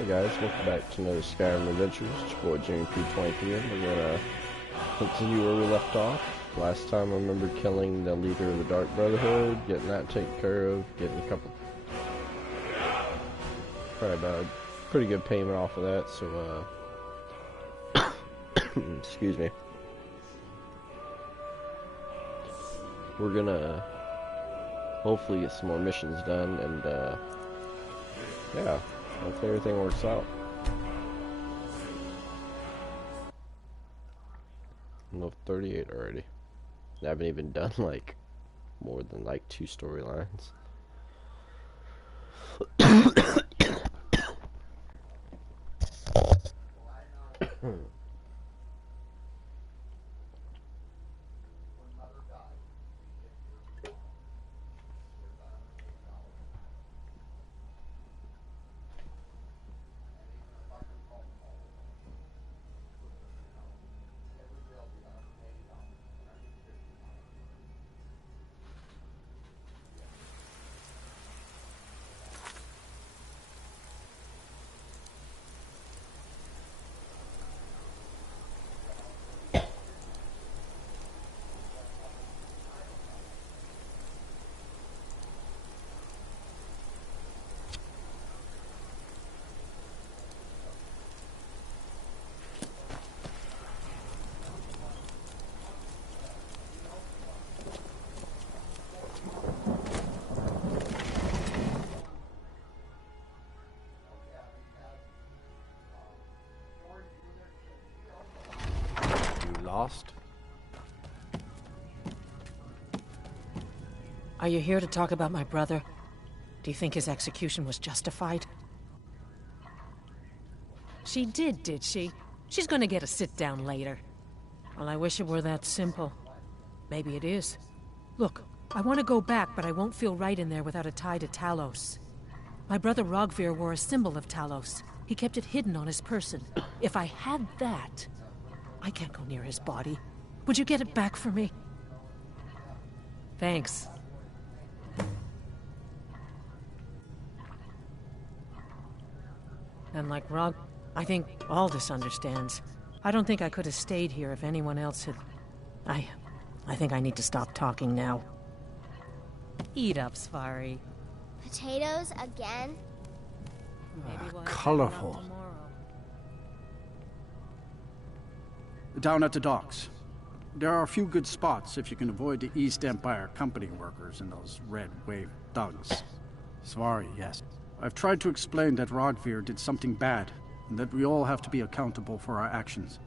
Hey guys, welcome back to another Skyrim Adventures. It's your boy Jimmy P23, and we're gonna continue where we left off. Last time I remember killing the leader of the Dark Brotherhood, getting that taken care of, getting a couple pretty good payment off of that, so excuse me. We're gonna hopefully get some more missions done, and yeah, hopefully everything works out. I'm level 38 already. I haven't even done like more than like 2 storylines. Lost? Are you here to talk about my brother? Do you think his execution was justified? She did she? She's gonna get a sit-down later. Well, I wish it were that simple. Maybe it is. Look, I want to go back, but I won't feel right in there without a tie to Talos. My brother Rogvir wore a symbol of Talos. He kept it hidden on his person. If I had that, I can't go near his body. Would you get it back for me? Thanks. And like Rog, I think Aldous understands. I don't think I could have stayed here if anyone else had... I think I need to stop talking now. Eat up, Svari. Potatoes again? Maybe we'll colorful. Down at the docks. There are a few good spots if you can avoid the East Empire Company workers and those Red Wave thugs. Sorry, yes. I've tried to explain that Rogvir did something bad, and that we all have to be accountable for our actions.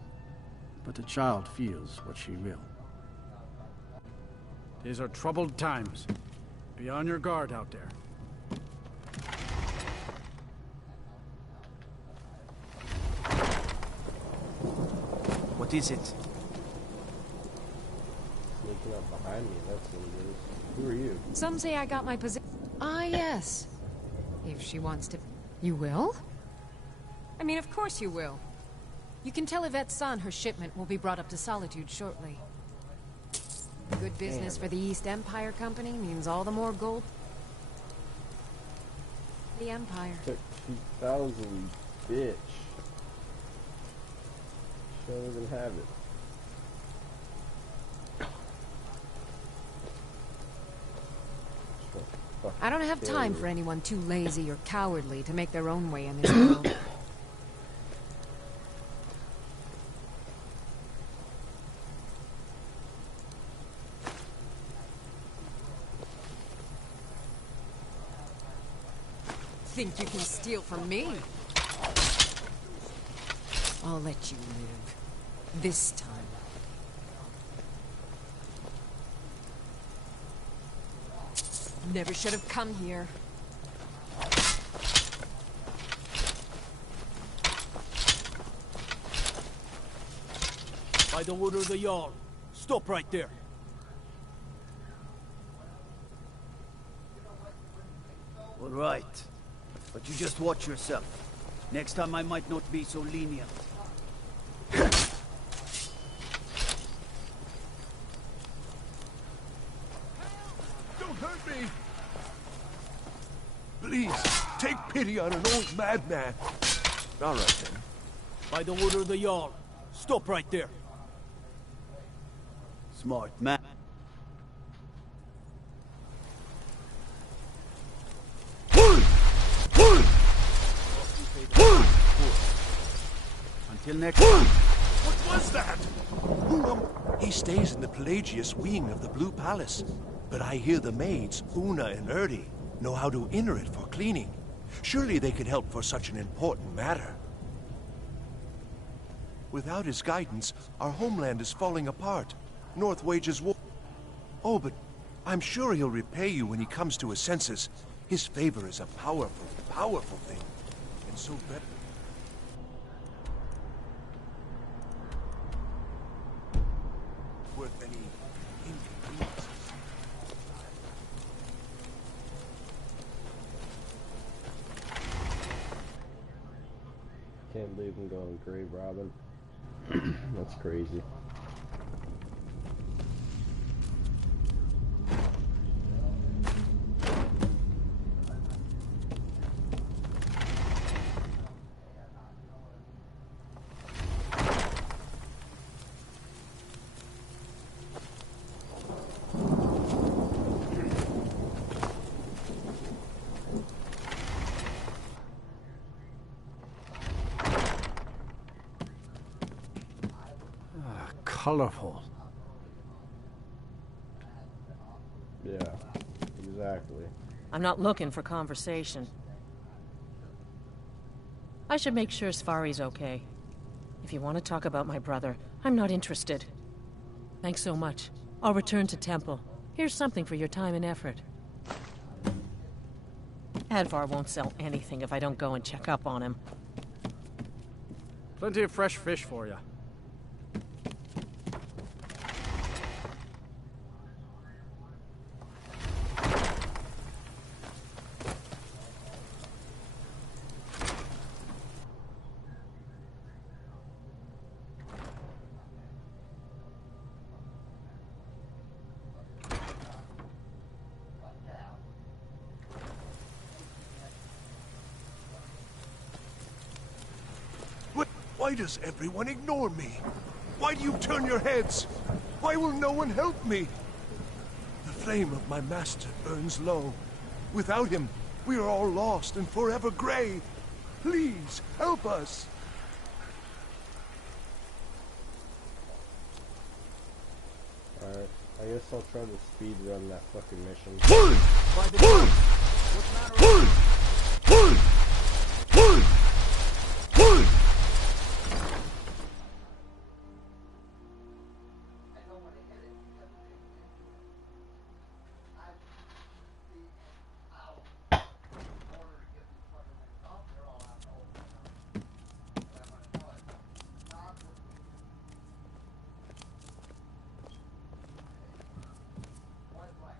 But the child feels what she will. These are troubled times. Be on your guard out there. What is it? Sneaking up behind me, that's what it is. Who are you? Some say I got my position. Ah, yes. If she wants to... You will? I mean, of course you will. You can tell Yvette's son her shipment will be brought up to Solitude shortly. Good business for the East Empire Company means all the more gold. The Empire. 2,000, bitch. She don't even have it. I don't have time for anyone too lazy or cowardly to make their own way in this world. Think you can steal from me? I'll let you live. This time. Never should have come here. By the order of the Jarl. Stop right there. All right. But you just watch yourself. Next time I might not be so lenient. Don't hurt me! Please, take pity on an old madman. All right, then. By the order of the Jarl. Stop right there. Smart man. Until next time. What was that? He stays in the Pelagius wing of the Blue Palace. But I hear the maids, Una and Erdi, know how to enter it for cleaning. Surely they could help for such an important matter. Without his guidance, our homeland is falling apart. North wages war. Oh, but I'm sure he'll repay you when he comes to his senses. His favor is a powerful, powerful thing. And so better. Worth any inconvenience. Can't believe I'm going grave robbing. That's crazy. Colorful. Yeah, exactly. I'm not looking for conversation. I should make sure Sfari's okay. If you want to talk about my brother, I'm not interested. Thanks so much. I'll return to Temple. Here's something for your time and effort. Advar won't sell anything if I don't go and check up on him. Plenty of fresh fish for you. Why does everyone ignore me? Why do you turn your heads? Why will no one help me? The flame of my master burns low. Without him, we are all lost and forever gray. Please, help us. Alright, I guess I'll try to speed run that fucking mission. By the Jarl. What manner of...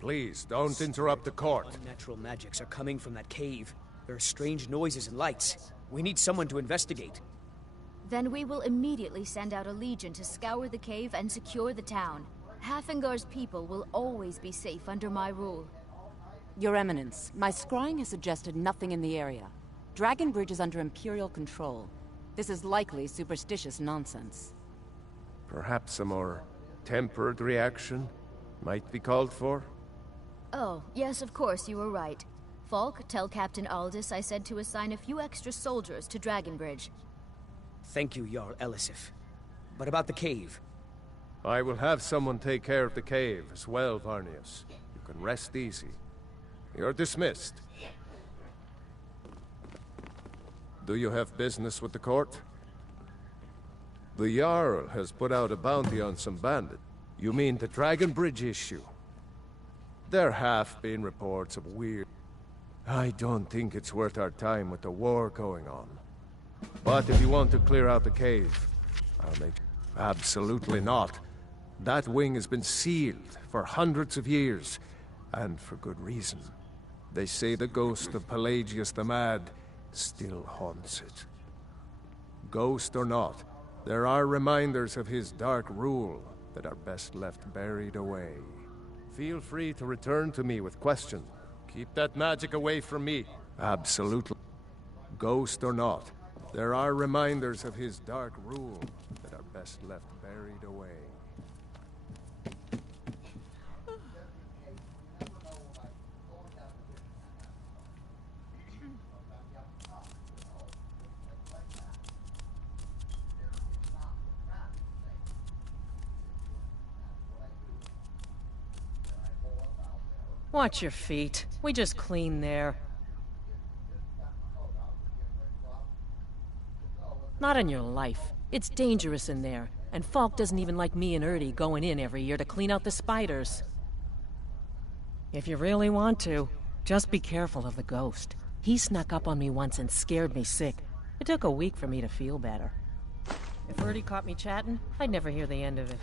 Please, don't interrupt the court. Unnatural magics are coming from that cave. There are strange noises and lights. We need someone to investigate. Then we will immediately send out a legion to scour the cave and secure the town. Hafingar's people will always be safe under my rule. Your Eminence, my scrying has suggested nothing in the area. Dragonbridge is under Imperial control. This is likely superstitious nonsense. Perhaps a more tempered reaction might be called for? Oh, yes, of course, you were right. Falk, tell Captain Aldous I said to assign a few extra soldiers to Dragonbridge. Thank you, Jarl Elisif. But about the cave? I will have someone take care of the cave as well, Varnius. You can rest easy. You're dismissed. Do you have business with the court? The Jarl has put out a bounty on some bandits. You mean the Dragonbridge issue? There have been reports of weird... I don't think it's worth our time with the war going on. But if you want to clear out the cave, I'll make... Absolutely not. That wing has been sealed for hundreds of years, and for good reason. They say the ghost of Pelagius the Mad still haunts it. Ghost or not, there are reminders of his dark rule that are best left buried away. Feel free to return to me with questions. Keep that magic away from me. Absolutely. Ghost or not, There are reminders of his dark rule that are best left buried away. Watch your feet. We just cleaned there. Not in your life. It's dangerous in there, and Falk doesn't even like me and Ertie going in every year to clean out the spiders. If you really want to, just be careful of the ghost. He snuck up on me once and scared me sick. It took a week for me to feel better. If Ertie caught me chatting, I'd never hear the end of it.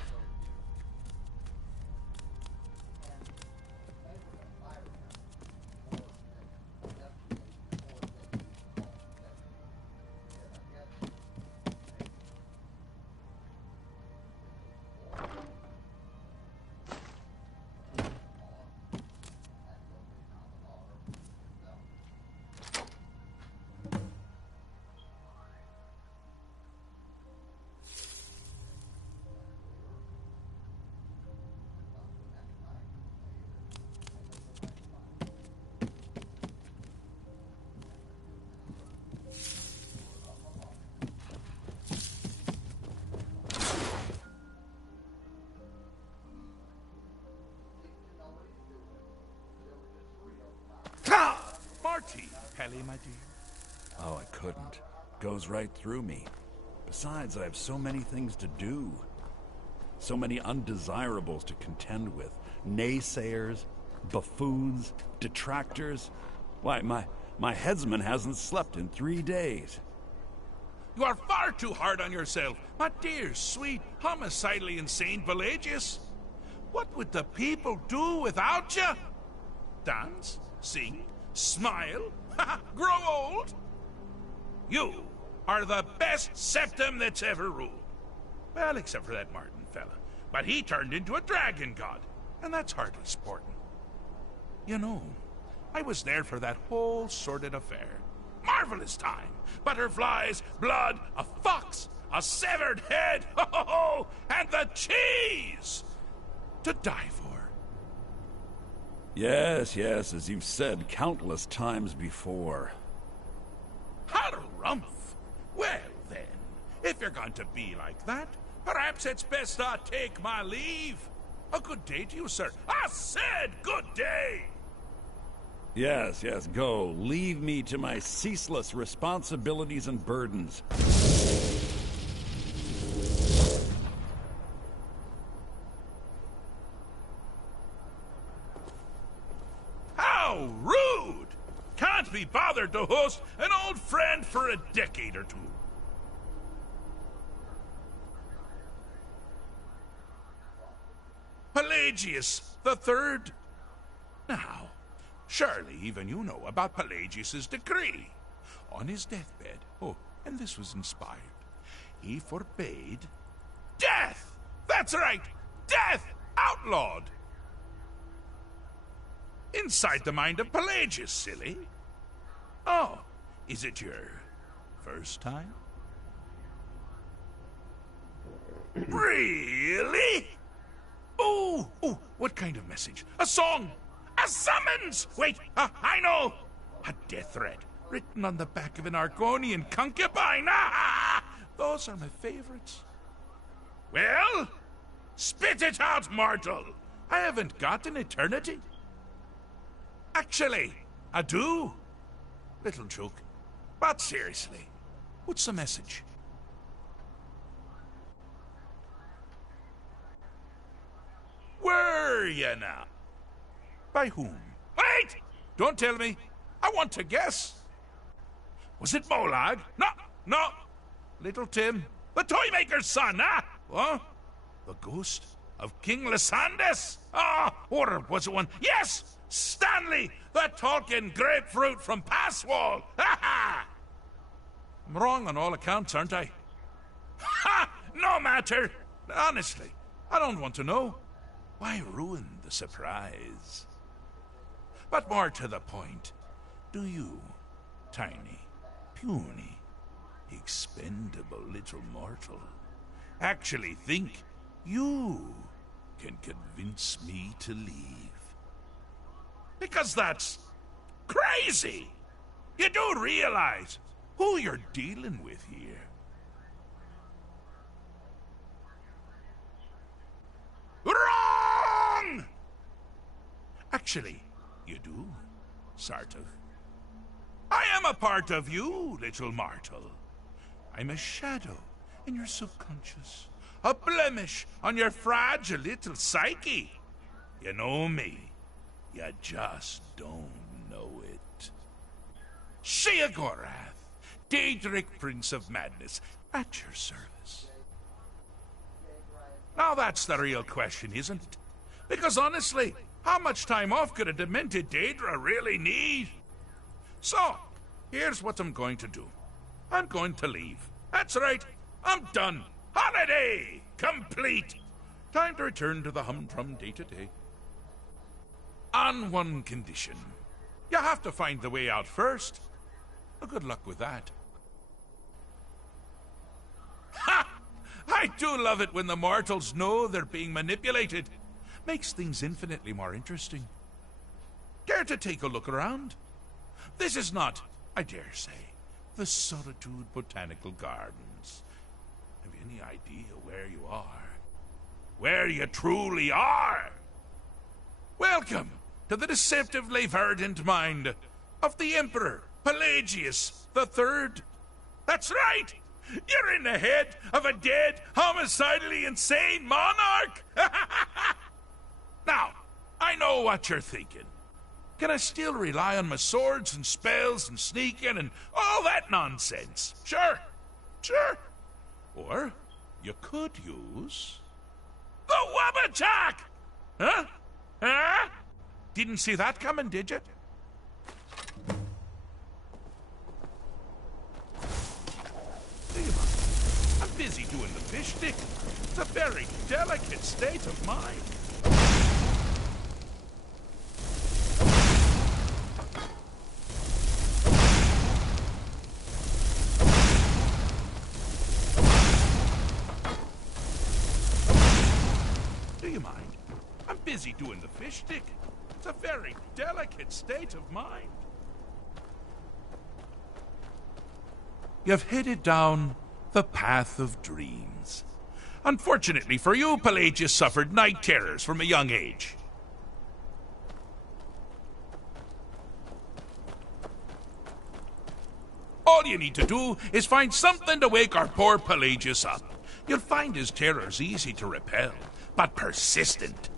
Marty, Pelly, my dear. Oh, I couldn't. Goes right through me. Besides, I have so many things to do. So many undesirables to contend with. Naysayers, buffoons, detractors. Why, my headsman hasn't slept in 3 days. You are far too hard on yourself, my dear, sweet, homicidally insane Pelagius. What would the people do without you? Dance? Sing? Smile? Grow old? You are the best septum that's ever ruled. Well, except for that Martin fella. But he turned into a dragon god, and that's hardly sporting. You know, I was there for that whole sordid affair. Marvelous time. Butterflies, blood, a fox, a severed head, ho, and the cheese to die for. Yes, as you've said countless times before. Harumph! Well then, if you're going to be like that, perhaps it's best I take my leave. A good day to you, sir. I said good day! Yes, go. Leave me to my ceaseless responsibilities and burdens. How rude! Can't be bothered to host an old friend for a decade or two. Pelagius the Third. Now, surely even you know about Pelagius's decree. On his deathbed, oh, and this was inspired, he forbade death! That's right! Death! Outlawed! Inside the mind of Pelagius, silly. Oh, is it your first time? Really? Oh, what kind of message? A song? A summons! Wait, I know! A death threat written on the back of an Argonian concubine. Those are my favorites. Well, spit it out, mortal. I haven't got an eternity. Actually, I do. Little joke. But seriously, what's the message? Were you now? By whom? Wait! Don't tell me. I want to guess. Was it Molag? No. Little Tim, the Toymaker's son, What? The ghost of King Lysandas? Or was it one? Yes! Stanley, the talking grapefruit from Passwall! I'm wrong on all accounts, aren't I? No matter! Honestly, I don't want to know. Why ruin the surprise? But more to the point, do you, tiny, puny, Expendable little mortal. Actually think you can convince me to leave. Because that's crazy! You do realize who you're dealing with here. Wrong! Actually, you do, sort of. I am a part of you, little mortal. I'm a shadow in your subconscious, a blemish on your fragile little psyche. You know me, you just don't know it. Sheogorath, Daedric Prince of Madness, at your service. Now that's the real question, isn't it? Because honestly, how much time off could a demented Daedra really need? So, here's what I'm going to do. I'm going to leave. That's right, I'm done. Holiday complete. Time to return to the humdrum day-to-day. On one condition. You have to find the way out first. Well, good luck with that. Ha! I do love it when the mortals know they're being manipulated. Makes things infinitely more interesting. Care to take a look around? This is not, I dare say, the Solitude Botanical Gardens. Have you any idea where you are? Where you truly are? Welcome to the deceptively verdant mind of the Emperor Pelagius III. That's right! You're in the head of a dead, homicidally insane monarch! Now, I know what you're thinking. Can I still rely on my swords and spells and sneaking and all that nonsense? Sure, sure. Or you could use the Wabachak! Huh? Huh? Didn't see that coming, did you? I'm busy doing the fish stick. It's a very delicate state of mind. Do you mind? I'm busy doing the fish stick. It's a very delicate state of mind. You've headed down the path of dreams. Unfortunately for you, Pelagius suffered night terrors from a young age. All you need to do is find something to wake our poor Pelagius up. You'll find his terrors easy to repel, but persistent.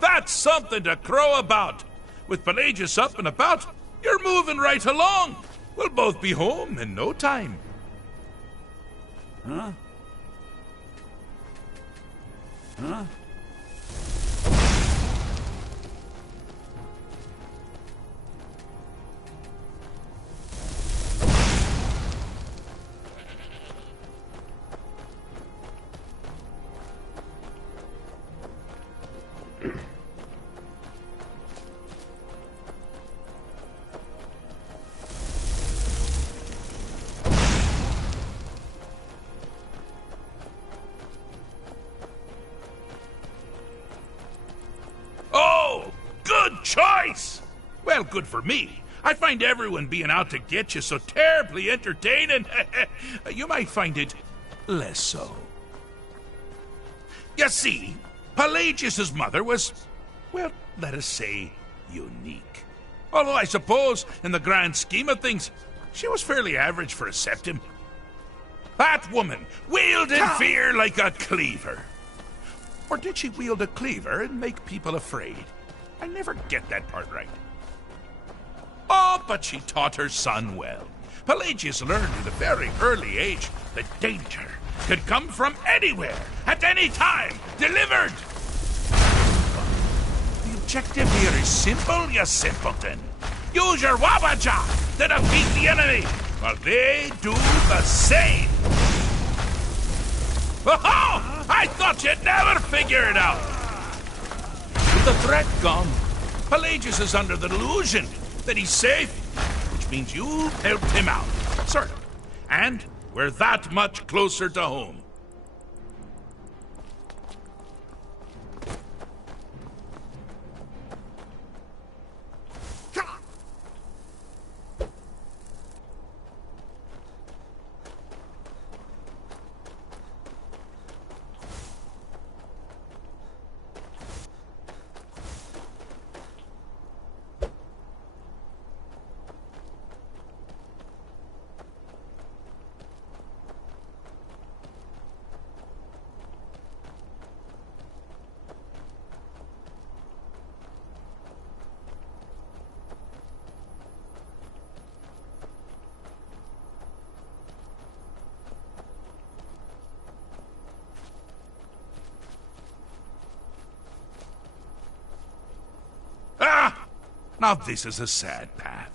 That's something to crow about. With Pelagius up and about, you're moving right along. We'll both be home in no time. Huh? Huh? Choice! Well, good for me. I find everyone being out to get you so terribly entertaining. You might find it less so. You see, Pelagius's mother was, well, let us say, unique. Although I suppose, in the grand scheme of things, she was fairly average for a septim. That woman wielded fear like a cleaver. Or did she wield a cleaver and make people afraid? I never get that part right. Oh, but she taught her son well. Pelagius learned at a very early age that danger could come from anywhere, at any time, delivered. The objective here is simple, you simpleton. Use your Wabaja to defeat the enemy, while they do the same. Oh, I thought you'd never figure it out. With the threat gone, Pelagius is under the delusion that he's safe, which means you helped him out, sort of. And we're that much closer to home. Now this is a sad path.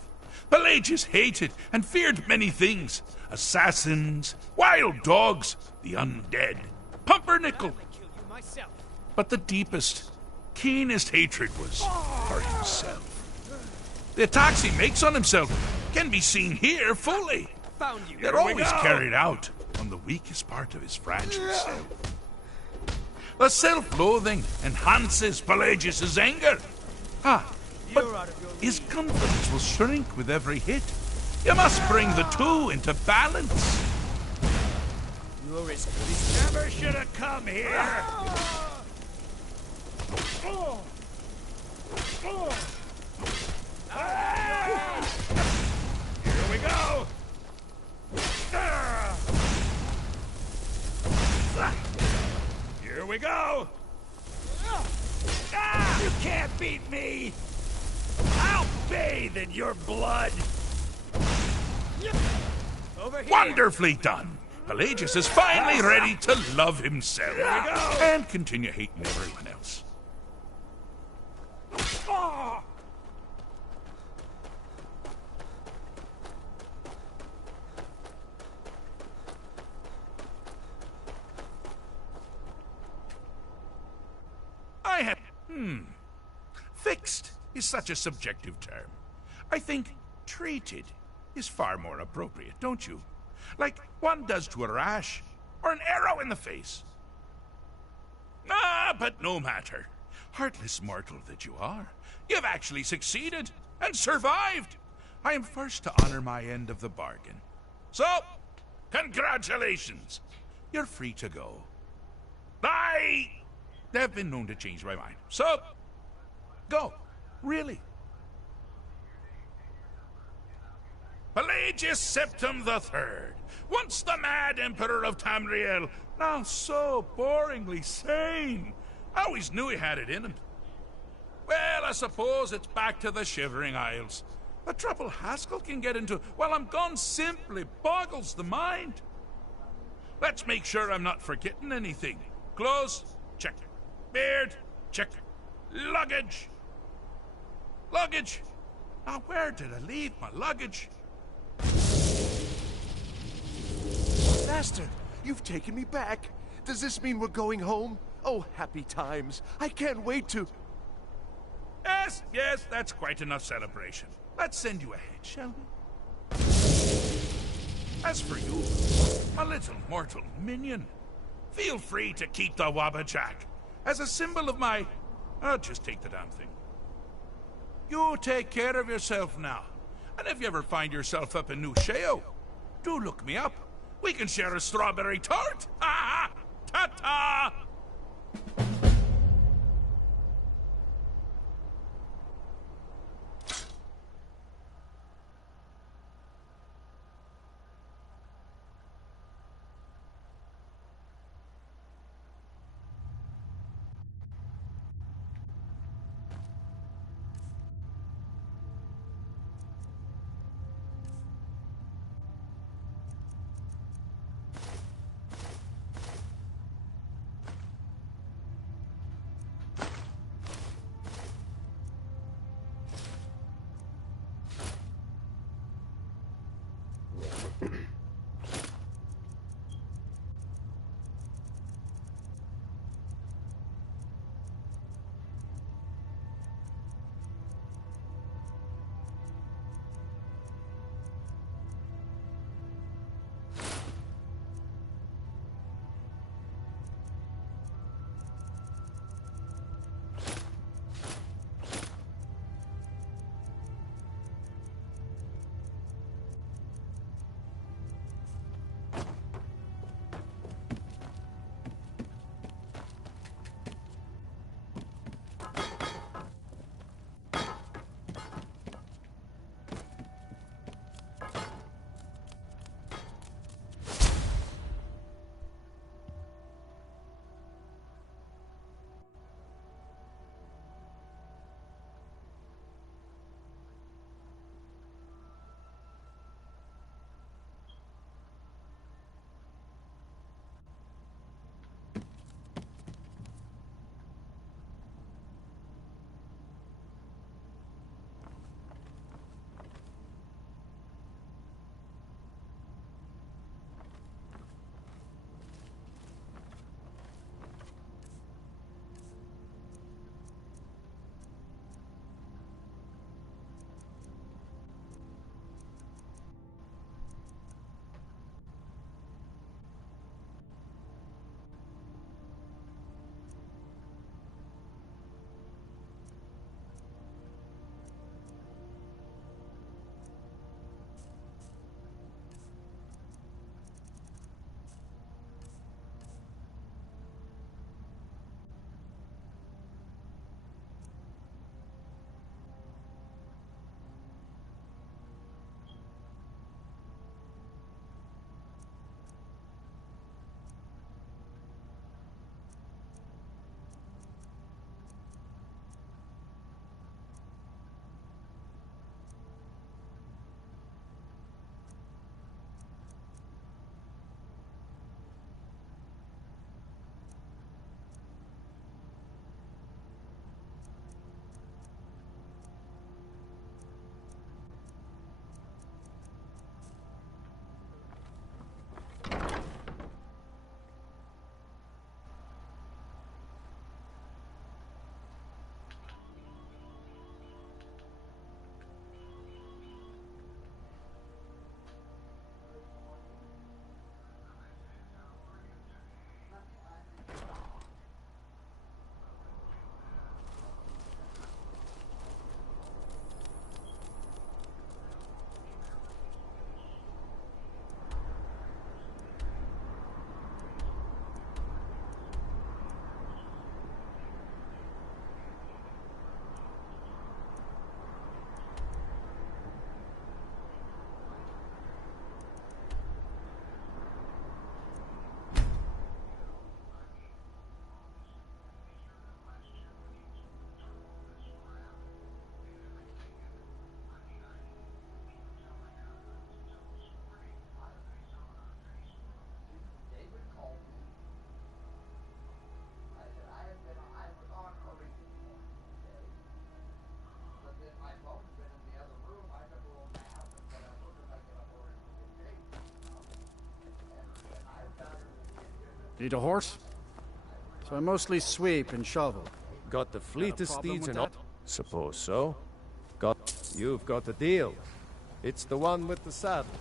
Pelagius hated and feared many things. Assassins, wild dogs, the undead, pumpernickel. But the deepest, keenest hatred was for himself. The attacks he makes on himself can be seen here fully. They're always carried out on the weakest part of his fragile self. The self-loathing enhances Pelagius's anger. But his confidence will shrink with every hit. You must bring the two into balance. You're as good as never should have come here. Here we go. Here we go. You can't beat me. I'll bathe in your blood! Over here. Wonderfully done! Pelagius is finally ready to love himself and continue hating everyone else. I have... Fixed is such a subjective term. I think treated is far more appropriate, don't you? Like one does to a rash or an arrow in the face. But no matter. Heartless mortal that you are, you've actually succeeded and survived. I am first to honor my end of the bargain. So, congratulations. You're free to go. I have been known to change my mind. So, go. Really. Pelagius Septim III, once the mad Emperor of Tamriel, now so boringly sane. I always knew he had it in him. Well, I suppose it's back to the Shivering Isles. The trouble Haskell can get into while I'm gone simply boggles the mind. Let's make sure I'm not forgetting anything. Clothes? Check. Beard? Check. Luggage? Luggage? Now, where did I leave my luggage? Master, you've taken me back. Does this mean we're going home? Oh, happy times. I can't wait to... Yes, that's quite enough celebration. Let's send you ahead, shall we? As for you, a little mortal minion, feel free to keep the Wabbajack as a symbol of my... just take the damn thing. You take care of yourself now. And if you ever find yourself up in New Sheo, do look me up. We can share a strawberry tart! Ha ha! Ta-ta! Need a horse? So I mostly sweep and shovel. Got the fleetest problem steeds with and all? that? Suppose so. You've got the deal. It's the one with the saddle.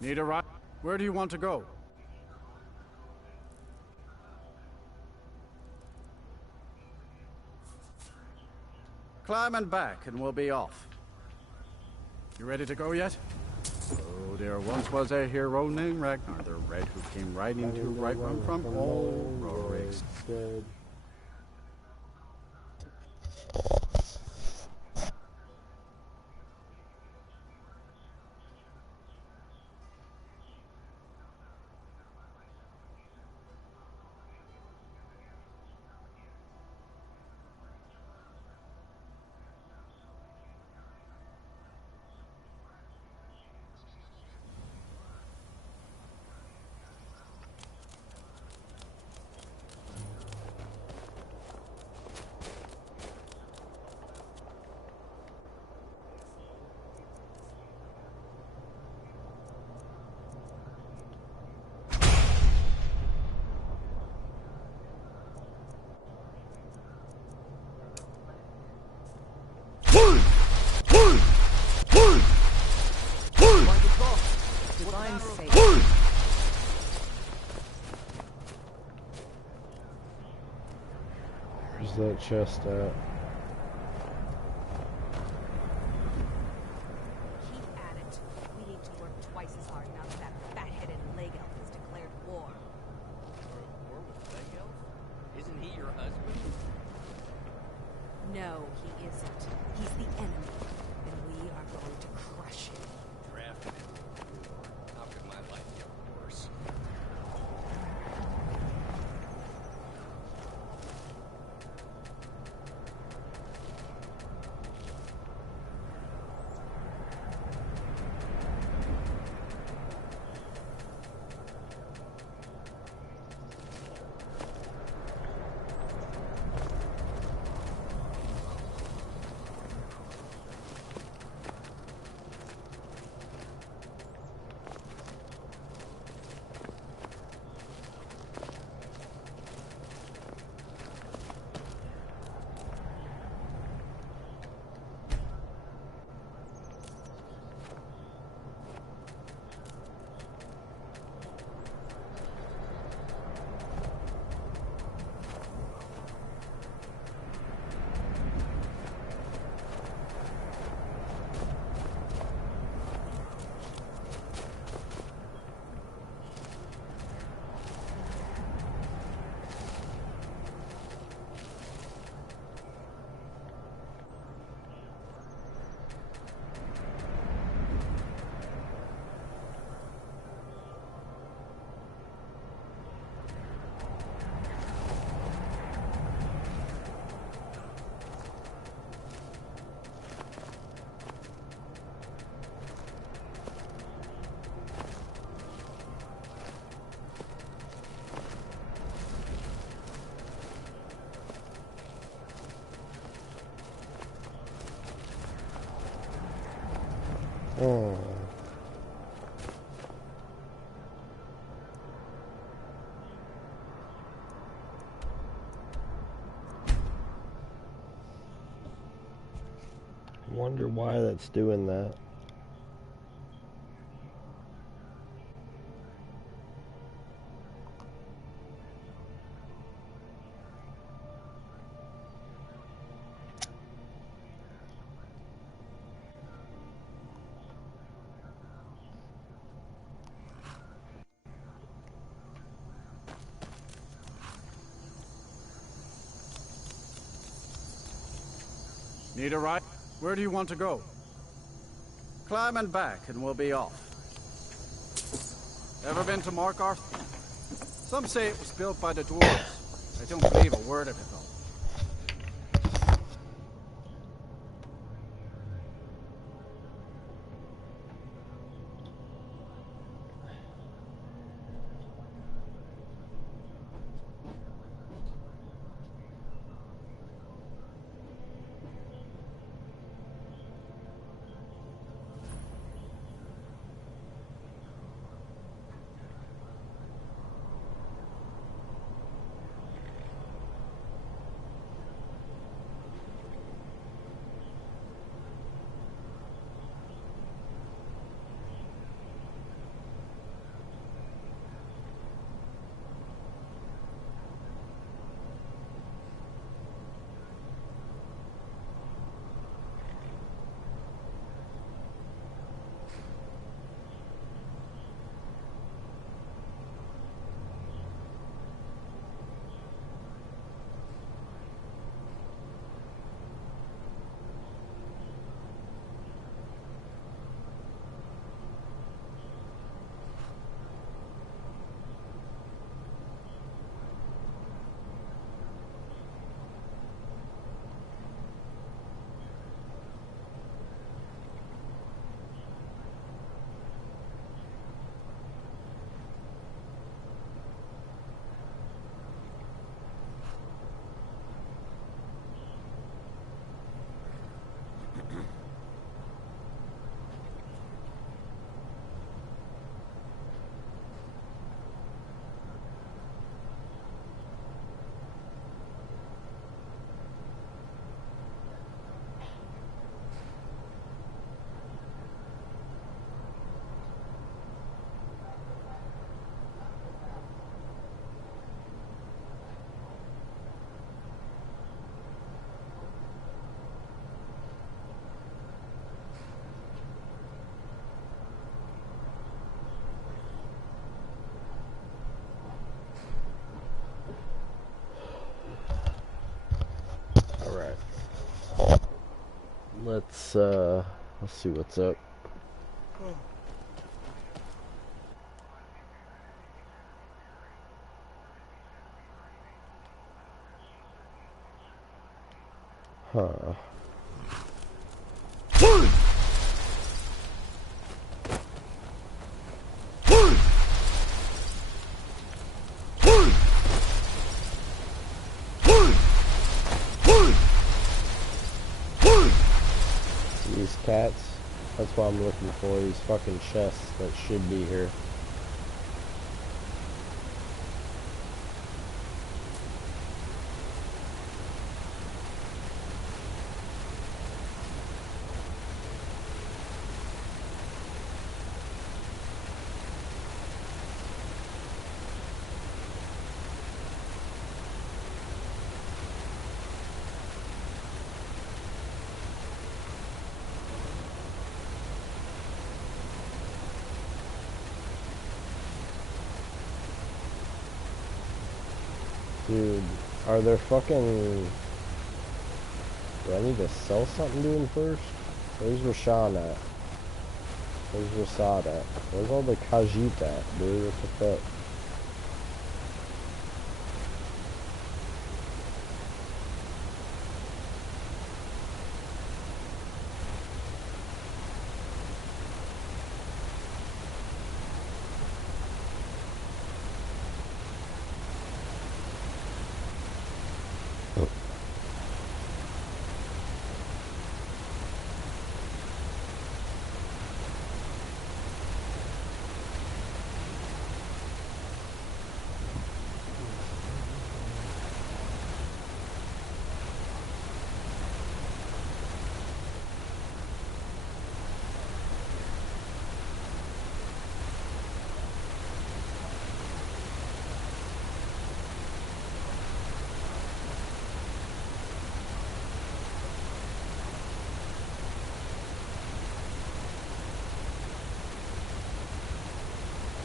Need a ride? Where do you want to go? Climb and back and we'll be off. You ready to go yet? there once was a hero named Ragnar the Red who came riding to right run from all Rorik's. Where's that chest at? Keep at it. We need to work twice as hard now that fat-headed leg elf has declared war. For a war with leg elf? Isn't he your husband? No, he isn't. He's the enemy, and we are going to crush him. Drafted him for war. How could my life get worse? Oh. Wonder why that's doing that. Need a ride? Where do you want to go? Climb and back and we'll be off. Ever been to Markarth? Some say it was built by the dwarves. I don't believe a word of it though. Let's see what's up. Huh. These cats, that's what I'm looking for, these fucking chests that should be here. Dude, are there fucking... Do I need to sell something to him first? Where's Rashawn at? Where's Rasad at? Where's all the Khajiit at, dude? What the fuck?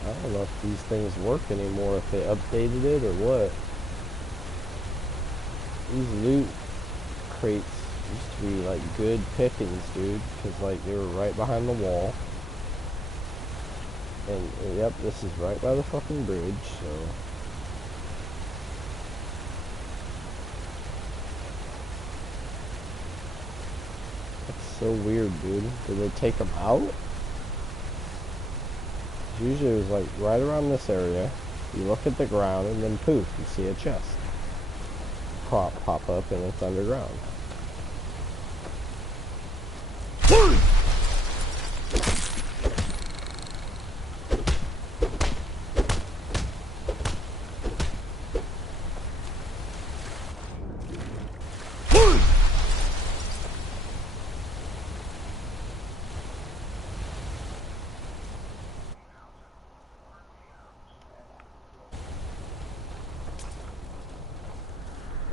I don't know if these things work anymore, if they updated it or what. These loot crates used to be like good pickings, dude, because like they were right behind the wall. And yep, this is right by the fucking bridge, so. That's so weird, dude. Did they take them out? Usually it was like right around this area. You look at the ground and then poof, you see a chest pop up and it's underground.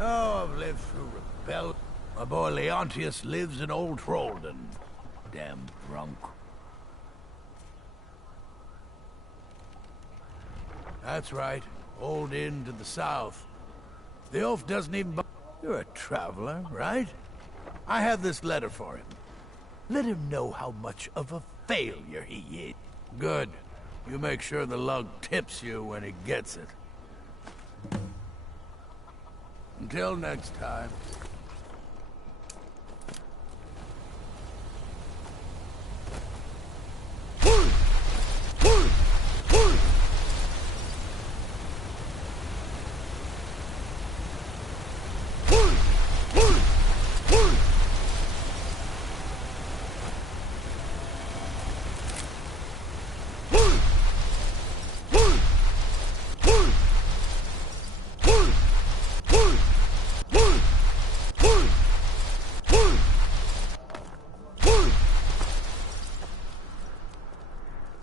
Oh, I've lived through rebellion. My boy Leontius lives in Old Trollden. Damn drunk. That's right. Old Inn to the south. The oaf doesn't even... You're a traveler, right? I have this letter for him. Let him know how much of a failure he is. Good. You make sure the lug tips you when he gets it. Until next time.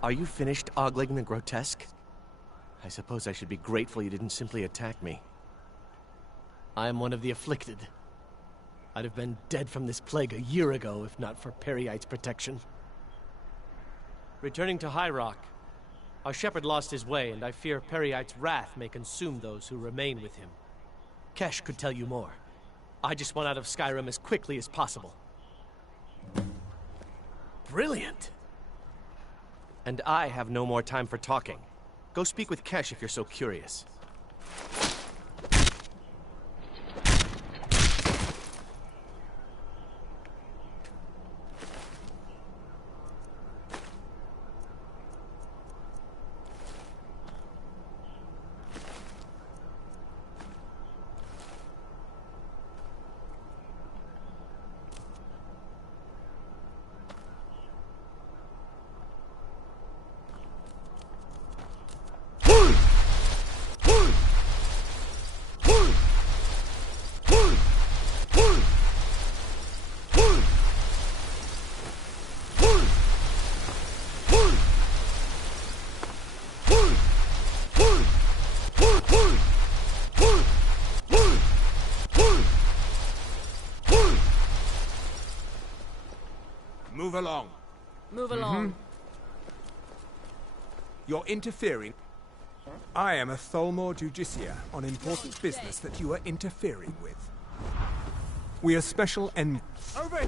Are you finished ogling the grotesque? I suppose I should be grateful you didn't simply attack me. I am one of the afflicted. I'd have been dead from this plague a year ago if not for Periite's protection. Returning to High Rock, our shepherd lost his way, and I fear Periite's wrath may consume those who remain with him. Kesh could tell you more. I just want out of Skyrim as quickly as possible. Brilliant. And I have no more time for talking. Go speak with Kesh if you're so curious. Move along. Move along. You're interfering. I am a Tholmor Judiciar on important business that you are interfering with. We are special and... Over!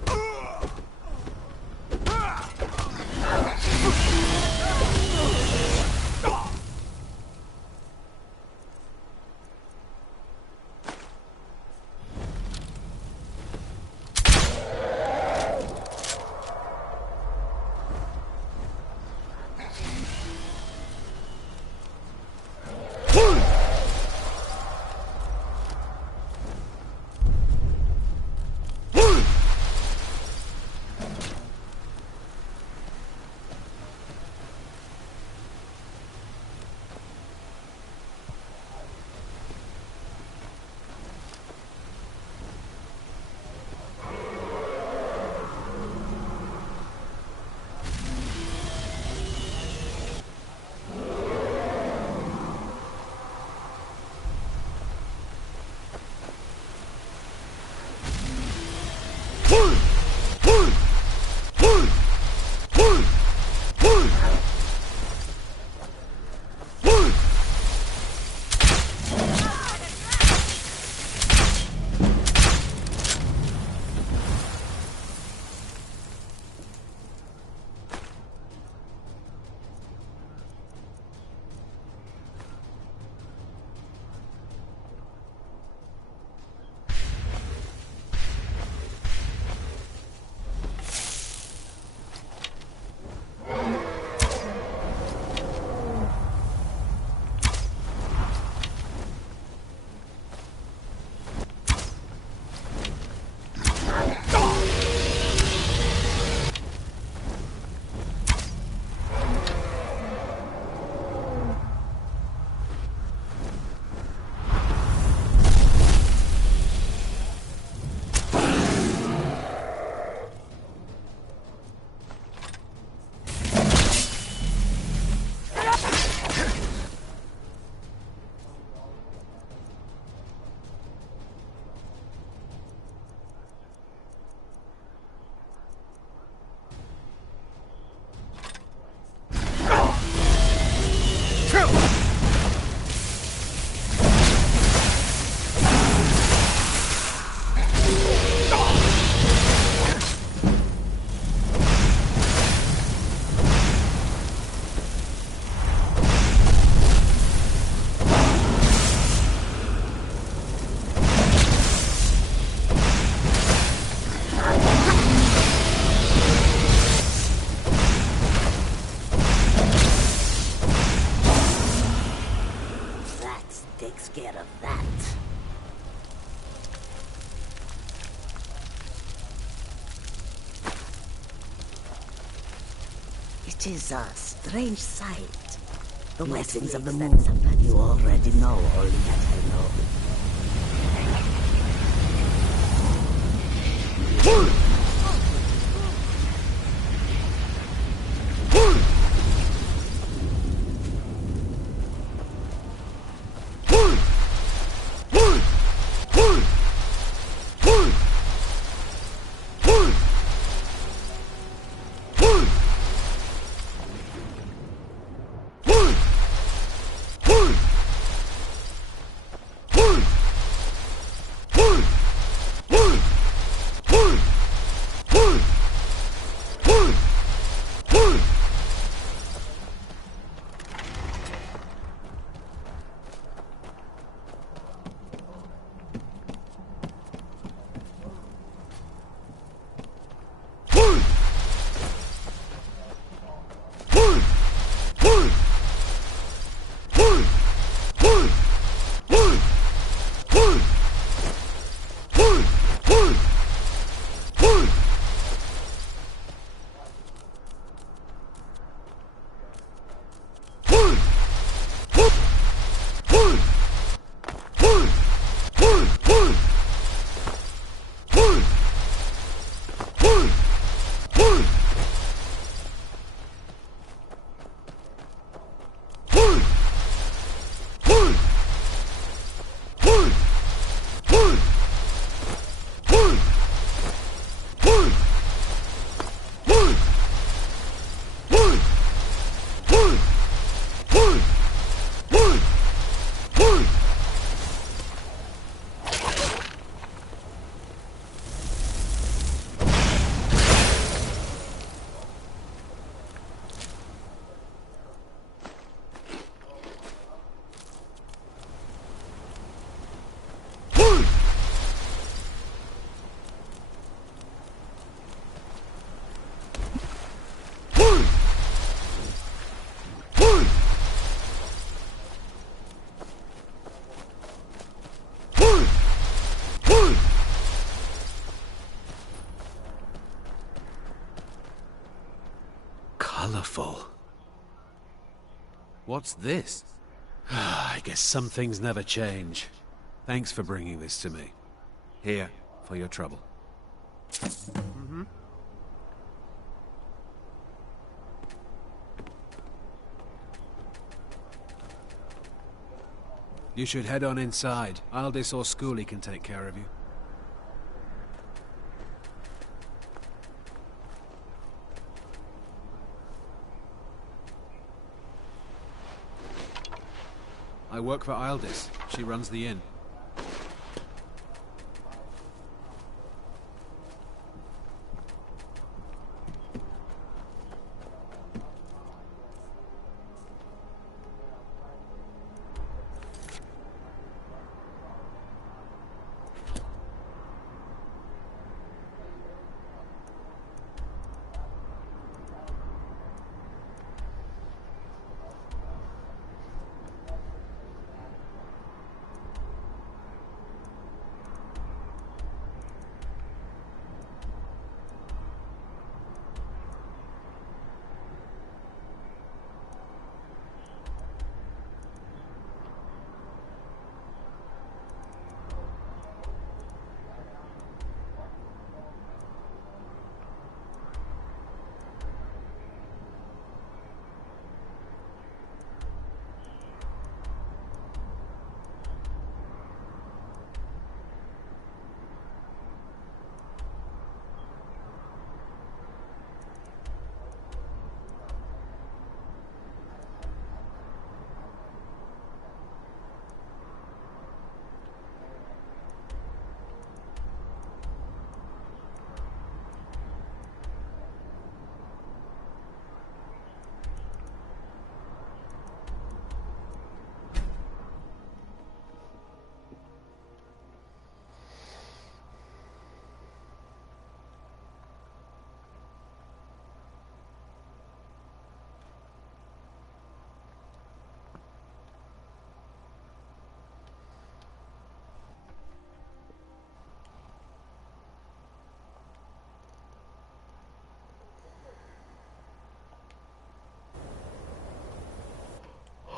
It is a strange sight. The blessings of the moon. You already know all that I know. Awful. What's this? I guess some things never change. Thanks for bringing this to me. Here, for your trouble. Mm-hmm. You should head on inside. Aldis or Schooley can take care of you. I work for Aldis. She runs the inn.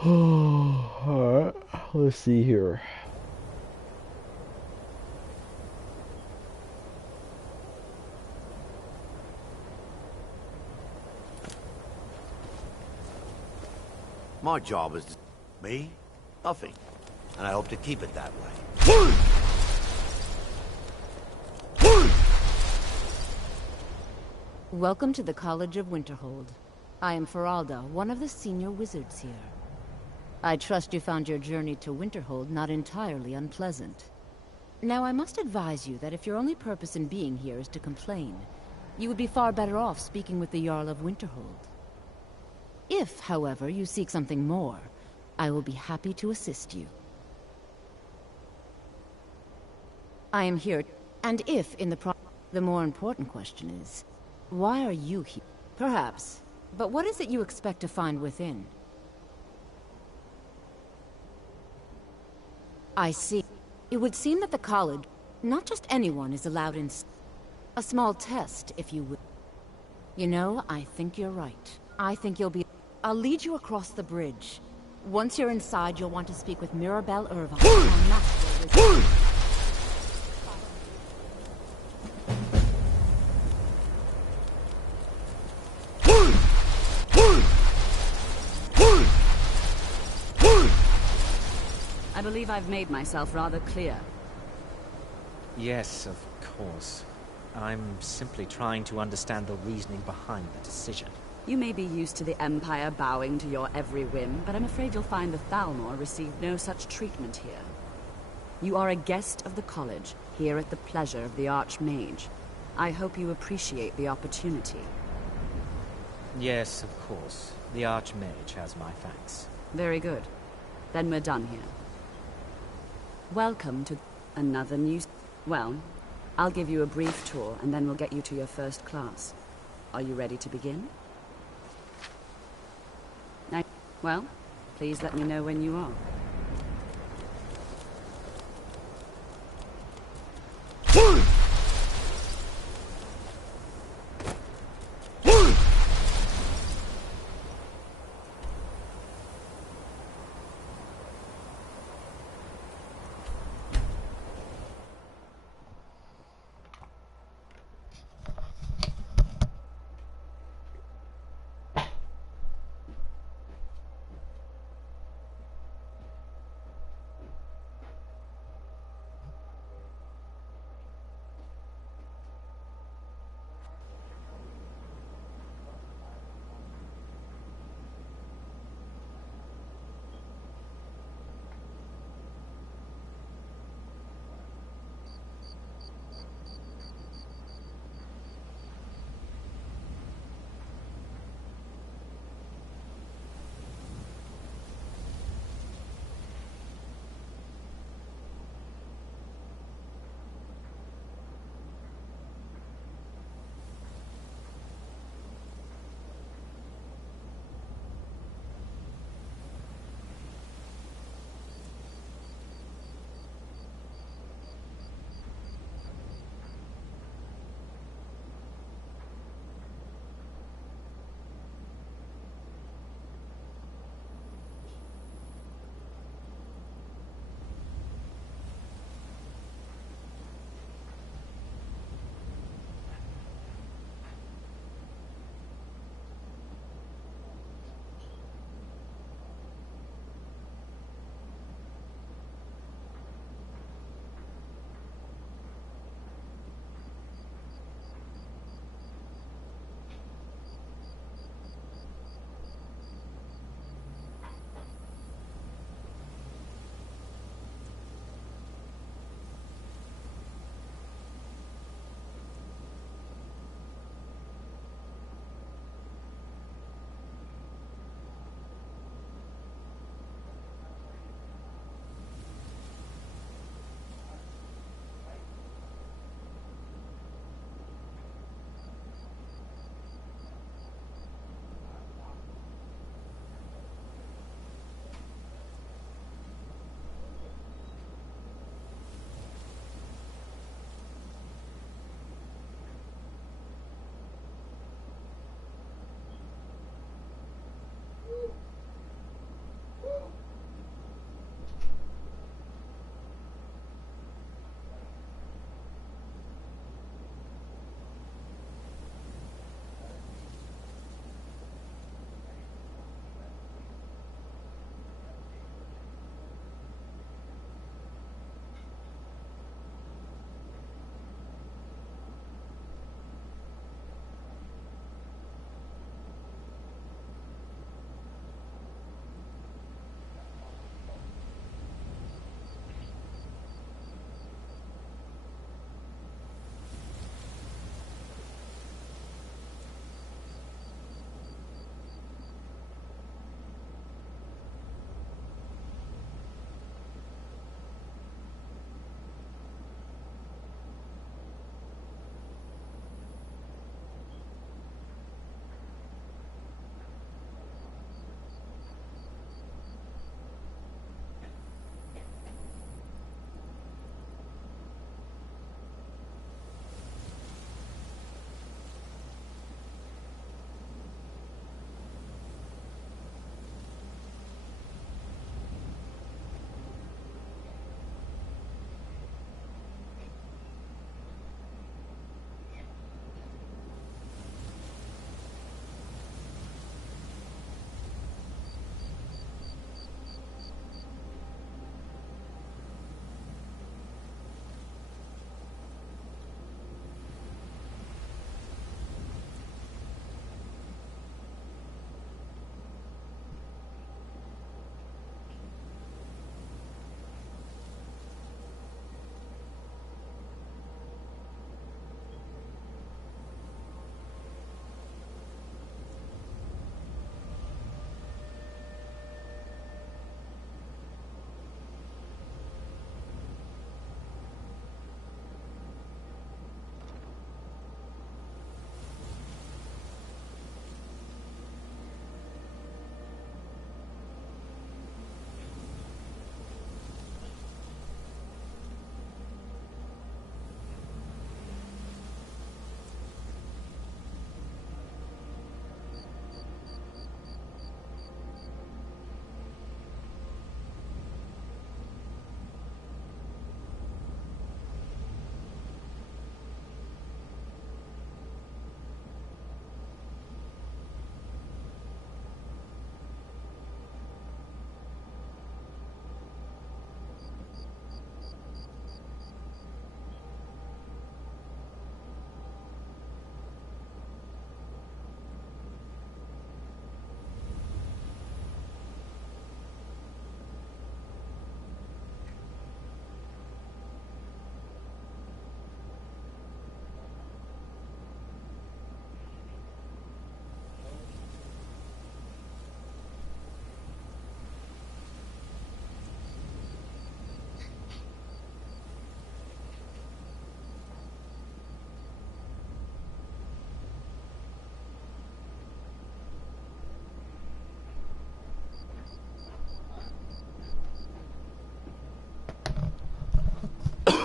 Alright, let's see here. My job is me? Nothing. And I hope to keep it that way. Welcome to the College of Winterhold. I am Feralda, one of the senior wizards here. I trust you found your journey to Winterhold not entirely unpleasant. Now, I must advise you that if your only purpose in being here is to complain, you would be far better off speaking with the Jarl of Winterhold. If, however, you seek something more, I will be happy to assist you. I am here, and if in the more important question is, why are you here? Perhaps, but what is it you expect to find within? I see. It would seem that the college, not just anyone, is allowed in a small test, if you will. You know, I think you're right. I think you'll be... I'll lead you across the bridge. Once you're inside, you'll want to speak with Mirabelle Irvine, our master wizard. I believe I've made myself rather clear. Yes, of course. I'm simply trying to understand the reasoning behind the decision. You may be used to the Empire bowing to your every whim, but I'm afraid you'll find the Thalmor received no such treatment here. You are a guest of the college, here at the pleasure of the Archmage. I hope you appreciate the opportunity. Yes, of course. The Archmage has my thanks. Very good. Then we're done here. Welcome to another new... Well, I'll give you a brief tour, and then we'll get you to your first class. Are you ready to begin? Well, please let me know when you are.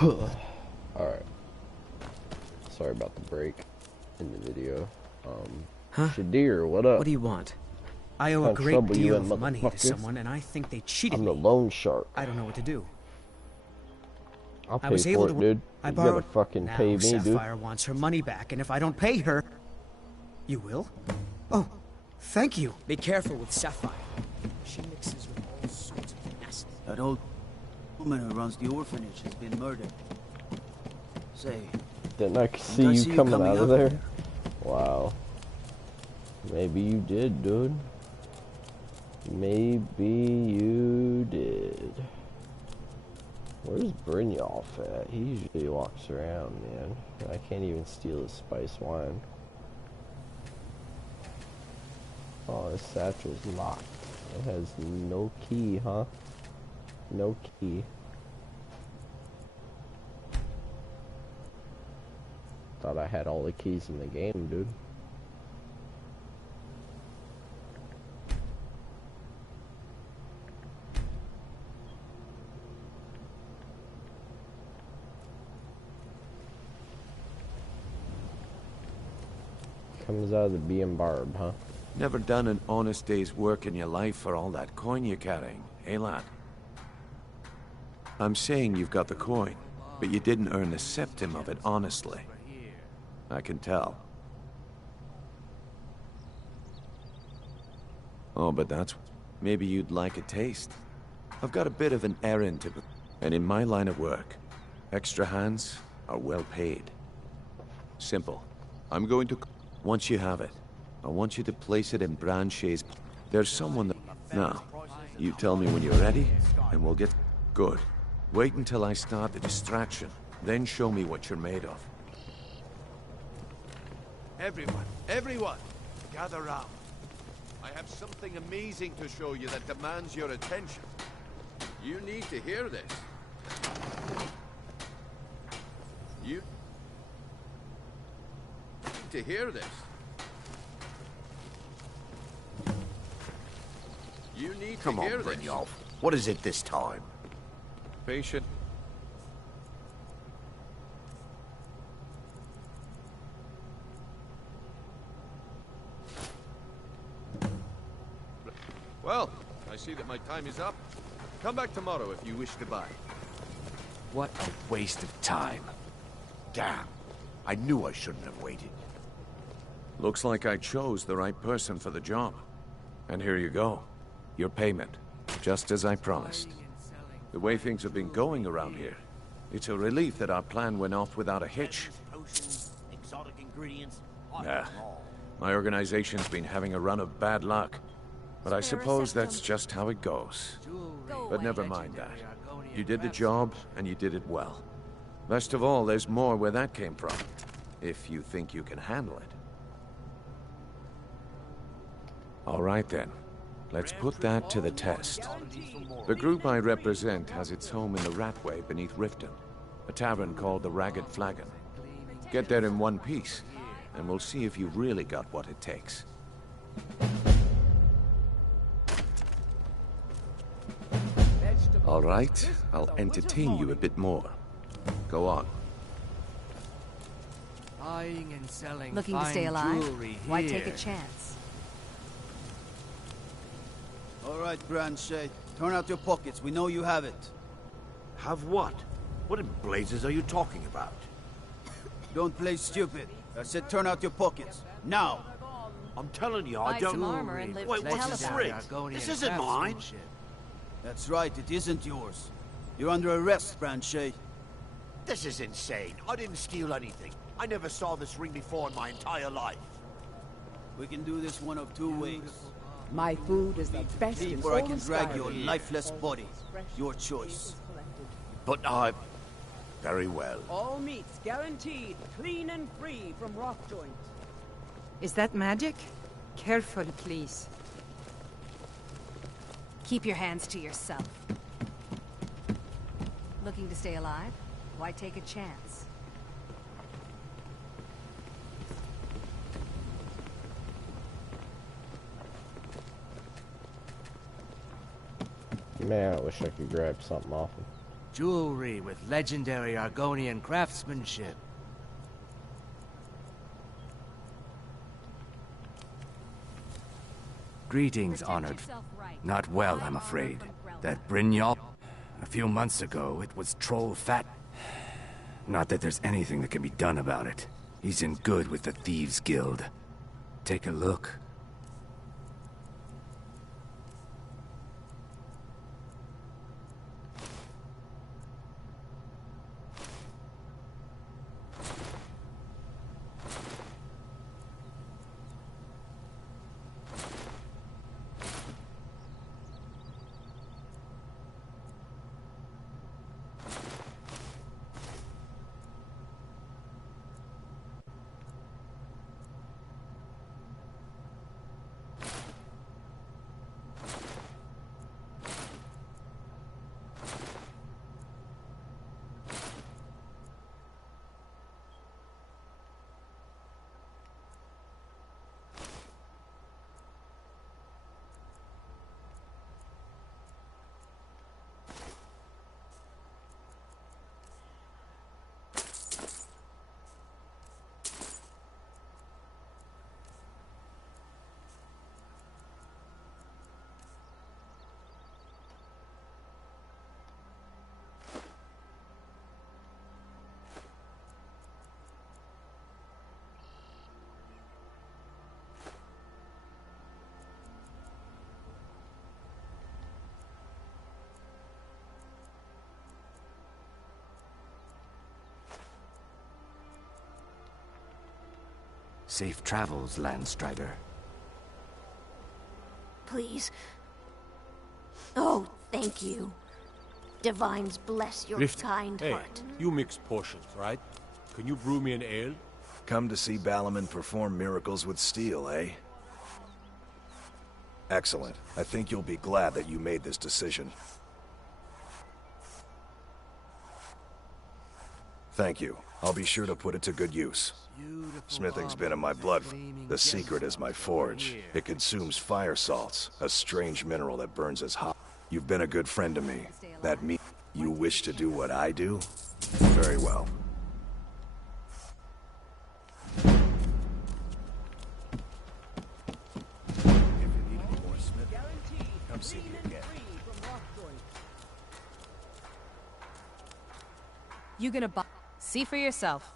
Alright. Sorry about the break in the video. Huh? Shadir, what up? What do you want? I owe a great deal of money to someone, and I think they cheated me. I'm the loan shark. I don't know what to do. I'll pay for it, dude. I You borrowed. gotta fucking Now pay me, dude. Sapphire wants her money back, and if I don't pay her, you will? Oh, thank you. Be careful with Sapphire. She mixes with all sorts of nasty. That old woman who runs the orphanage has been murdered. Say, Didn't I see you coming out of there? Wow. Maybe you did, dude. Maybe you did. Where's Brynjolf at? He usually walks around, man. I can't even steal his spice wine. Oh, this satchel's locked. It has no key, huh? No key. Thought I had all the keys in the game, dude. Comes out of the bee and barb, huh? Never done an honest day's work in your life for all that coin you're carrying, eh, lad? I'm saying you've got the coin, but you didn't earn a septim of it honestly. I can tell. Oh, but that's... Maybe you'd like a taste. I've got a bit of an errand to... And in my line of work, extra hands are well paid. Simple. I'm going to... Once you have it, I want you to place it in Branchay's... There's someone that... Now, you tell me when you're ready, and we'll get... Good. Wait until I start the distraction, then show me what you're made of. Everyone, gather round. I have something amazing to show you that demands your attention. You need to hear this. You need to hear this. You need Come to on, hear this. Brynjolf. What is it this time? Patient. Well, I see that my time is up. Come back tomorrow if you wish to buy. What a waste of time. Damn. I knew I shouldn't have waited. Looks like I chose the right person for the job. And here you go. Your payment. Just as I promised. The way things have been going around here, it's a relief that our plan went off without a hitch. Exotic ingredients. Nah. My organization's been having a run of bad luck. But I suppose that's just how it goes. But never mind that. You did the job, and you did it well. Best of all, there's more where that came from. If you think you can handle it. All right then. Let's put that to the test. The group I represent has its home in the Ratway beneath Riften, a tavern called the Ragged Flagon. Get there in one piece, and we'll see if you've really got what it takes. All right, I'll entertain you a bit more. Go on. Buying and selling Looking to fine stay alive? jewelry Why here. take a chance? All right, Branchay. Turn out your pockets. We know you have it. Have what? What in blazes are you talking about? Don't play stupid. I said turn out your pockets. Now! I'm telling you, I Buy don't... some armor and live Wait, to what's tell this about rig? it. This isn't mine. That's right, it isn't yours. You're under arrest, Branchay. This is insane. I didn't steal anything. I never saw this ring before in my entire life. We can do this one of two ways. My food is the best in Or I all can of drag Skyrim. your lifeless body. Your choice. But I... Very well. All meats guaranteed, clean and free from rock joints. Is that magic? Careful, please. Keep your hands to yourself. Looking to stay alive? Why take a chance? Man, I wish I could grab something off him. Jewelry with legendary Argonian craftsmanship. Greetings, honored. Not well, I'm afraid. That Brynjolf... A few months ago, it was troll fat. Not that there's anything that can be done about it. He's in good with the Thieves' Guild. Take a look. Safe travels, Landstrider. Please. Oh, thank you. Divines bless your kind Hey, heart. you mix potions, right? Can you brew me an ale? Come to see Balaman perform miracles with steel, eh? Excellent. I think you'll be glad that you made this decision. Thank you. I'll be sure to put it to good use. Smithing's been in my blood. The secret is my forge. It consumes fire salts, a strange mineral that burns as hot. You've been a good friend to me. That means you wish to do what I do? Very well. Come see me again. You gonna buy? See for yourself.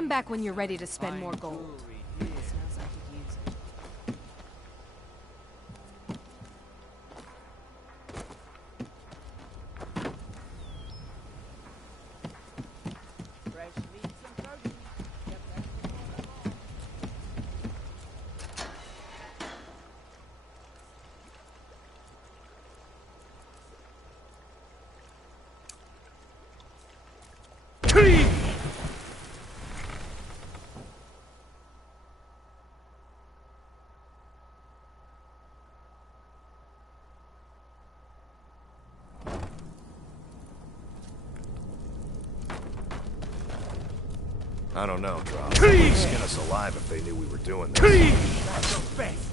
Come back when you're ready to spend more gold. I don't know, Drop. They'd skin us alive if they knew we were doing this. That's your best.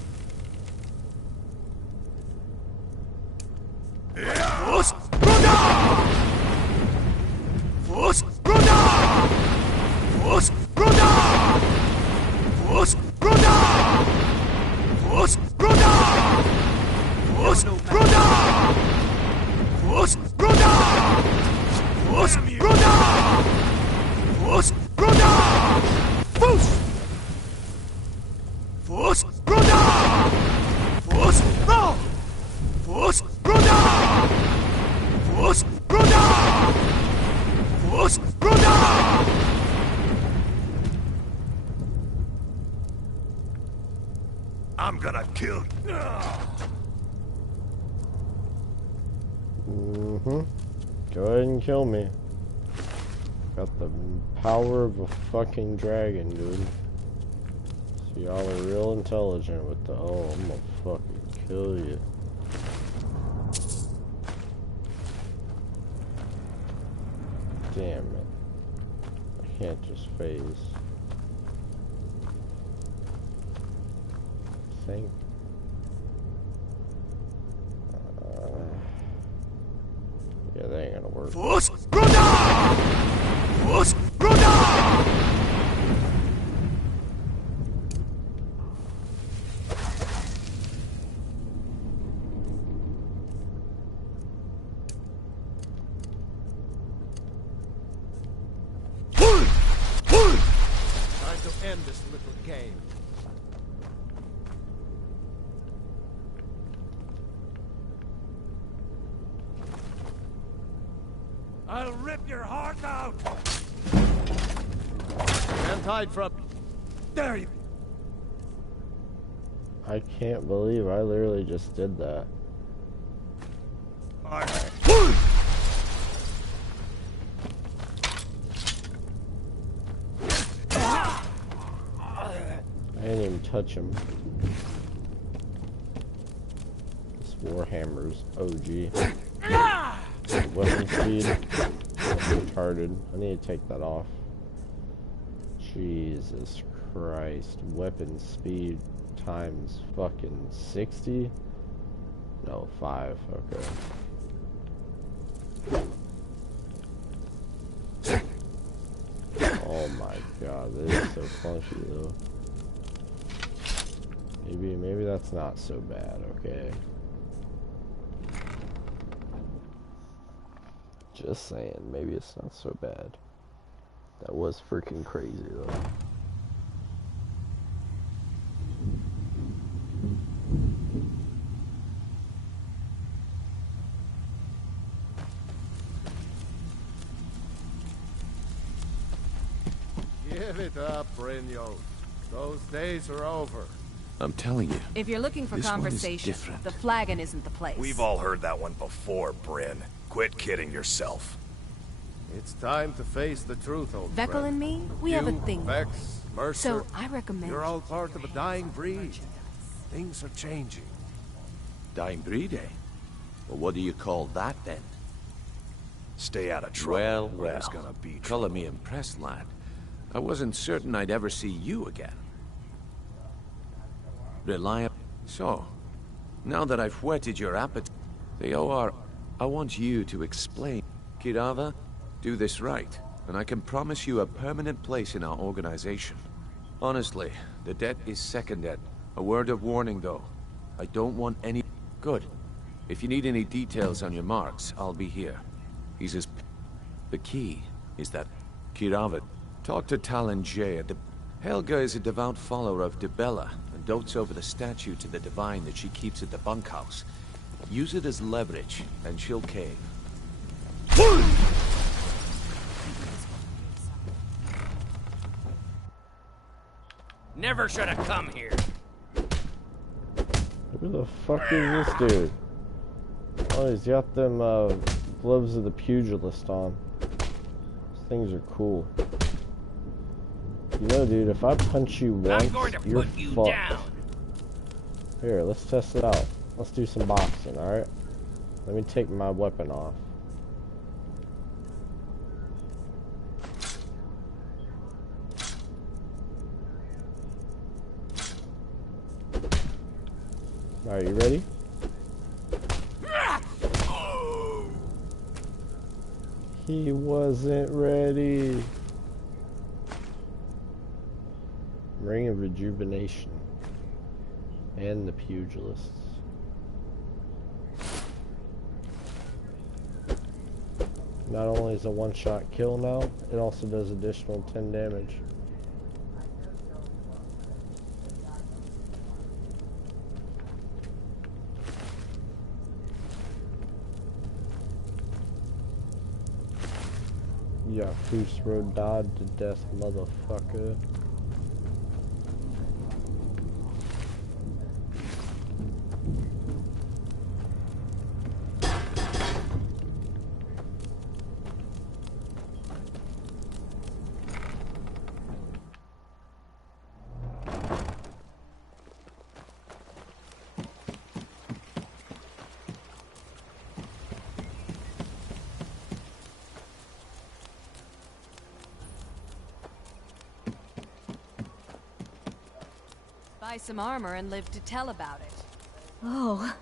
I'm gonna kill you. Go ahead and kill me. Got the power of a fucking dragon, dude. So y'all are real intelligent with the... Oh, I'm gonna fucking kill you. Damn it. I can't just phase. Think. Yeah, that ain't gonna work. Time to end this little game. I'll rip your heart out! Can't hide from... There you... I can't believe I literally just did that. I didn't even touch him. This Warhammer's OG. Weapon speed. That's retarded. I need to take that off. Jesus Christ. Weapon speed times fucking 60? No, 5. Okay. Oh my god, this is so funky though. Maybe that's not so bad, okay. Just saying, maybe it's not so bad. That was freaking crazy though. Give it up, Brynjolf. Those days are over. I'm telling you. If you're looking for This one is conversation, different. the flagon isn't the place. We've all heard that one before, Bryn. Quit kidding yourself. It's time to face the truth, old Vekel friend. and me, we have a You, thing. Vex, Mercer, So I recommend you're all part of a dying breed. Things are changing. Dying breed, eh? Well, what do you call that, then? Stay out of trouble. Well, There's gonna be color me impressed, lad. I wasn't certain I'd ever see you again. Reliable. So, now that I've whetted your appetite, the OR, I want you to explain. Kirava, do this right, and I can promise you a permanent place in our organization. Honestly, the debt is second debt. A word of warning, though. I don't want any... Good. If you need any details on your marks, I'll be here. He's as... The key is that Kirava Talk to Talon Jay at the... Helga is a devout follower of Dibella and dotes over the statue to the divine that she keeps at the bunkhouse. Use it as leverage, and she'll cave. Never should have come here. Who the fuck is this dude? Oh, he's got them gloves of the pugilist on. These things are cool. You know, dude, if I punch you once, you're fucked. Here, let's test it out. Let's do some boxing, alright? Let me take my weapon off. Alright, you ready? He wasn't ready. Ring of Rejuvenation. And the Pugilists. Not only is a one-shot kill now, it also does additional 10 damage. Yeah, Foos Road died to death, motherfucker. Buy some armor and live to tell about it. Oh,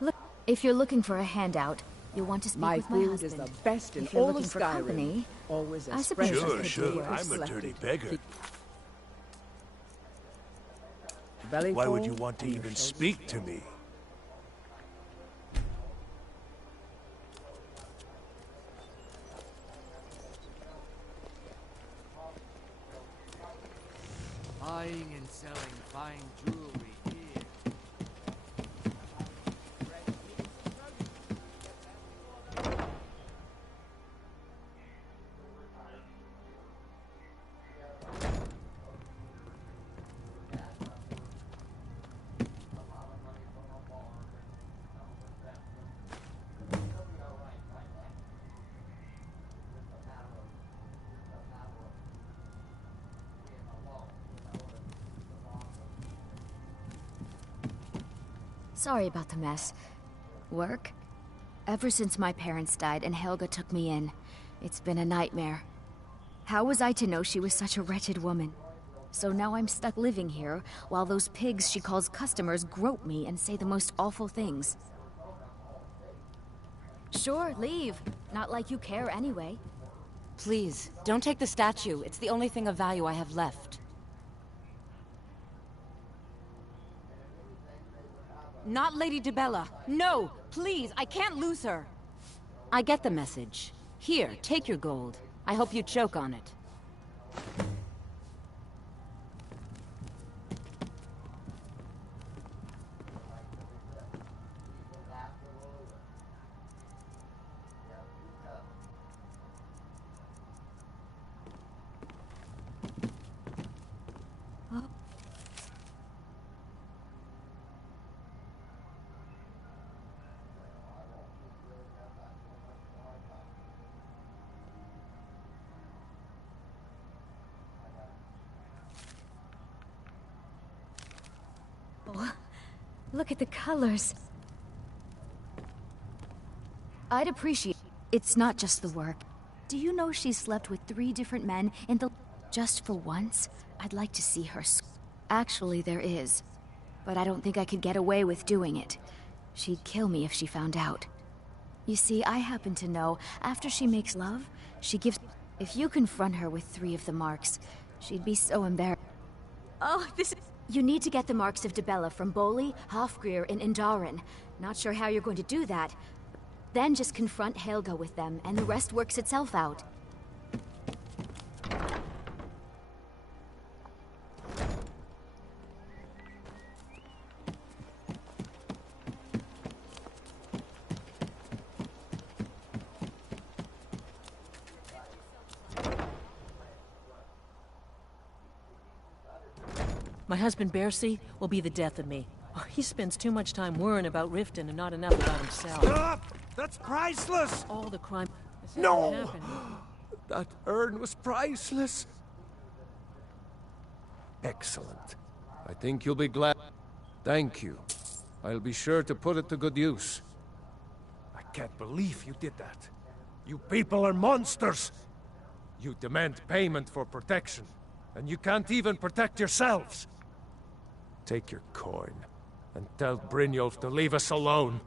look. If you're looking for a handout, you'll want to speak with my husband. Is the best in if you're all looking of for Skyrim. company, Always I suppose you could do Sure, worse. I'm a dirty beggar. Why would you want to even speak to me? Buying and selling fine jewelry here. Sorry about the mess. Work? Ever since my parents died and Helga took me in, it's been a nightmare. How was I to know she was such a wretched woman? So now I'm stuck living here, while those pigs she calls customers grope me and say the most awful things. Sure, leave. Not like you care anyway. Please, don't take the statue. It's the only thing of value I have left. Not Lady Dibella. No! Please, I can't lose her! I get the message. Here, take your gold. I hope you choke on it. Look at the colors. I'd appreciate... It's not just the work. Do you know she slept with 3 different men in the... Just for once? I'd like to see her... Actually, there is. But I don't think I could get away with doing it. She'd kill me if she found out. You see, I happen to know, after she makes love, she gives... If you confront her with 3 of the marks, she'd be so embarrassed. Oh, this is... You need to get the marks of Dibella from Bolli, Hofgrir, and Indaren. Not sure how you're going to do that. Then just confront Helga with them, and the rest works itself out. My husband Bercy will be the death of me. Oh, he spends too much time worrying about Riften and not enough about himself. Stop! That's priceless! All the crime... No! That urn was priceless. Excellent. I think you'll be glad. Thank you. I'll be sure to put it to good use. I can't believe you did that. You people are monsters! You demand payment for protection, and you can't even protect yourselves. Take your coin, and tell Brynjolf to leave us alone.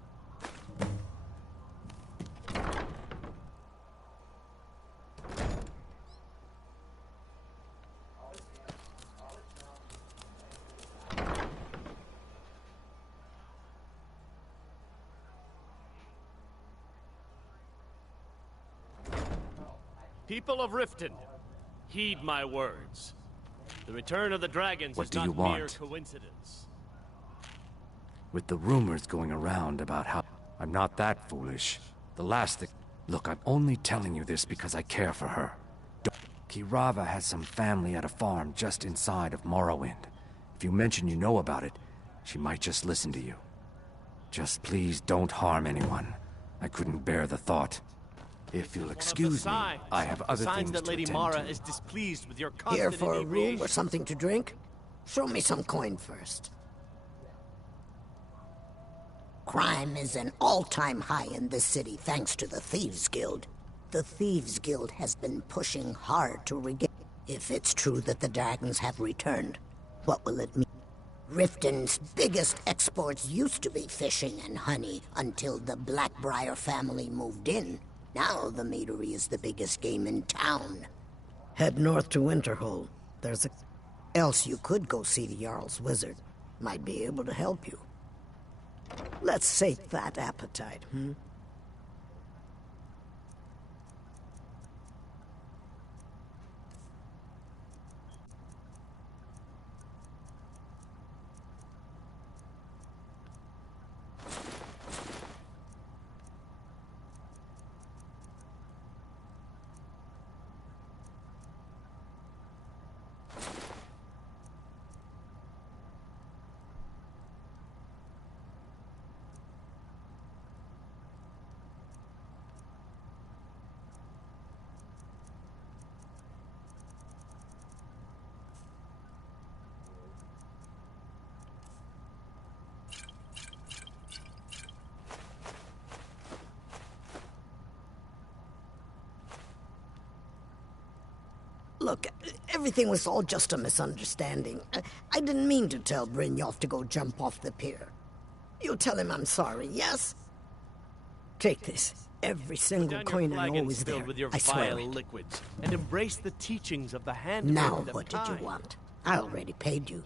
People of Riften, heed my words. The return of the dragons What is do not you mere want? coincidence. With the rumors going around about how... I'm not that foolish. The last thing... Look, I'm only telling you this because I care for her. Kirava has some family at a farm just inside of Morrowind. If you mention you know about it, she might just listen to you. Just please don't harm anyone. I couldn't bear the thought. If you'll excuse me, I have other things that to Lady attend Mara to. is displeased with your Here constant for a room or inebriation. something to drink? Show me some coin first. Crime is an all-time high in this city thanks to the Thieves Guild. The Thieves Guild has been pushing hard to regain. If it's true that the dragons have returned, what will it mean? Riften's biggest exports used to be fishing and honey until the Blackbriar family moved in. Now the meadery is the biggest game in town. Head north to Winterhold. There's a... Else you could go see the Jarl's wizard. Might be able to help you. Let's sate that appetite, hmm? Look, everything was all just a misunderstanding. I didn't mean to tell Brynjolf to go jump off the pier. You'll tell him I'm sorry, yes? Take this. Every single coin I know is there. With your I swear vile it. liquids, and embrace the teachings of the hand. Now what did you want? I already paid you.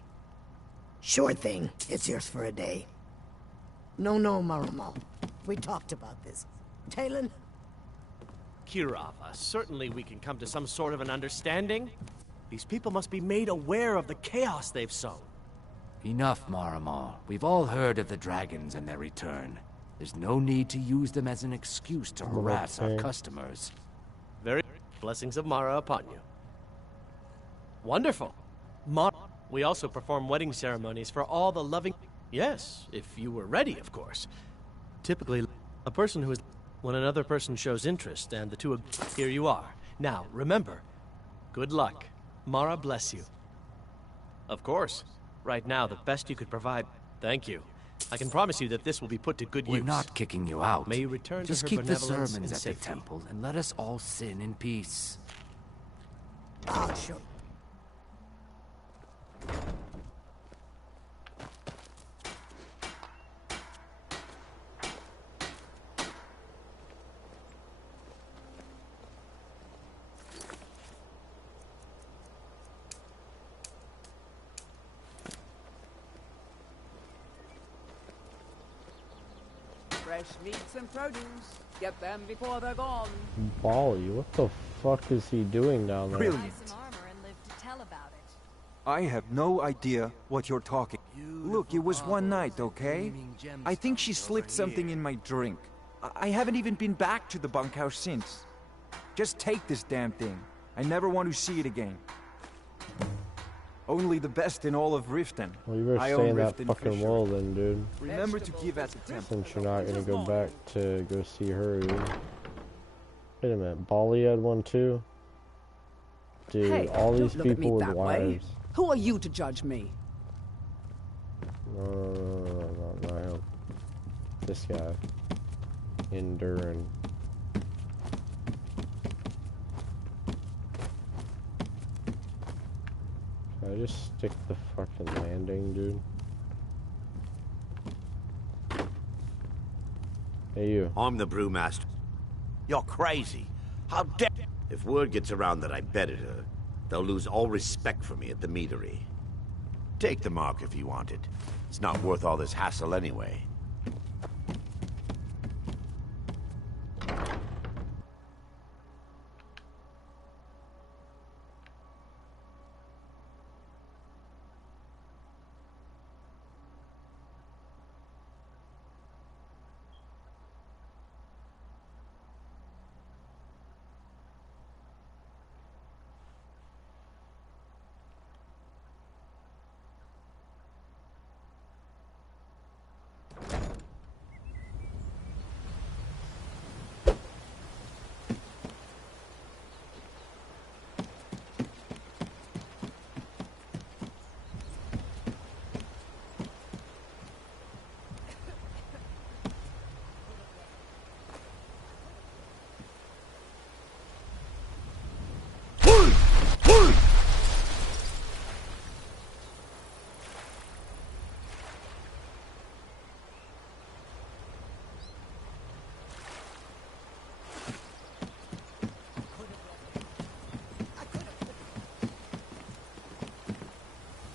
Sure thing. It's yours for a day. No, Marumal. We talked about this. Talon? Kirava, certainly we can come to some sort of an understanding. These people must be made aware of the chaos they've sown. Enough, Maramal. We've all heard of the dragons and their return. There's no need to use them as an excuse to harass our customers. Very blessings of Mara upon you. Wonderful. We also perform wedding ceremonies for all the loving... Yes, if you were ready, of course. Typically, a person who is... When another person shows interest, and the two... Here you are. Now, remember, good luck. Mara bless you. Of course. Right now, the best you could provide... Thank you. I can promise you that this will be put to good use. We're not kicking you out. May you return Just to her keep the benevolence sermons in at the safety. temple, and let us all sin in peace. I'll show you. Fresh meats and produce. Get them before they're gone. Bali, what the fuck is he doing down there? Brilliant. I have no idea what you're talking. Look, it was one night, okay? I think she slipped something in my drink. I haven't even been back to the bunkhouse since. Just take this damn thing. I never want to see it again. Only the best in all of Riften. Well, you better I stay own in that Riften fucking Fisher. wall then, dude. Remember to give at the temple. Since you're not gonna go back to go see her, dude. Wait a minute, Bali had one too? Dude, Hey, all these don't look at me people with that way. wives. Who are you to judge me? No, not him. This guy. Enduring. Can I just stick the fucking landing, dude? Hey, you. I'm the brewmaster. You're crazy. How dare... If word gets around that I betted her, they'll lose all respect for me at the meadery. Take the mark if you want it. It's not worth all this hassle anyway.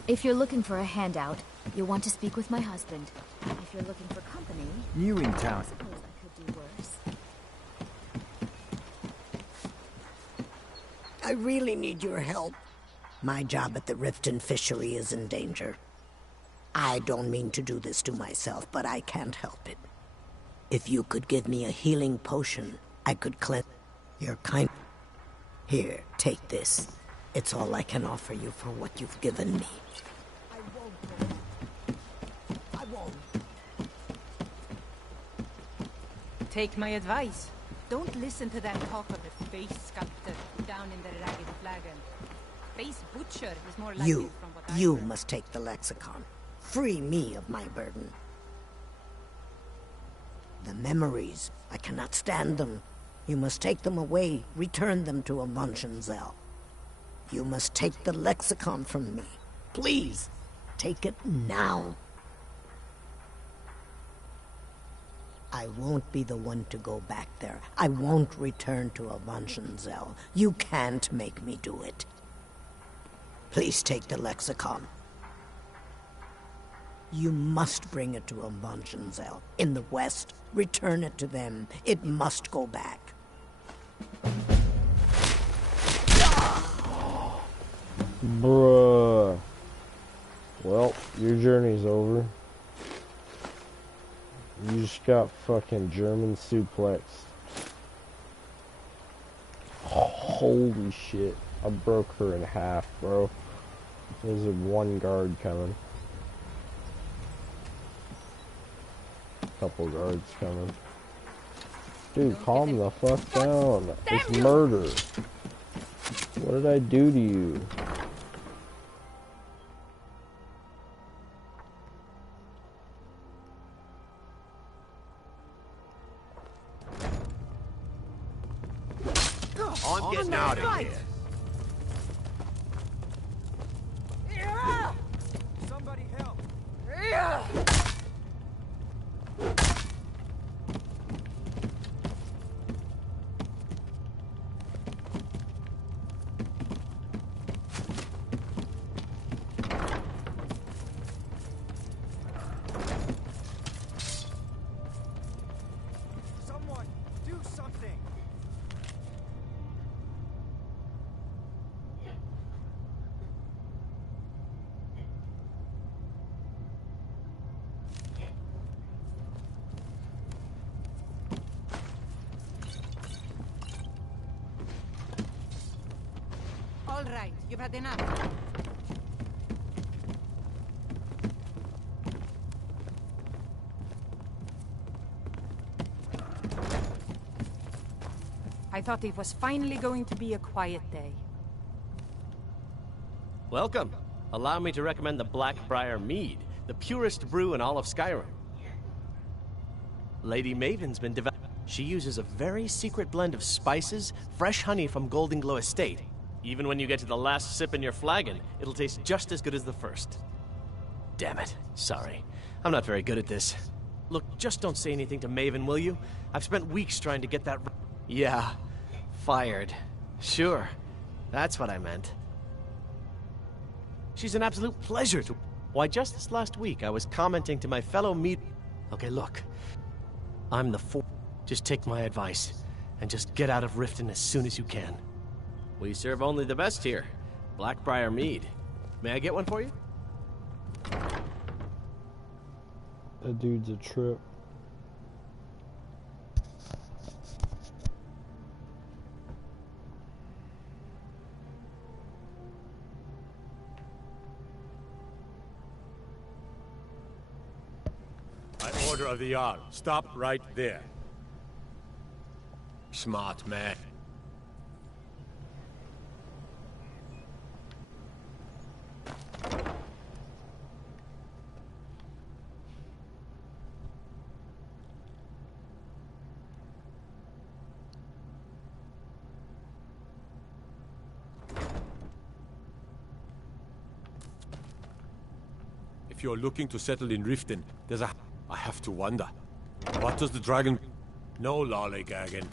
If you're looking for a handout, you'll want to speak with my husband. If you're looking for company... New in town. I suppose I could do worse. I really need your help. My job at the Riften fishery is in danger. I don't mean to do this to myself, but I can't help it. If you could give me a healing potion, I could cleanse your kind... Here, take this. It's all I can offer you for what you've given me. I won't. Take my advice. Don't listen to that talk of the face sculptor down in the ragged flagon. Face butcher is more like You, from what you must take the lexicon. Free me of my burden. The memories, I cannot stand them. You must take them away, return them to a Munchenzell. You must take the lexicon from me. Please, take it now. I won't be the one to go back there. I won't return to a Munchenzell. You can't make me do it. Please take the lexicon. You must bring it to a Munchenzell in the west. Return it to them. It must go back. Bruh. Well, your journey's over. You just got fucking German suplexed. Holy shit. I broke her in half, bro. There's one guard coming. Couple guards coming. Dude, calm the fuck down. It's murder. What did I do to you? I'm getting out of here. Somebody help! Someone, do something! All right, you've had enough. I thought it was finally going to be a quiet day. Welcome. Allow me to recommend the Blackbriar Mead, the purest brew in all of Skyrim. Lady Maven's been developed. She uses a very secret blend of spices, fresh honey from Golden Glow Estate. Even when you get to the last sip in your flagon, it'll taste just as good as the first. Damn it. Sorry. I'm not very good at this. Look, just don't say anything to Maven, will you? I've spent weeks trying to get that... Yeah. Fired. Sure. That's what I meant. She's an absolute pleasure to... Why, just this last week, I was commenting to my fellow meat... Okay, look. I'm the Just take my advice, and just get out of Riften as soon as you can. We serve only the best here. Blackbriar Mead. May I get one for you? That dude's a trip. By order of the Jarl, stop right there. Smart man. If you're looking to settle in Riften, there's a... I have to wonder. What does the dragon... No lollygagging.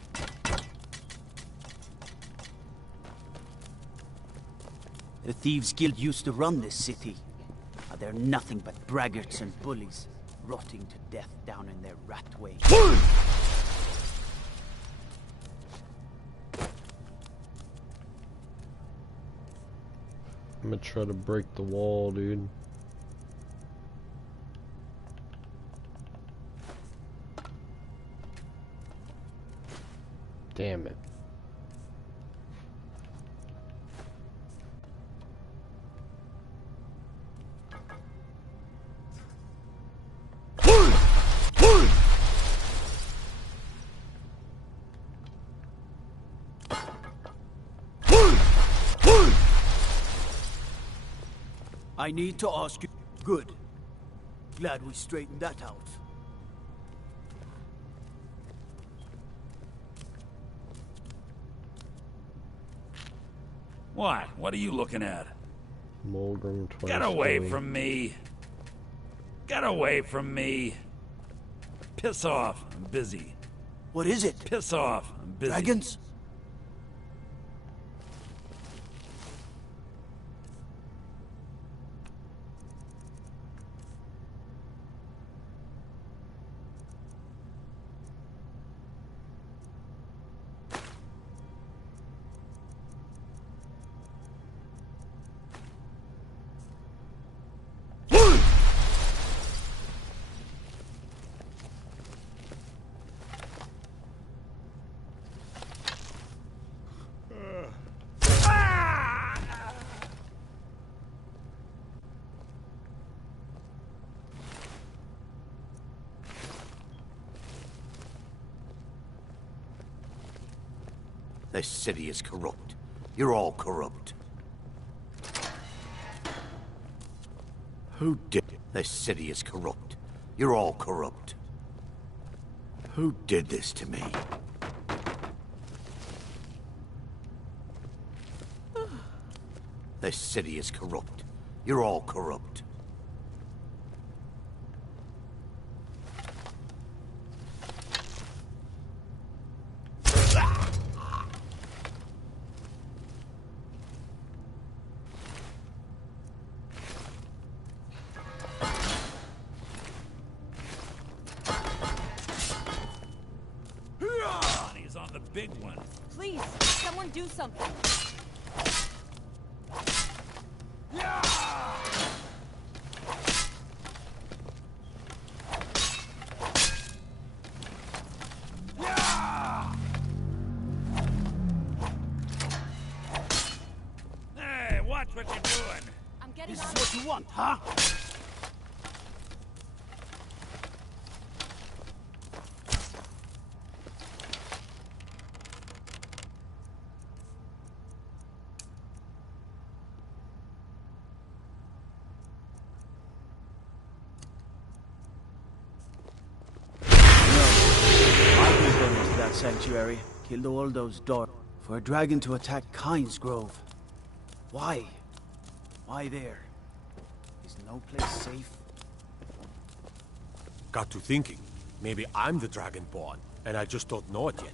The Thieves Guild used to run this city. Now they're nothing but braggarts and bullies, rotting to death down in their rat way. I'm gonna try to break the wall, dude. Damn it. I need to ask you... Good. Glad we straightened that out. What? What are you looking at? Mulgrim 20. Get away from me! Get away from me! Piss off, I'm busy. What is it? Piss off, I'm busy. Dragons? This city is corrupt. You're all corrupt. Who did... This city is corrupt. You're all corrupt. Who did this to me? This city is corrupt. You're all corrupt. He's on the big one. Please, someone do something. Hey, watch what you're doing. I'm getting This is what you want, huh? sanctuary, killed all those dogs. For a dragon to attack Kyne's Grove. Why? Why there? Is no place safe? Got to thinking. Maybe I'm the Dragonborn, and I just don't know it yet.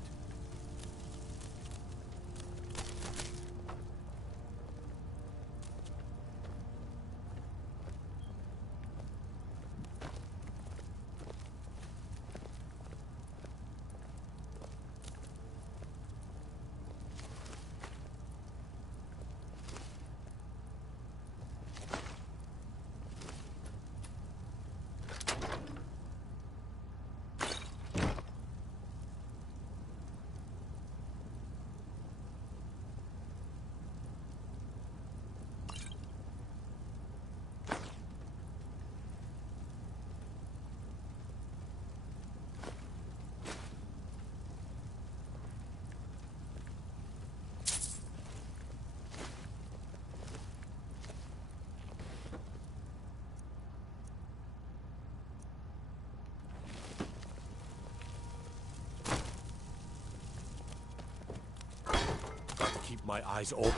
Keep my eyes open.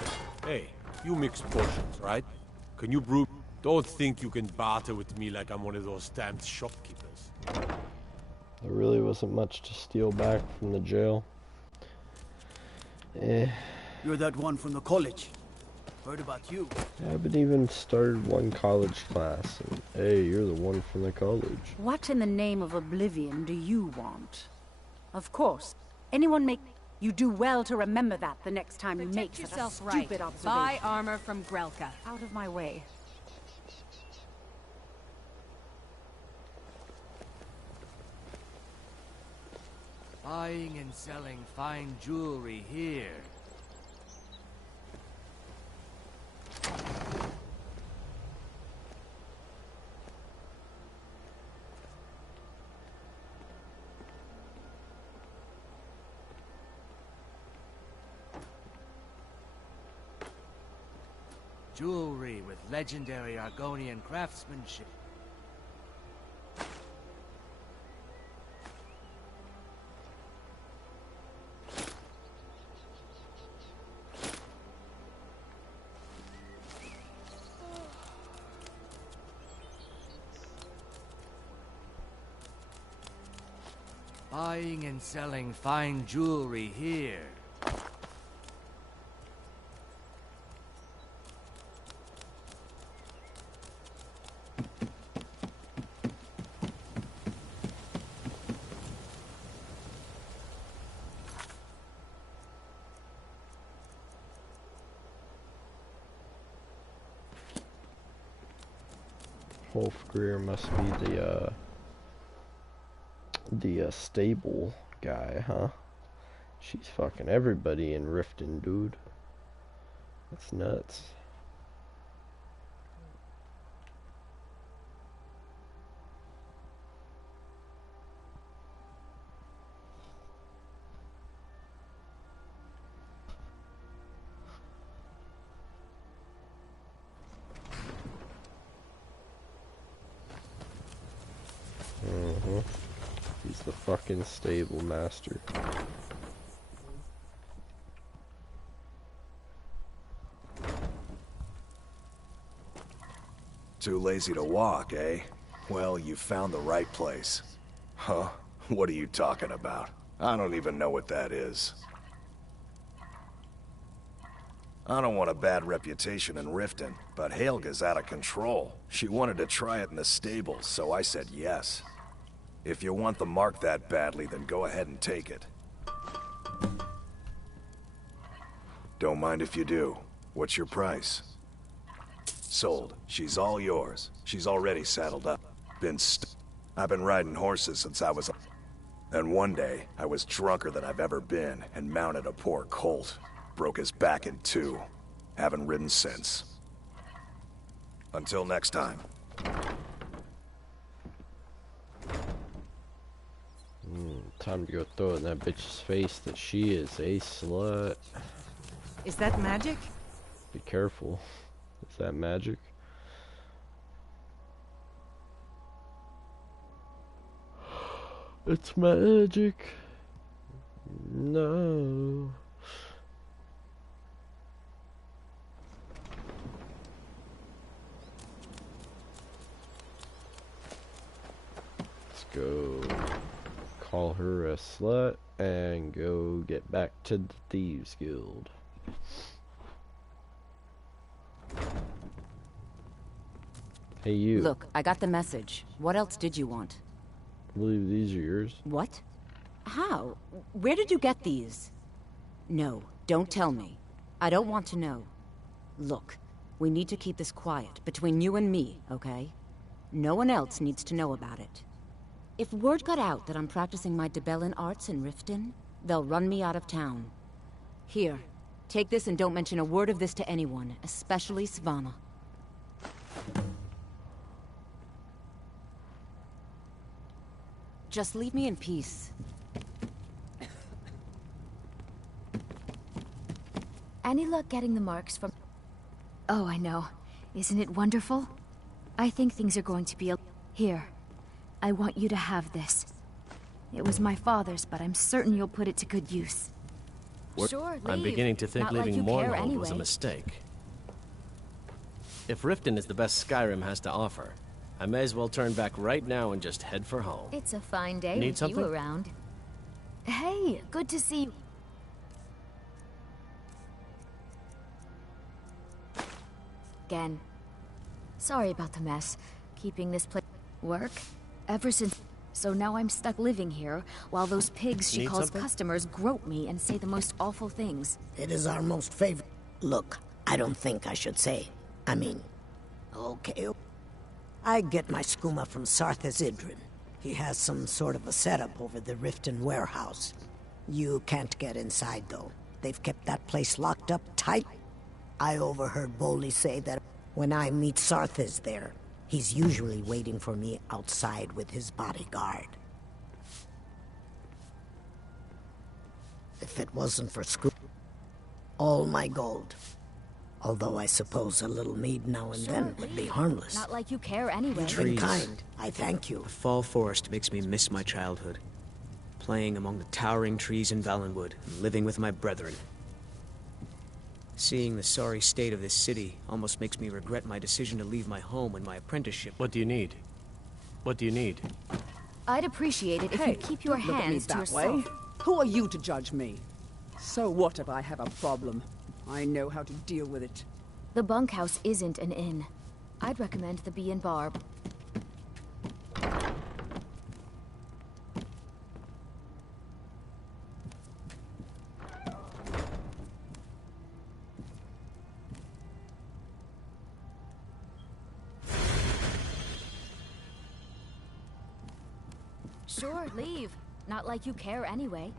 Hey, you mix potions, right? Can you brew? Don't think you can barter with me like I'm one of those damn shopkeepers. There really wasn't much to steal back from the jail. You're that one from the college. Heard about you. I haven't even started one college class, and hey, you're the one from the college. What in the name of oblivion do you want? Of course, anyone make... You do well to remember that the next time you make such a stupid observation. Buy armor from Grelka. Out of my way. Buying and selling fine jewelry here. Jewelry with legendary Argonian craftsmanship. Buying and selling fine jewelry here. Wolfgreer must be the stable guy, huh? She's fucking everybody in Riften, dude. That's nuts. He's the fucking stable master. Too lazy to walk, eh? Well, you found the right place. Huh? What are you talking about? I don't even know what that is. I don't want a bad reputation in Riften, but Helga's out of control. She wanted to try it in the stables, so I said yes. If you want the mark that badly, then go ahead and take it. Don't mind if you do. What's your price? Sold. She's all yours. She's already saddled up. I've been riding horses since I was... And one day, I was drunker than I've ever been and mounted a poor colt. Broke his back in two. Haven't ridden since. Until next time. Time to go throw it in that bitch's face that she is a slut. Is that magic? Be careful. Is that magic? It's magic. No. Let's go call her a slut and go get back to the Thieves Guild. Hey, you. Look, I got the message. What else did you want? I believe these are yours. What? How? Where did you get these? No, don't tell me. I don't want to know. Look, we need to keep this quiet, between you and me, okay? No one else needs to know about it. If word got out that I'm practicing my Debellan arts in Riften, they'll run me out of town. Here, take this and don't mention a word of this to anyone, especially Svanna. Just leave me in peace. Any luck getting the marks from... Oh, I know. Isn't it wonderful? I think things are going to be Here. I want you to have this. It was my father's, but I'm certain you'll put it to good use. Sure, I'm beginning to think leaving Mournhold was a mistake. If Riften is the best Skyrim has to offer, I may as well turn back right now and just head for home. It's a fine day Need with something? you around. Hey, good to see you. Again. Sorry about the mess. Keeping this place work ever since. So now I'm stuck living here while those pigs she calls customers grope me and say the most awful things. It is our most favorite. Look, I don't think I should say. I mean, okay. I get my skooma from Sarthas Idrin. He has some sort of a setup over the Riften warehouse. You can't get inside, though. They've kept that place locked up tight. I overheard Boley say that when I meet Sarthas there, he's usually waiting for me outside with his bodyguard. If it wasn't for Scoop, all my gold. Although I suppose a little mead now and then would be harmless. Not like you care anyway. You've been kind. I thank you. The fall forest makes me miss my childhood. Playing among the towering trees in Valenwood and living with my brethren. Seeing the sorry state of this city almost makes me regret my decision to leave my home and my apprenticeship. What do you need? What do you need? I'd appreciate it if you keep your look at me hands to that yourself. way. Who are you to judge me? So what if I have a problem? I know how to deal with it. The bunkhouse isn't an inn. I'd recommend the Bee and Barb. Sure, leave. Not like you care anyway.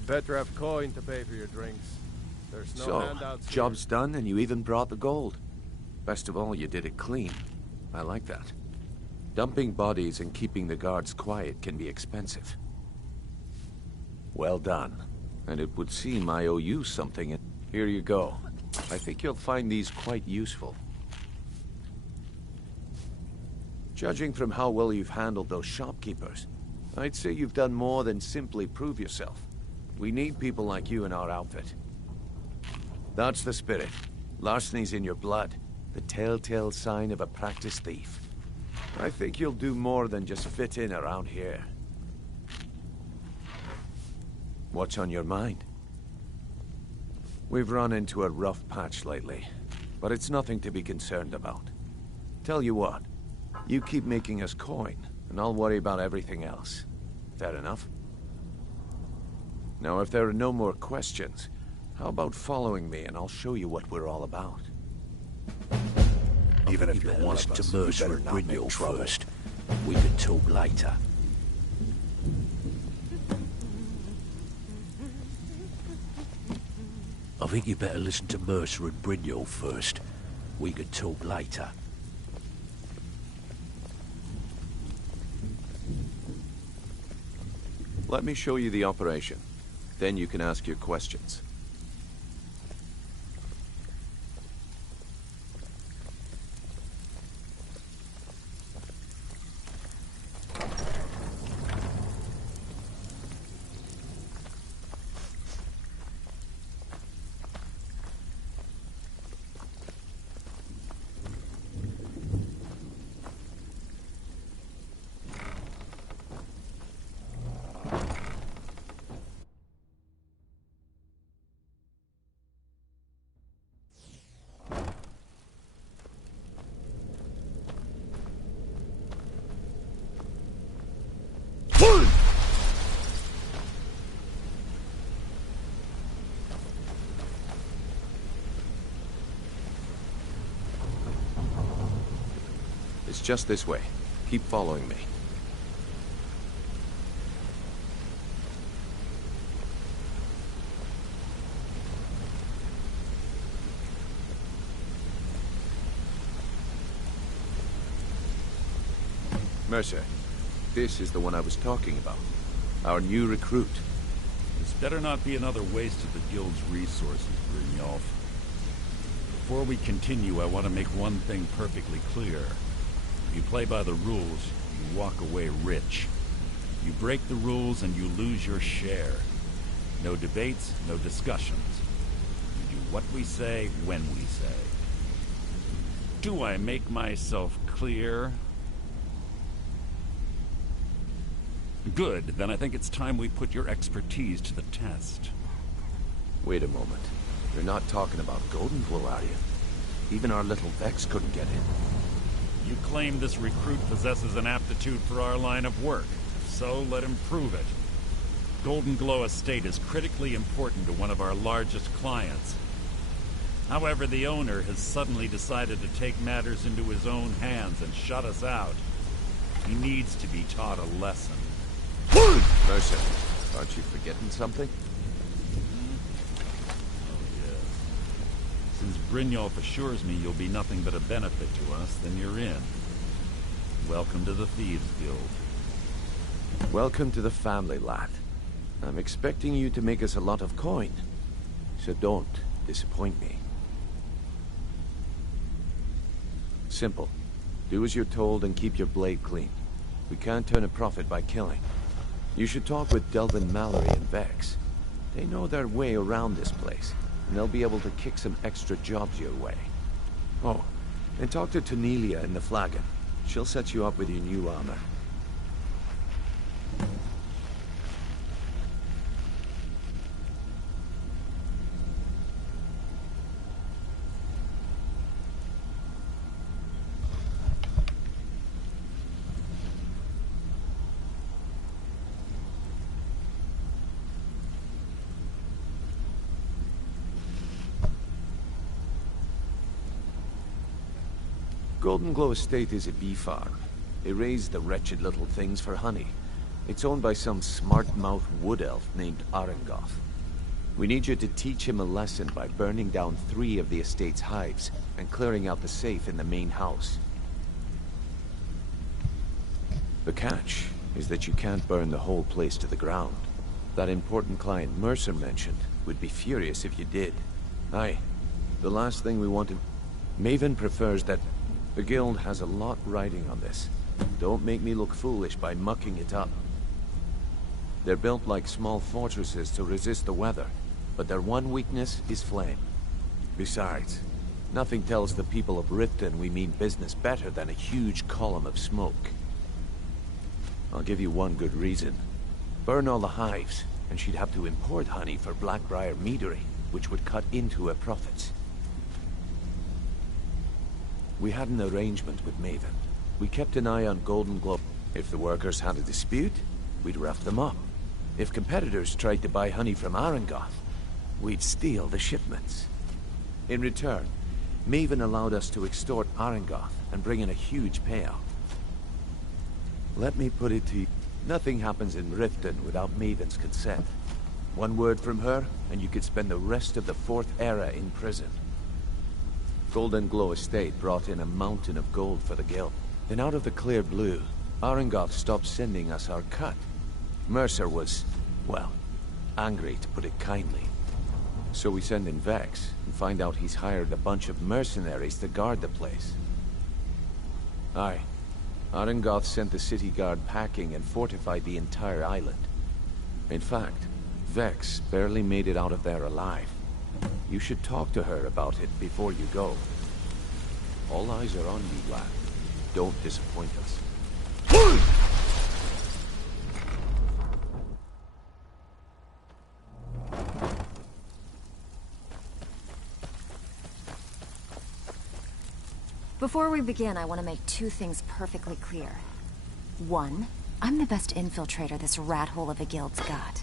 You'd better have coin to pay for your drinks. There's no So, handouts here. job's done and you even brought the gold. Best of all, you did it clean. I like that. Dumping bodies and keeping the guards quiet can be expensive. Well done. And it would seem I owe you something. Here you go. I think you'll find these quite useful. Judging from how well you've handled those shopkeepers, I'd say you've done more than simply prove yourself. We need people like you in our outfit. That's the spirit. Larceny's in your blood. The telltale sign of a practiced thief. I think you'll do more than just fit in around here. What's on your mind? We've run into a rough patch lately, but it's nothing to be concerned about. Tell you what, you keep making us coin, and I'll worry about everything else. Fair enough? Now, if there are no more questions, how about following me and I'll show you what we're all about? Even if you're one of us, you better not make trouble. First. We can talk later. I think you better listen to Mercer and Brynjolf first. We can talk later. Let me show you the operation. Then you can ask your questions. It's just this way. Keep following me. Mercer, this is the one I was talking about. Our new recruit. This better not be another waste of the guild's resources, Brynjolf. Before we continue, I want to make one thing perfectly clear. If you play by the rules, you walk away rich. You break the rules and you lose your share. No debates, no discussions. You do what we say, when we say. Do I make myself clear? Good, then I think it's time we put your expertise to the test. Wait a moment. You're not talking about Goldenflow, are you? Even our little Vex couldn't get in. You claim this recruit possesses an aptitude for our line of work. So let him prove it. Golden Glow Estate is critically important to one of our largest clients. However, the owner has suddenly decided to take matters into his own hands and shut us out. He needs to be taught a lesson. Mercer, aren't you forgetting something? Since Brynjolf assures me you'll be nothing but a benefit to us, then you're in. Welcome to the Thieves Guild. Welcome to the family, lad. I'm expecting you to make us a lot of coin. So don't disappoint me. Simple. Do as you're told and keep your blade clean. We can't turn a profit by killing. You should talk with Delvin Mallory and Vex. They know their way around this place, and they'll be able to kick some extra jobs your way. Oh, and talk to Tanelia in the Flagon. She'll set you up with your new armor. Golden Glow Estate is a bee farm. They raise the wretched little things for honey. It's owned by some smart-mouth wood elf named Arengoth. We need you to teach him a lesson by burning down 3 of the estate's hives and clearing out the safe in the main house. The catch is that you can't burn the whole place to the ground. That important client Mercer mentioned would be furious if you did. Aye, the last thing we wanted... Maven prefers that... The guild has a lot riding on this. Don't make me look foolish by mucking it up. They're built like small fortresses to resist the weather, but their one weakness is flame. Besides, nothing tells the people of Riften we mean business better than a huge column of smoke. I'll give you one good reason. Burn all the hives, and she'd have to import honey for Blackbriar Meadery, which would cut into her profits. We had an arrangement with Maven. We kept an eye on Golden Globe. If the workers had a dispute, we'd rough them up. If competitors tried to buy honey from Arengoth, we'd steal the shipments. In return, Maven allowed us to extort Arengoth and bring in a huge payout. Let me put it to you, nothing happens in Riften without Maven's consent. One word from her, and you could spend the rest of the 4th era in prison. Golden Glow Estate brought in a mountain of gold for the guild. Then out of the clear blue, Arengoth stopped sending us our cut. Mercer was, well, angry to put it kindly. So we send in Vex, and find out he's hired a bunch of mercenaries to guard the place. Aye. Arengoth sent the city guard packing and fortified the entire island. In fact, Vex barely made it out of there alive. You should talk to her about it before you go. All eyes are on you, lad. Don't disappoint us. Before we begin, I want to make 2 things perfectly clear. 1, I'm the best infiltrator this rat hole of a guild's got.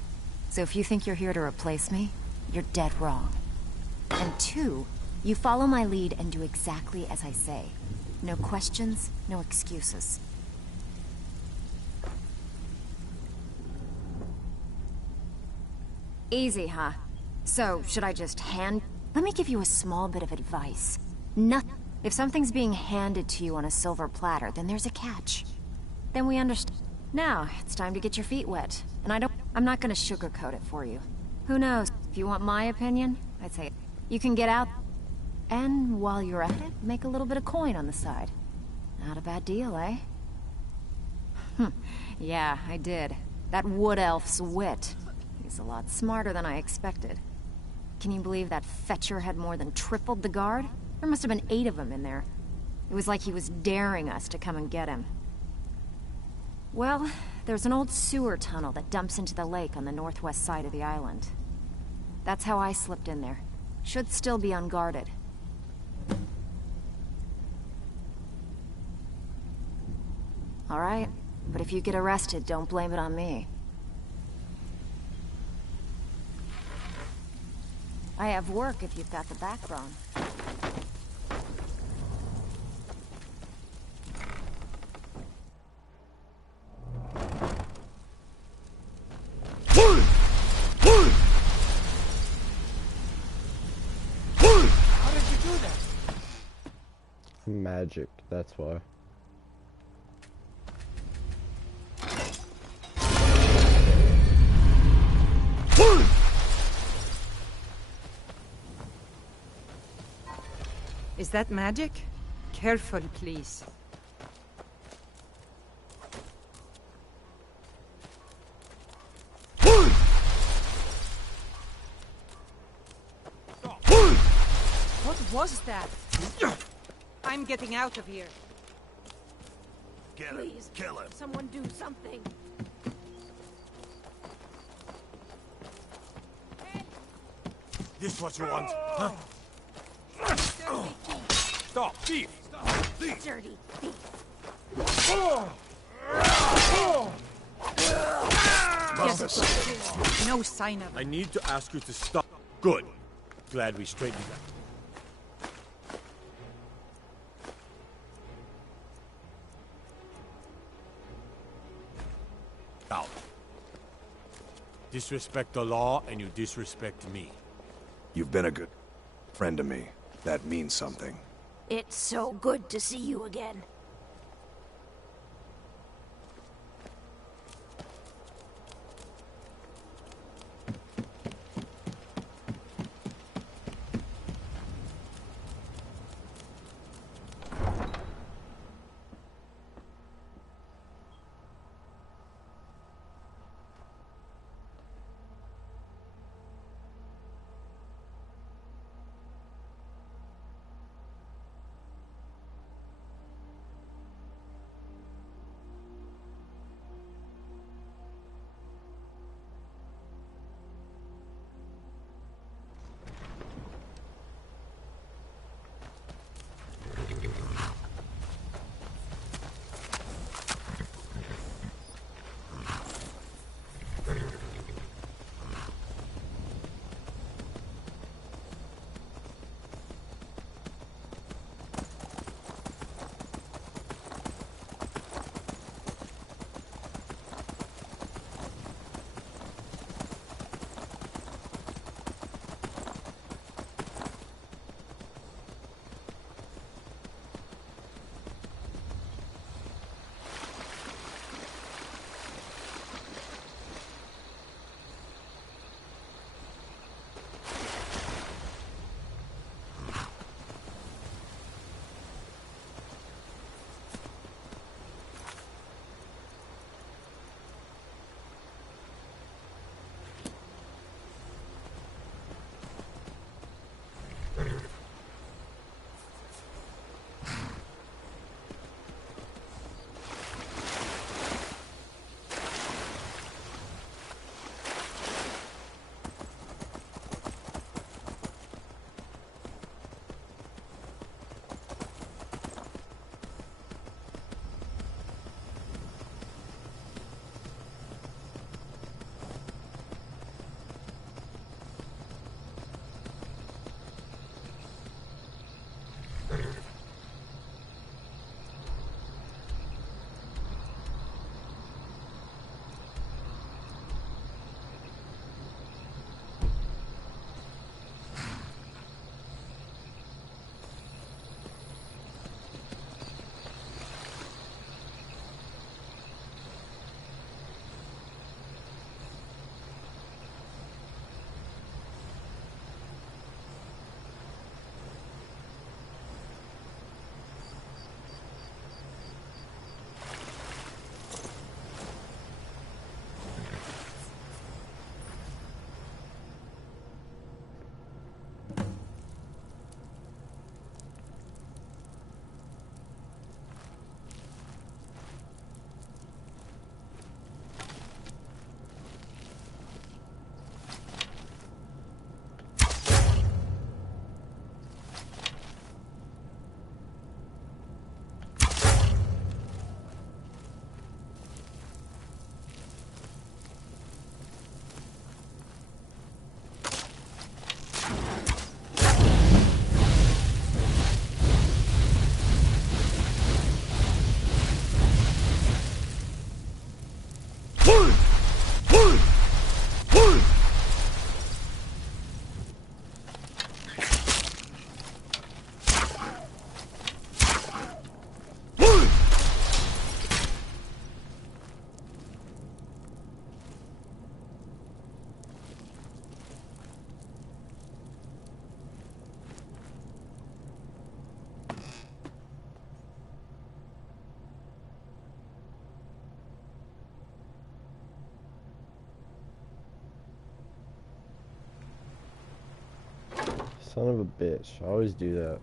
So if you think you're here to replace me, you're dead wrong. And 2, you follow my lead and do exactly as I say. No questions, no excuses. Easy, huh? So, should I just hand... Let me give you a small bit of advice. Nothing... If something's being handed to you on a silver platter, then there's a catch. Then we understand. Now, it's time to get your feet wet. And I'm not gonna sugarcoat it for you. Who knows? If you want my opinion, I'd say you can get out, and while you're at it, make a little bit of coin on the side. Not a bad deal, eh? Yeah, I did. That wood elf's wit. He's a lot smarter than I expected. Can you believe that fetcher had more than tripled the guard? There must have been 8 of them in there. It was like he was daring us to come and get him. Well, there's an old sewer tunnel that dumps into the lake on the northwest side of the island. That's how I slipped in there. Should still be unguarded. All right, but if you get arrested, don't blame it on me. I have work if you've got the backbone. How did you do that? Magic, that's why. Is that magic? Careful, please. What was that? I'm getting out of here. Get him. Please, Kill him. someone do something. This what you want, huh? Stop, thief! Stop, thief! Dirty thief. Yes, no sign of it. I need to ask you to stop. Good. Glad we straightened that. Out. disrespect the law, and you disrespect me. You've been a good friend to me. That means something. It's so good to see you again. Son of a bitch. I always do that.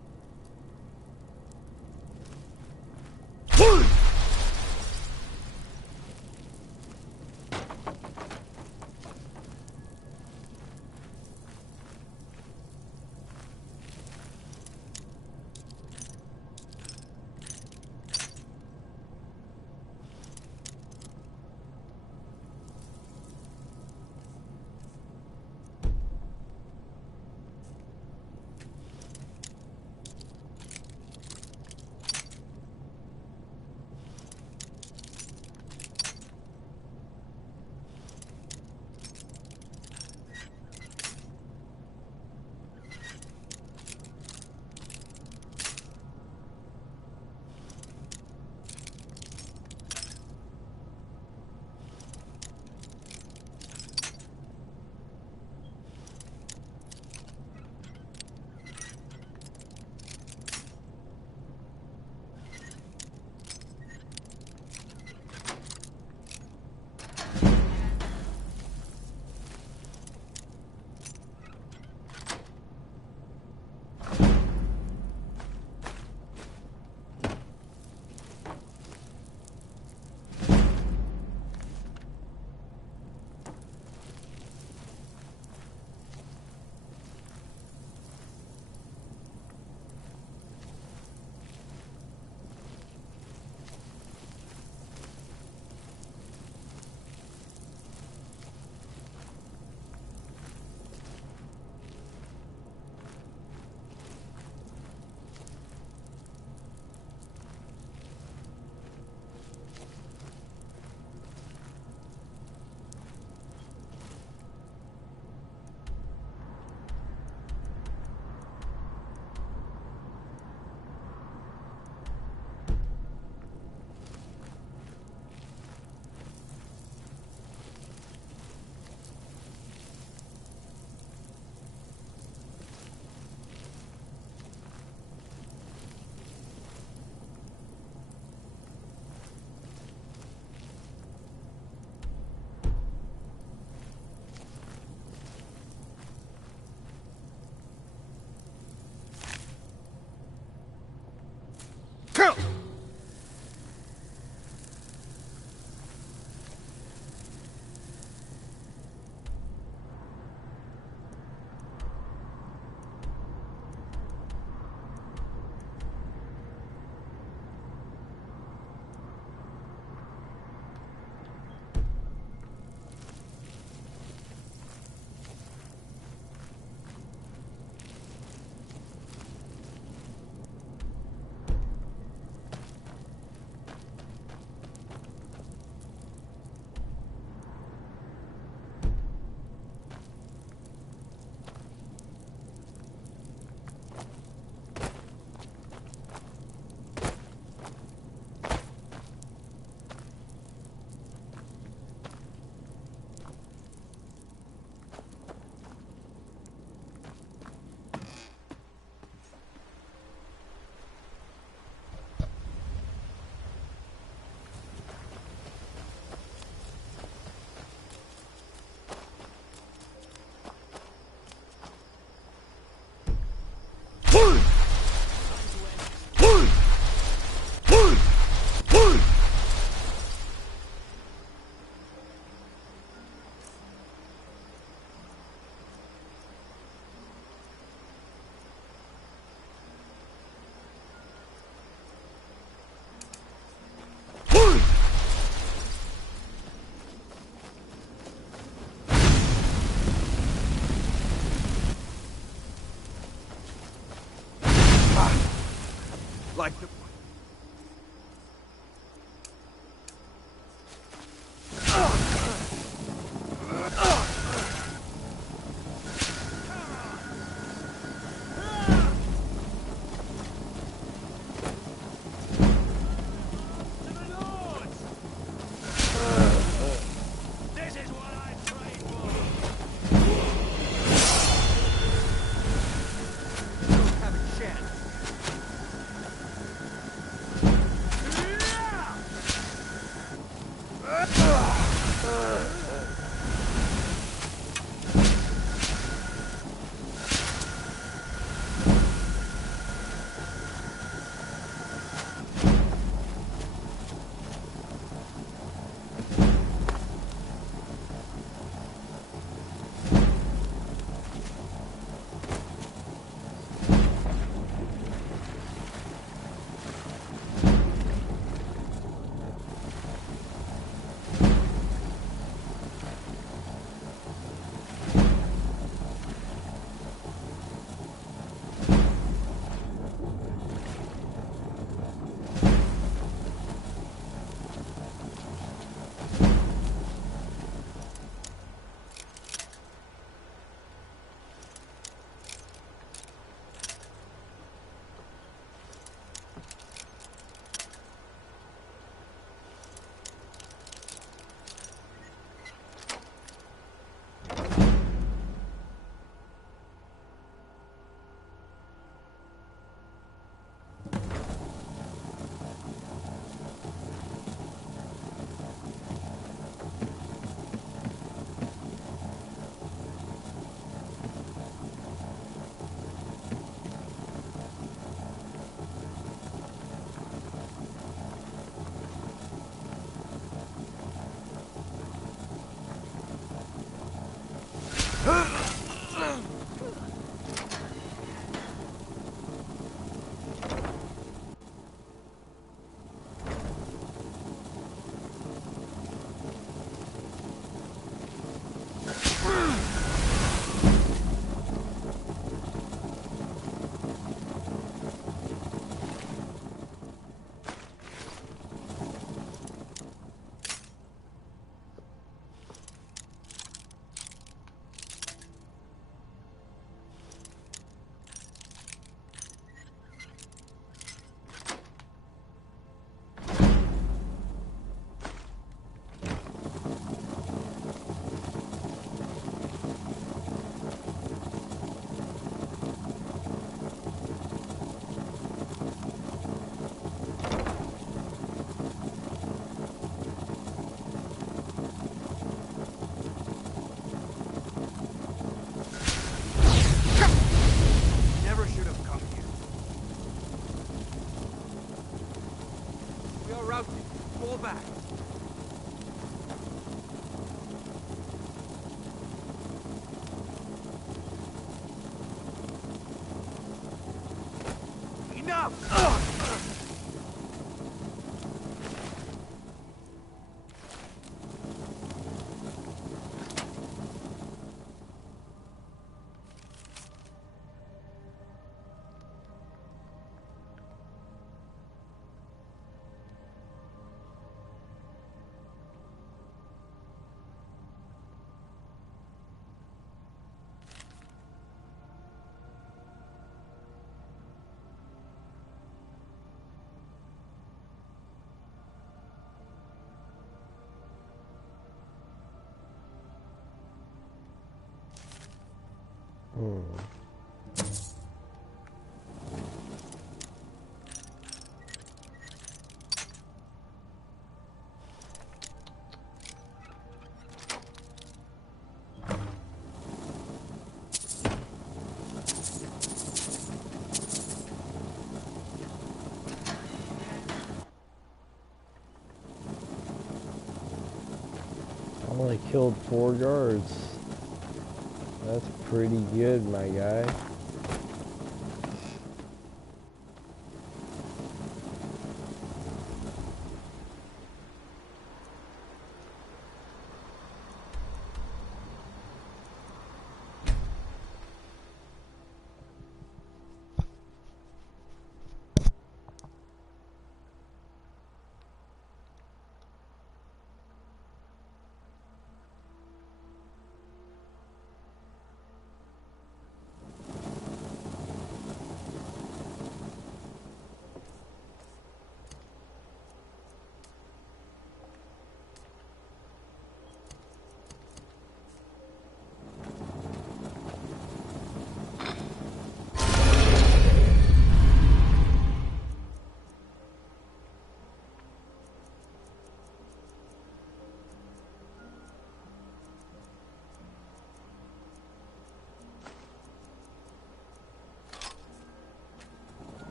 Like the... back. Enough! Only killed 4 guards. That's pretty good, my guy.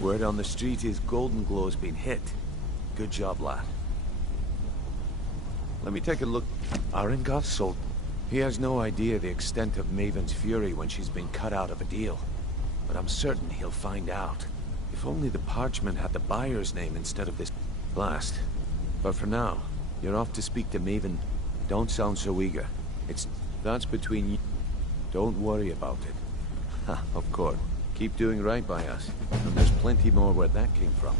Word on the street is Golden Glow's been hit. Good job, lad. Let me take a look. Arengoth sold. He has no idea the extent of Maven's fury when she's been cut out of a deal. But I'm certain he'll find out. If only the parchment had the buyer's name instead of this blast. But for now, you're off to speak to Maven. Don't sound so eager. That's between you. Don't worry about it. Ha, of course. Keep doing right by us. And there's plenty more where that came from.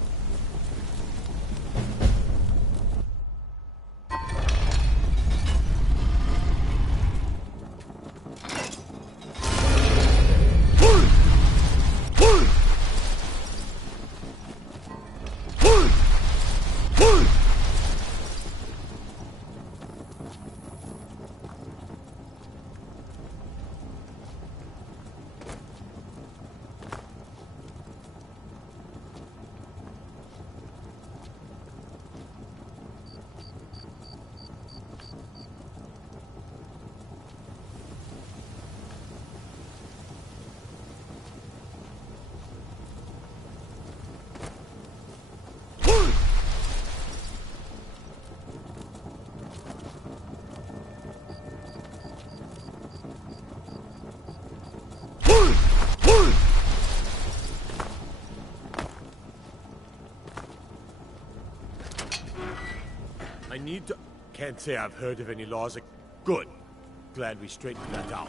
I need to... Can't say I've heard of any laws. Good. Glad we straightened that out.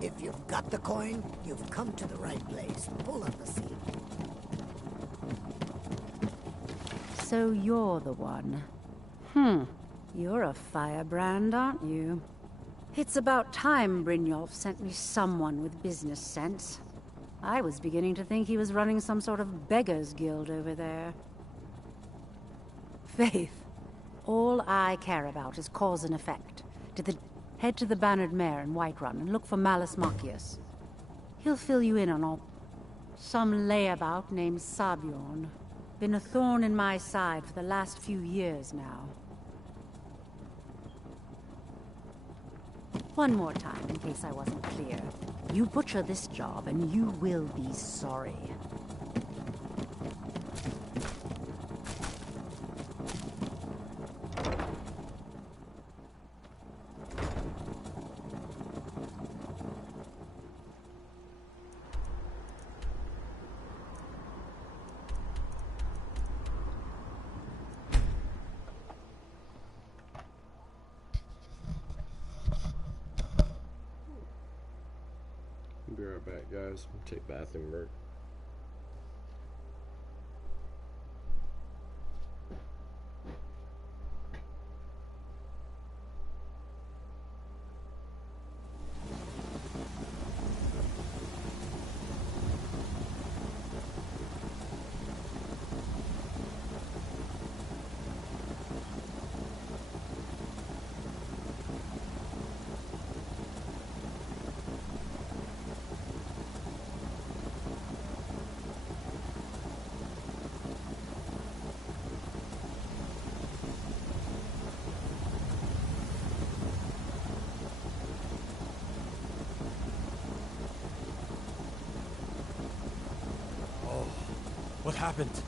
If you've got the coin, you've come to the right place. Pull up a seat. So you're the one. You're a firebrand, aren't you? It's about time Brynjolf sent me someone with business sense. I was beginning to think he was running some sort of beggars guild over there. Faith, all I care about is cause and effect. Head to the Bannered Mare in Whiterun and look for Malus Macius. He'll fill you in on all... Some layabout named Sabjorn. Been a thorn in my side for the last few years now. One more time, in case I wasn't clear. You butcher this job, and you will be sorry. Be right back, guys. Take bathroom break. What happened?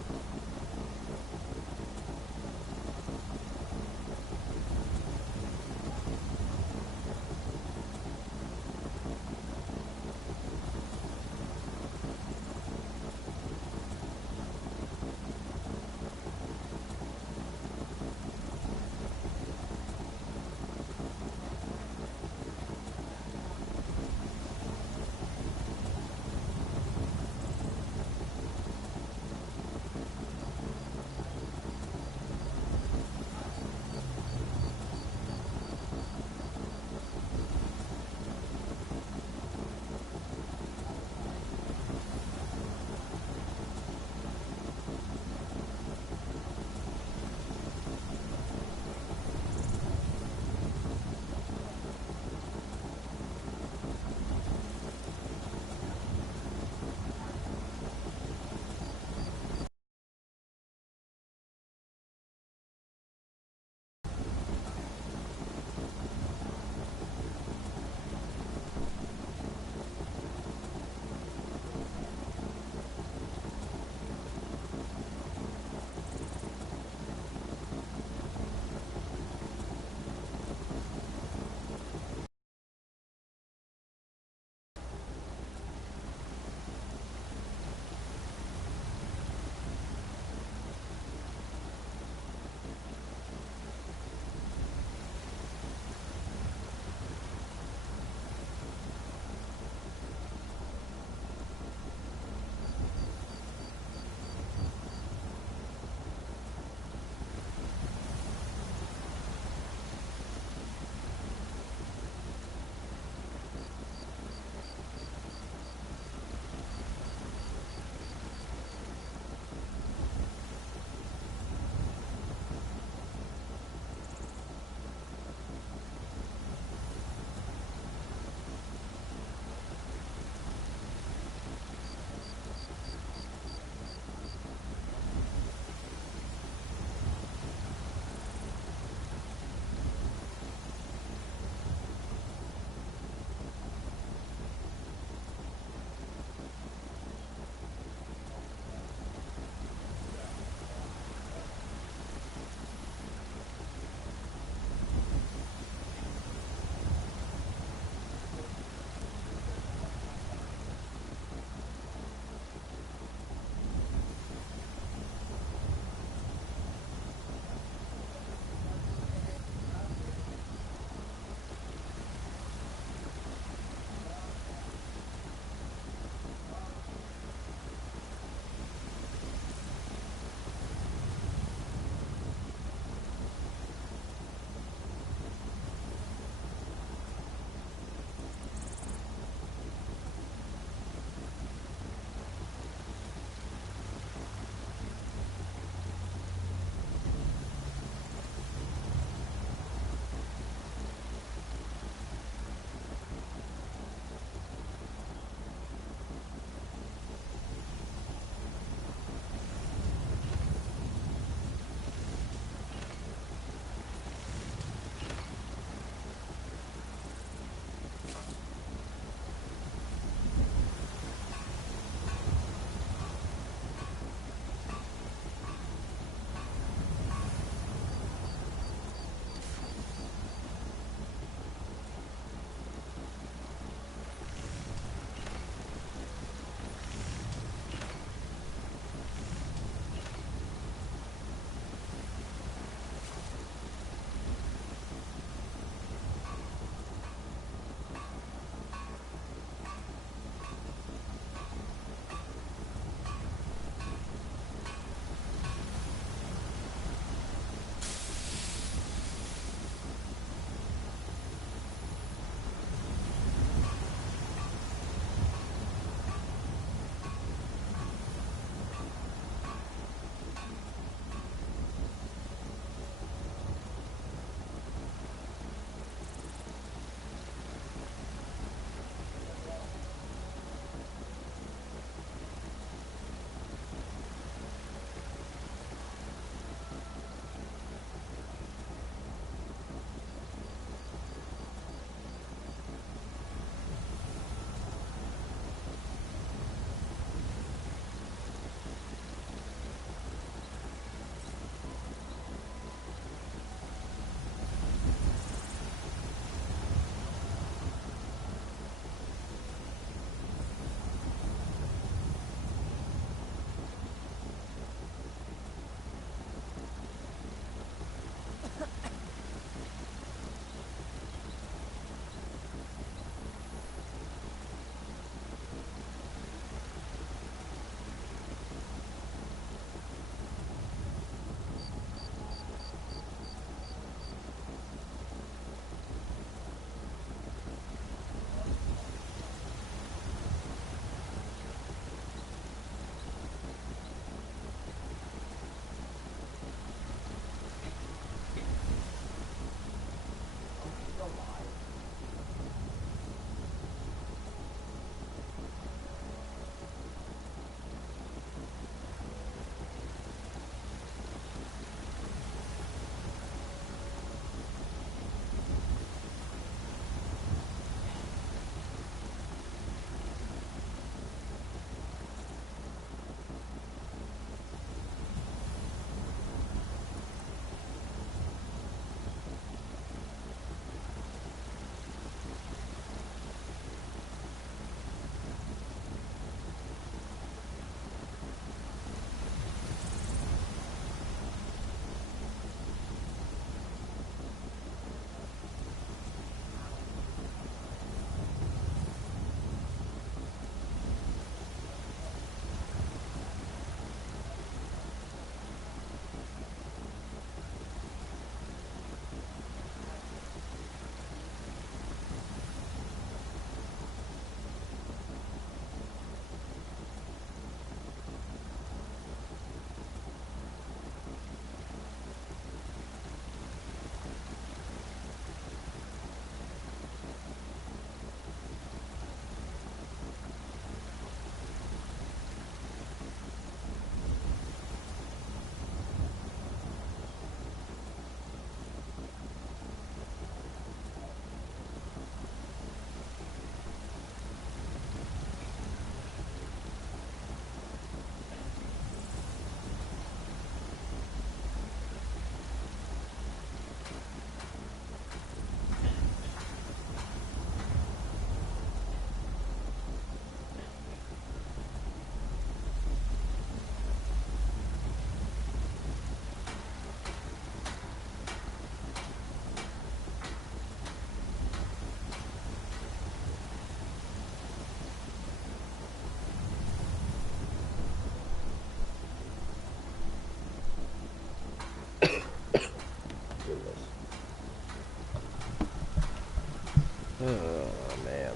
man.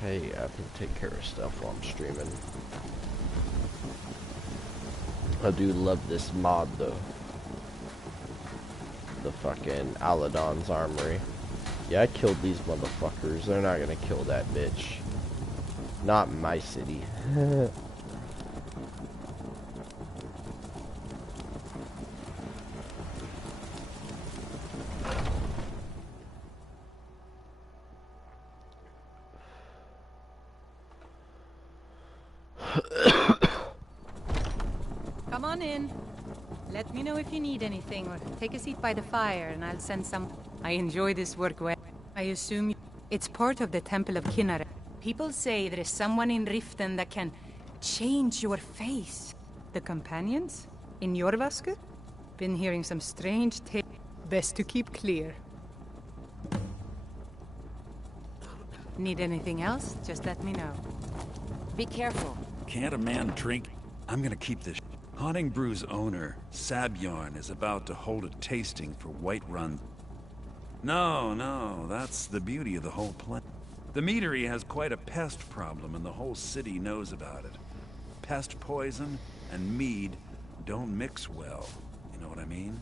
Hey, I can take care of stuff while I'm streaming. I do love this mod though. The fucking Aladon's Armory. Yeah, I killed these motherfuckers. They're not gonna kill that bitch. Not in my city. Come on in. Let me know if you need anything, or take a seat by the fire and I'll send some... I enjoy this work well. I assume it's part of the Temple of Kinneret. People say there is someone in Riften that can change your face. The companions? In Jorvaskr? Been hearing some strange tales. Best to keep clear. Need anything else? Just let me know. Be careful. Can't a man drink? I'm gonna keep this. Haunting Brew's owner, Sabjorn, is about to hold a tasting for Whiterun. No, that's the beauty of the whole place. The meadery has quite a pest problem, and the whole city knows about it. Pest poison and mead don't mix well, you know what I mean?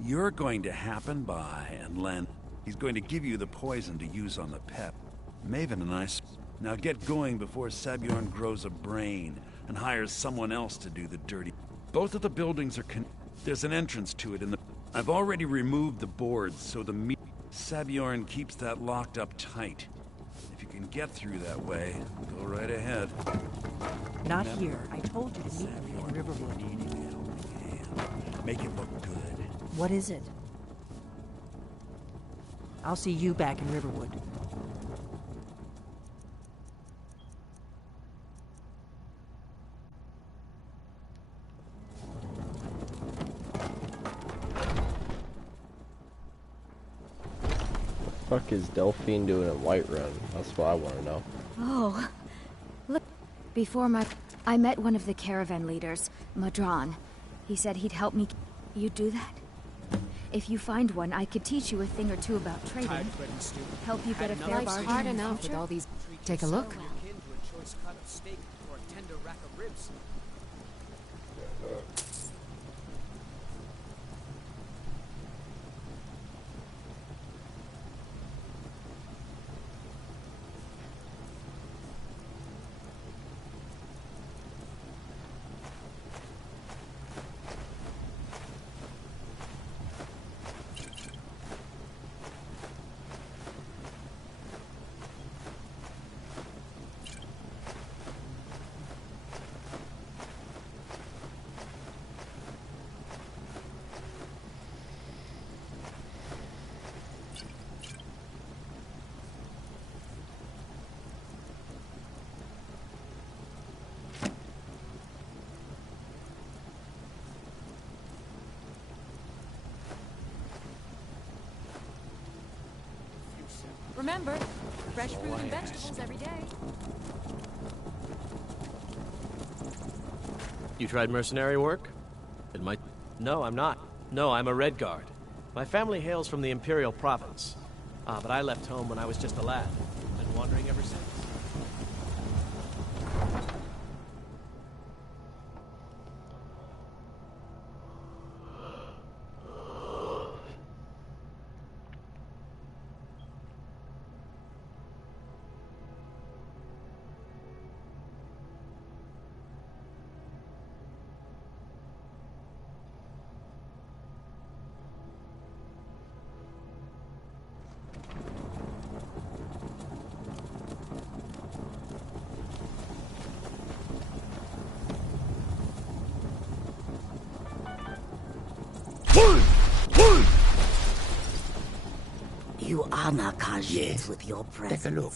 You're going to happen by and lend. He's going to give you the poison to use on the pet. Maven and I... Now get going before Sabjorn grows a brain and hires someone else to do the dirty. Both of the buildings are there's an entrance to it in the... I've already removed the boards, so the Sabjorn keeps that locked up tight. If you can get through that way, go right ahead. Not here. I told you to meet me in Riverwood. Make it look good. What is it? I'll see you back in Riverwood. Fuck is Delphine doing in Whiterun? That's what I want to know. Oh, look. Before I met one of the caravan leaders, Madron. He said he'd help me. You'd do that? If you find one, I could teach you a thing or two about trading. Help you get a fair bargain. Hard enough with all these... Take a look. Remember, fresh fruit and vegetables every day. You tried mercenary work? It might... No, I'm not. No, I'm a Red Guard. My family hails from the Imperial Province. But I left home when I was just a lad. Been wandering ever since. You honor Khajiit with your presence. Take a look.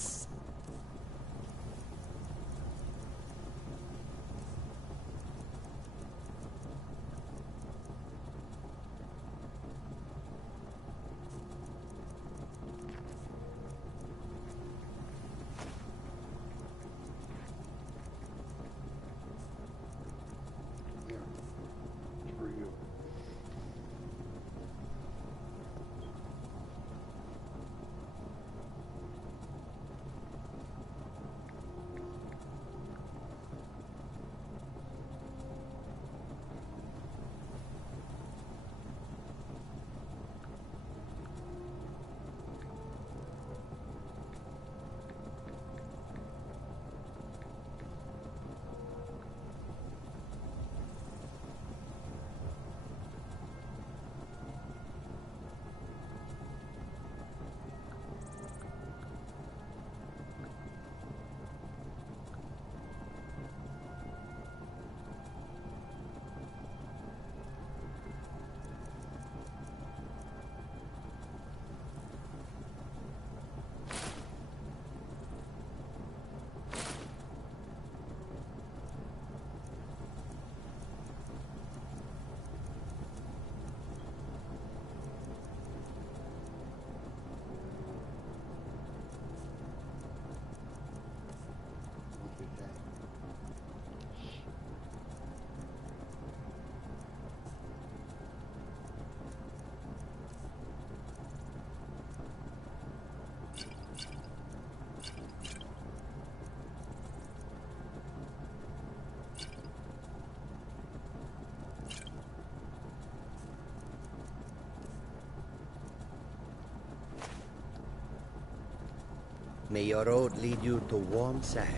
May your road lead you to warm sands.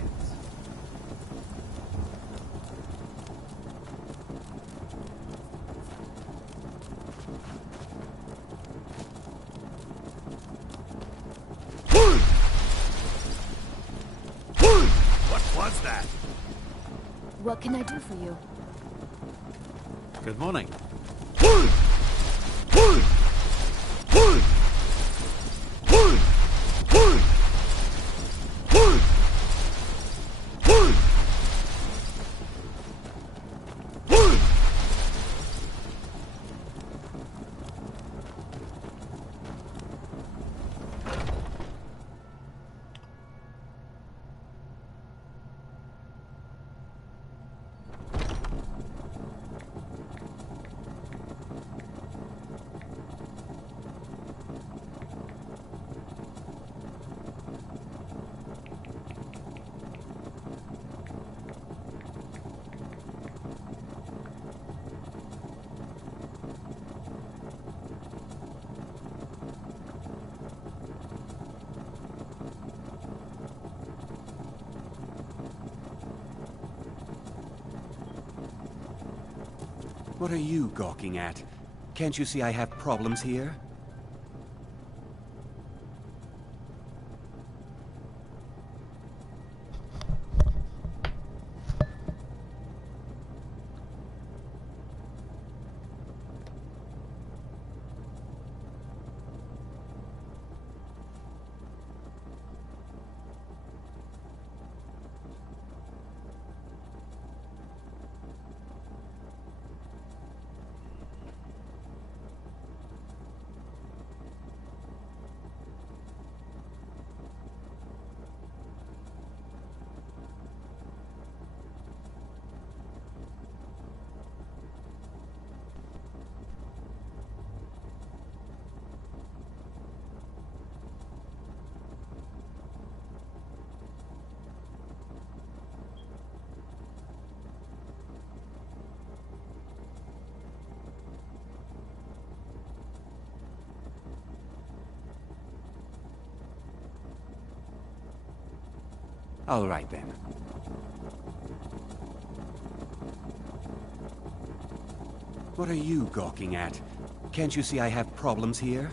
What was that? What can I do for you? Good morning. What are you gawking at? Can't you see I have problems here? All right, then. What are you gawking at? Can't you see I have problems here?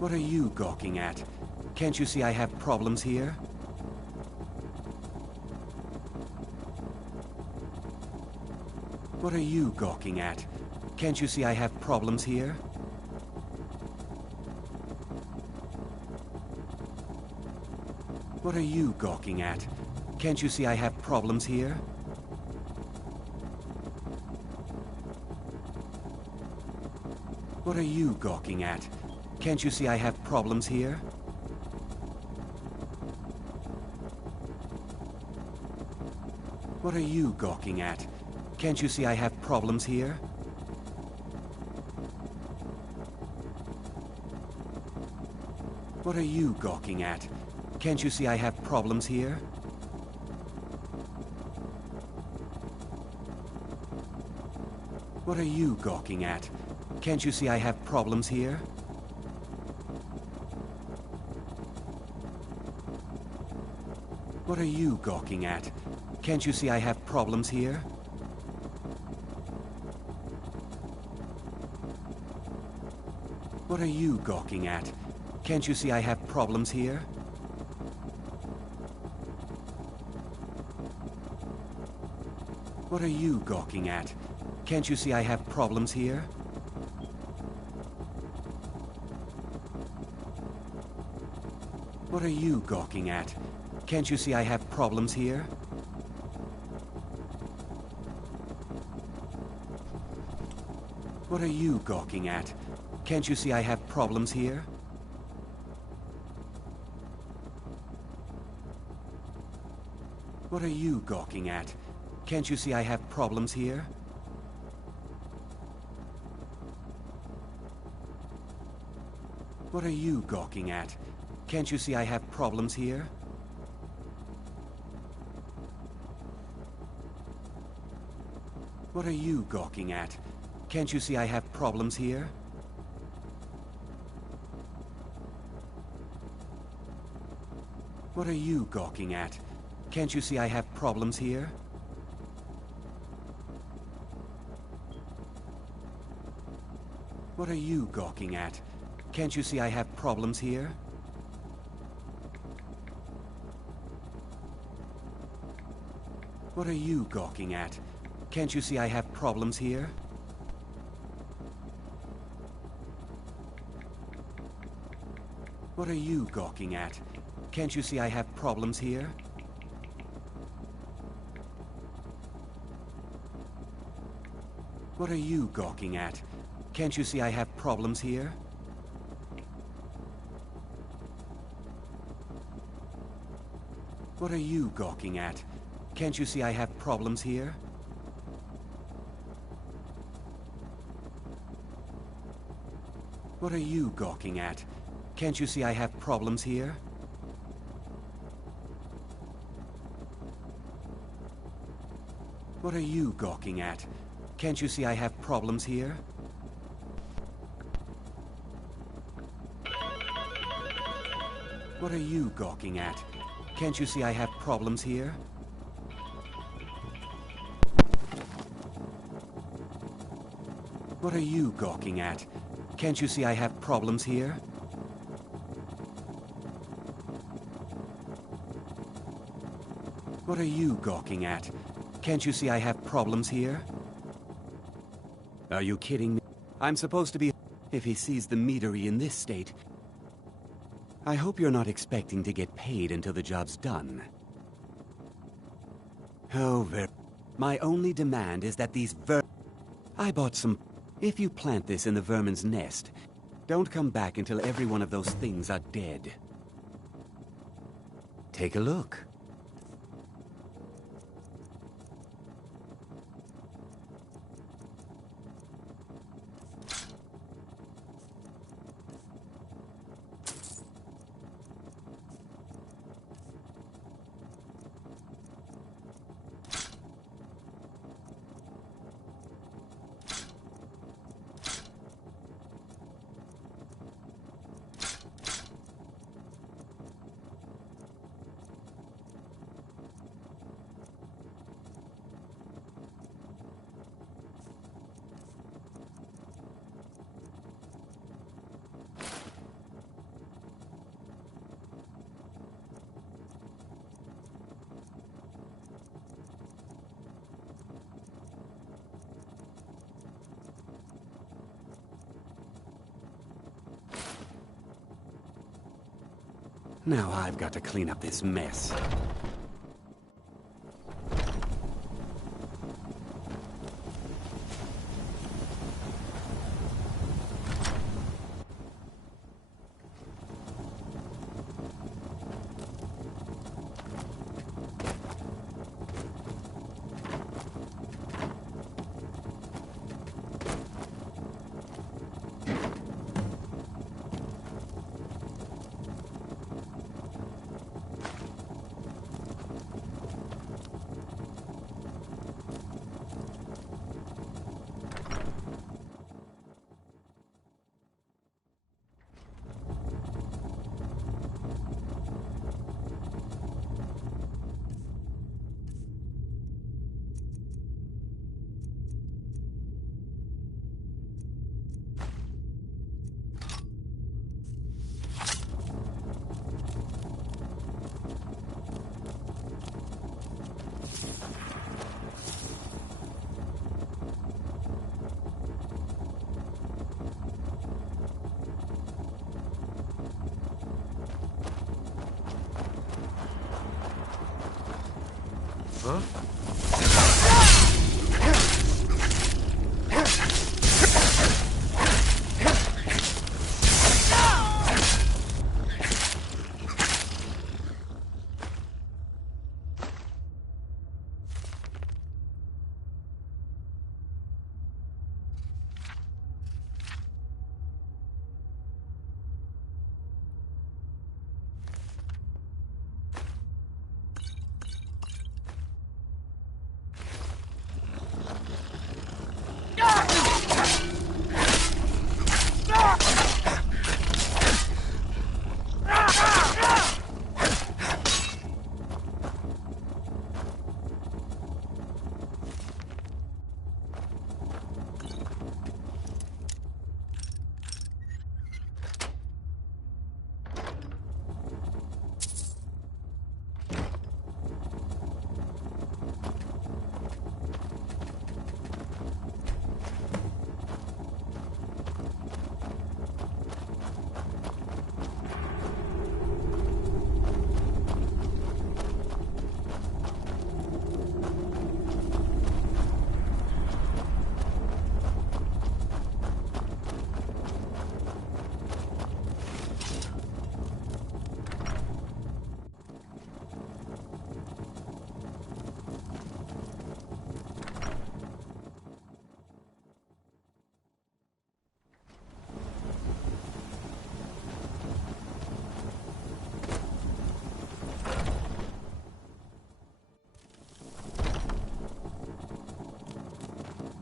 What are you gawking at? Can't you see I have problems here? What are you gawking at? Can't you see I have problems here? What are you gawking at? Can't you see I have problems here? What are you gawking at? Can't you see I have problems here? What are you gawking at? Can't you see I have problems here? What are you gawking at? Can't you see I have problems here? What are you gawking at? Can't you see I have problems here? What are you gawking at? Can't you see I have problems here? What are you gawking at? Can't you see I have problems here? What are you gawking at? Can't you see I have problems here? What are you gawking at? Can't you see I have problems here? What are you gawking at? Can't you see I have problems here? What are you gawking at? Can't you see I have problems here? What are you gawking at? Can't you see I have problems here? What are you gawking at? Can't you see I have problems here? What are you gawking at? Can't you see I have problems here? What are you gawking at? Can't you see I have problems here? What are you gawking at? Can't you see I have problems here? What are you gawking at? Can't you see I have problems here? What are you gawking at? Can't you see I have problems here? What are you gawking at? Can't you see I have problems here? What are you gawking at? Can't you see I have problems here? What are you gawking at? Can't you see I have problems here? What are you gawking at? Can't you see I have problems here? What are you gawking at? Can't you see I have problems here? What are you gawking at? Can't you see I have problems here? Are you kidding me? I'm supposed to be... If he sees the meadery in this state... I hope you're not expecting to get paid until the job's done. Oh, my only demand is that these I bought some... If you plant this in the vermin's nest, don't come back until every one of those things are dead. Take a look. Now I've got to clean up this mess. Huh?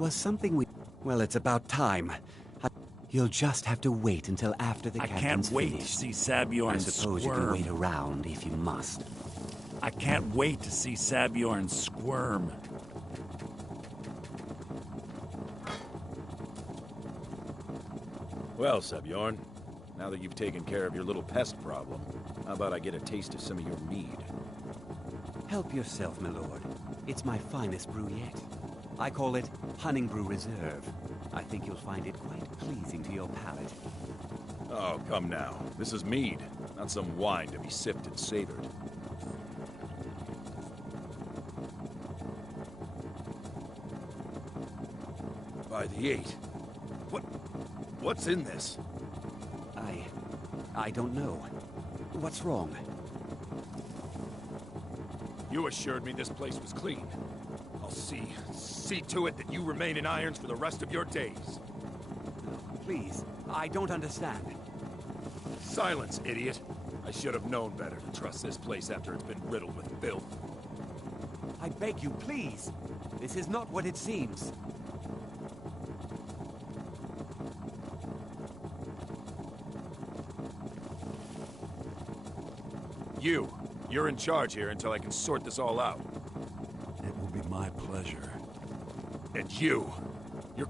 was something we... Well, it's about time. You'll just have to wait until after the I captain's can't wait finished. to see Sabjorn I suppose you can squirm. wait around if you must. I can't wait to see Sabjorn squirm. Well, Sabjorn, now that you've taken care of your little pest problem, how about I get a taste of some of your mead? Help yourself, my lord. It's my finest brew yet. I call it Hunning Brew Reserve. I think you'll find it quite pleasing to your palate. Oh, come now. This is mead, not some wine to be sipped and savored. By the 8. What's in this? I don't know. What's wrong? You assured me this place was clean. I'll see to it that you remain in irons for the rest of your days. No, please. I don't understand. Silence, idiot. I should have known better to trust this place after it's been riddled with filth. I beg you, please. This is not what it seems. You're in charge here until I can sort this all out. It will be my pleasure. And you're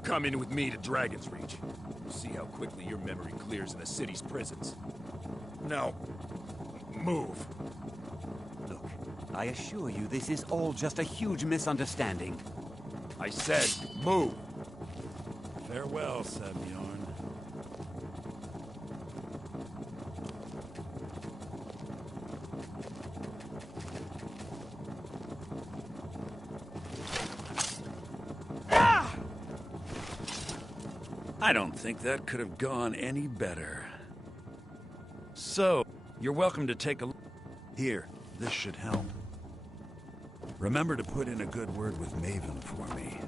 coming with me to Dragon's Reach. We'll see how quickly your memory clears in the city's prisons. Now, move. Look, I assure you this is all just a huge misunderstanding. I said, move. Farewell, Sabjorn. I don't think that could have gone any better. So, you're welcome to take a look. Here, this should help. Remember to put in a good word with Maven for me.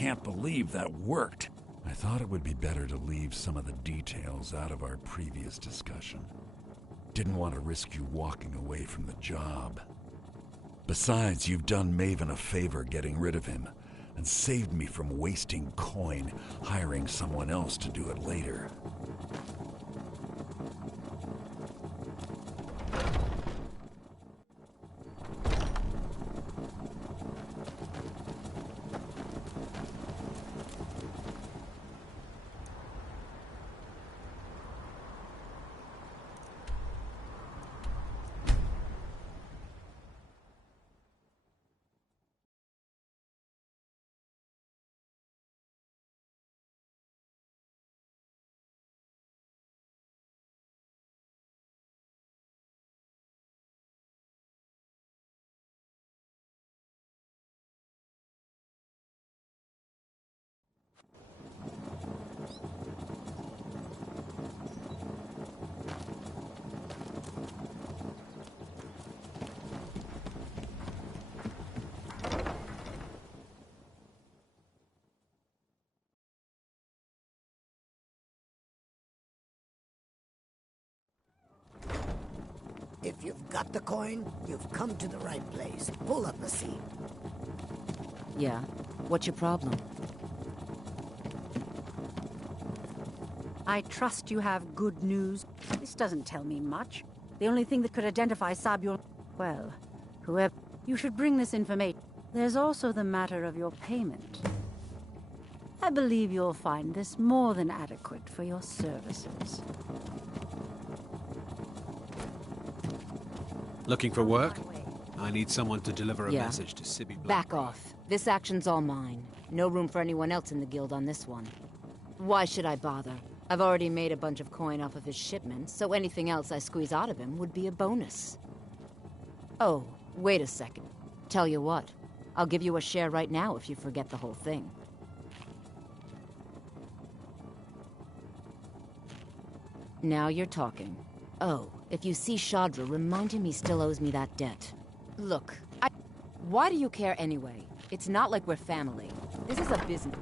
can't believe that worked. I thought it would be better to leave some of the details out of our previous discussion. Didn't want to risk you walking away from the job. Besides, you've done Maven a favor getting rid of him, and saved me from wasting coin hiring someone else to do it later. If you've got the coin, you've come to the right place. Pull up a seat. Yeah? What's your problem? I trust you have good news. This doesn't tell me much. The only thing that could identify Sabuel... Well, whoever... You should bring this information. There's also the matter of your payment. I believe you'll find this more than adequate for your services. Looking for work? I need someone to deliver a Yeah. message to Sibby Black. Back off. This action's all mine. No room for anyone else in the guild on this one. Why should I bother? I've already made a bunch of coin off of his shipments, so anything else I squeeze out of him would be a bonus. Oh, wait a second. Tell you what, I'll give you a share right now if you forget the whole thing. Now you're talking. Oh, if you see Shadra, remind him he still owes me that debt. Look, why do you care anyway? It's not like we're family. This is a business.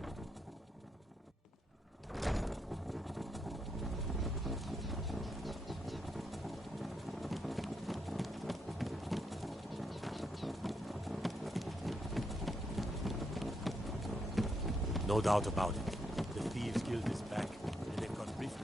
No doubt about it. The Thieves Guild is back, and they've got rifts.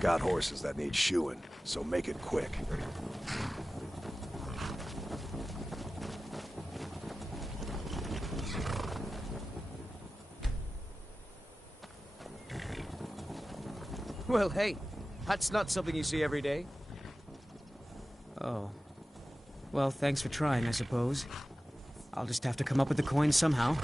Got horses that need shoeing, so make it quick. Well, hey, that's not something you see every day. Oh. Well, thanks for trying, I suppose. I'll just have to come up with the coin somehow.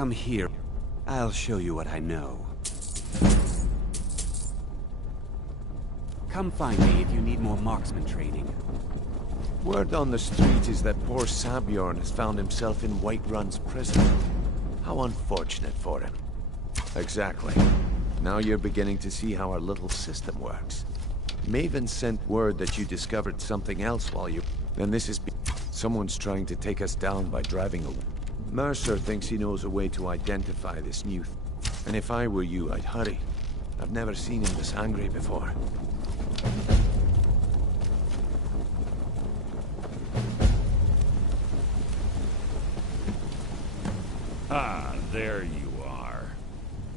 Come here. I'll show you what I know. Come find me if you need more marksman training. Word on the street is that poor Sabjorn has found himself in Whiterun's prison. How unfortunate for him. Exactly. Now you're beginning to see how our little system works. Maven sent word that you discovered something else while you... And this is... Someone's trying to take us down by driving a... Mercer thinks he knows a way to identify this new... And if I were you, I'd hurry. I've never seen him this angry before. Ah, there you are.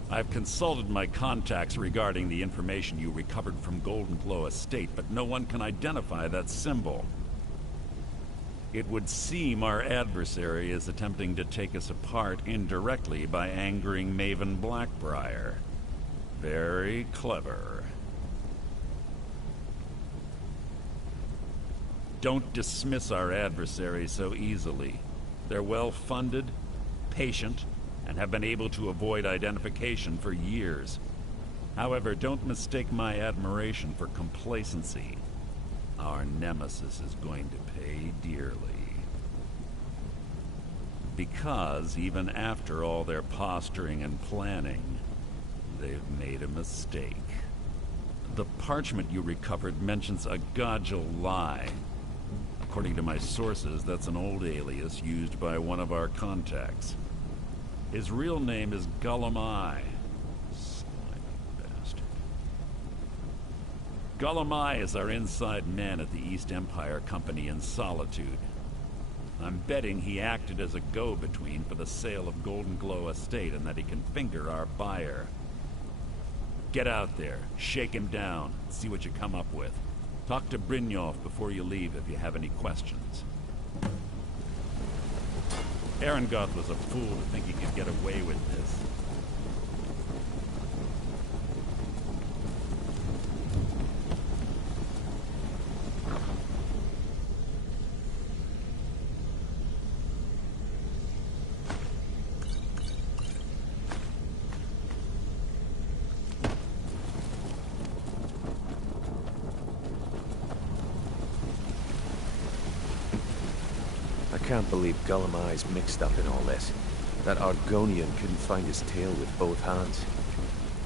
I've consulted my contacts regarding the information you recovered from Golden Glow Estate, but no one can identify that symbol. It would seem our adversary is attempting to take us apart indirectly by angering Maven Blackbriar. Very clever. Don't dismiss our adversary so easily. They're well-funded, patient, and have been able to avoid identification for years. However, don't mistake my admiration for complacency. Our nemesis is going to pay dearly. Because even after all their posturing and planning, they've made a mistake. The parchment you recovered mentions a Godjal lie. According to my sources, that's an old alias used by one of our contacts. His real name is Gullum Eye. Slimy bastard. Gullum Eye is our inside man at the East Empire Company in Solitude. I'm betting he acted as a go-between for the sale of Golden Glow Estate and that he can finger our buyer. Get out there, shake him down, see what you come up with. Talk to Brynjolf before you leave if you have any questions. Arengoth was a fool to think he could get away with this. I can't believe Gullum Eye's mixed up in all this. That Argonian couldn't find his tail with both hands.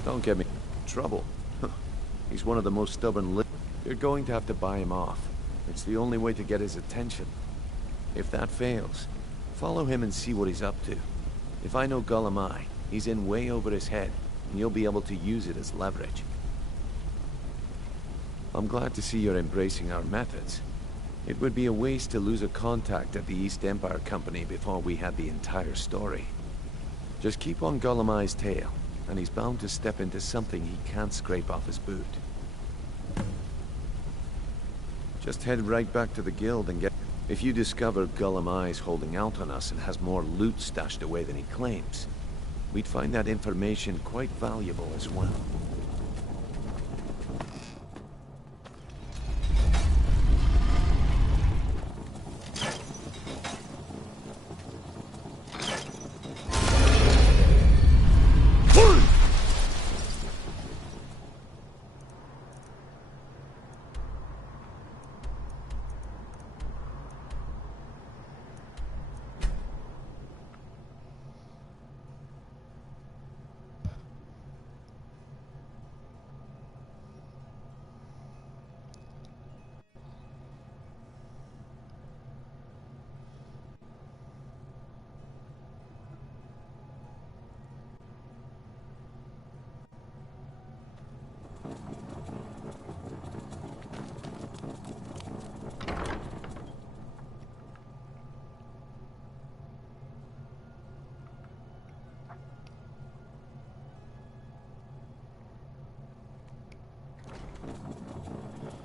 Don't get me in trouble. He's one of the most stubborn You're going to have to buy him off. It's the only way to get his attention. If that fails, follow him and see what he's up to. If I know Gullum Eye, he's in way over his head, and you'll be able to use it as leverage. I'm glad to see you're embracing our methods. It would be a waste to lose a contact at the East Empire Company before we had the entire story. Just keep on Gullum Eye's tail, and he's bound to step into something he can't scrape off his boot. Just head right back to the guild and get... If you discover Gullum Eye's holding out on us and has more loot stashed away than he claims, we'd find that information quite valuable as well.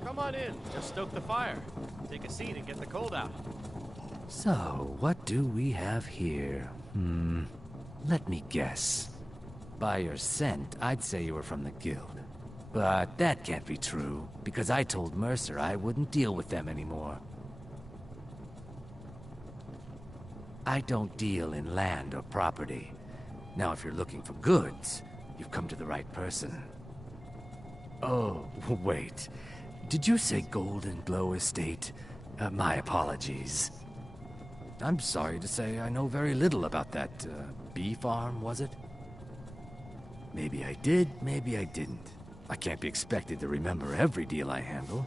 Come on in. Just stoke the fire. Take a seat and get the cold out. So, what do we have here? Let me guess. By your scent, I'd say you were from the guild. But that can't be true, because I told Mercer I wouldn't deal with them anymore. I don't deal in land or property, Now, if you're looking for goods, you've come to the right person. Oh, wait. Did you say Golden Glow Estate? My apologies. I'm sorry to say I know very little about that, bee farm, was it? Maybe I did, maybe I didn't. I can't be expected to remember every deal I handle.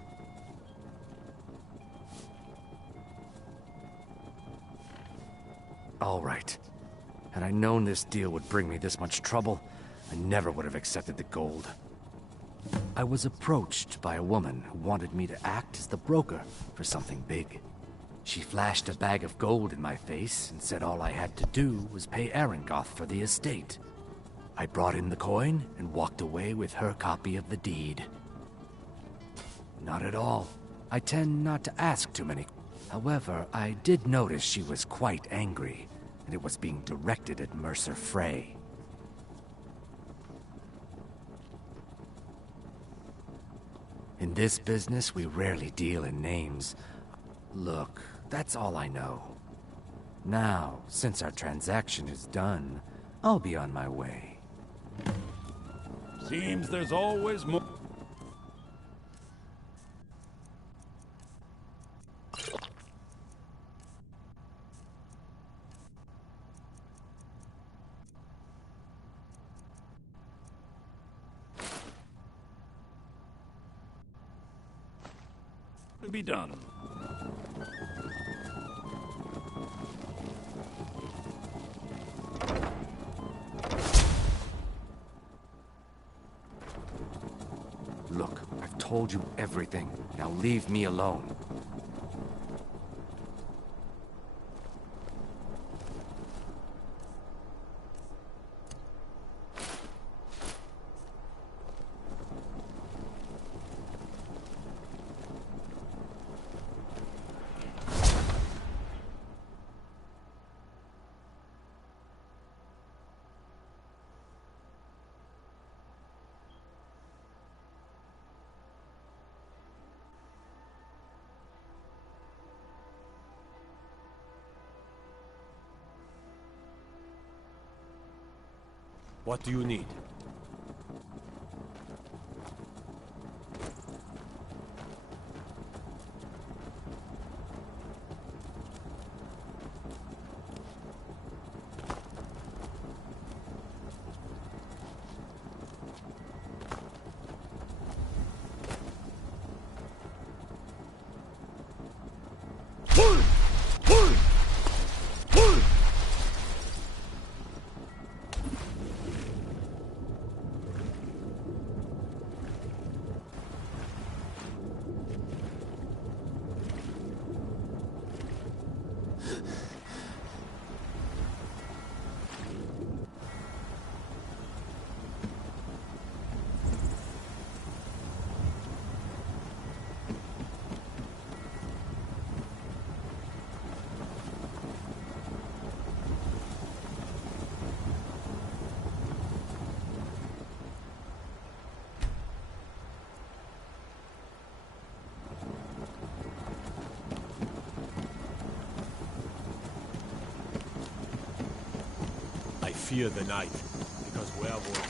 All right. Had I known this deal would bring me this much trouble, I never would have accepted the gold. I was approached by a woman who wanted me to act as the broker for something big. She flashed a bag of gold in my face and said all I had to do was pay Arangoth for the estate. I brought in the coin and walked away with her copy of the deed. Not at all. I tend not to ask too many. However, I did notice she was quite angry, and it was being directed at Mercer Frey. In this business, we rarely deal in names. Look, that's all I know. Now, since our transaction is done, I'll be on my way. Seems there's always more. To be done. Look, I've told you everything. Now leave me alone. What do you need? I fear the night, because werewolves...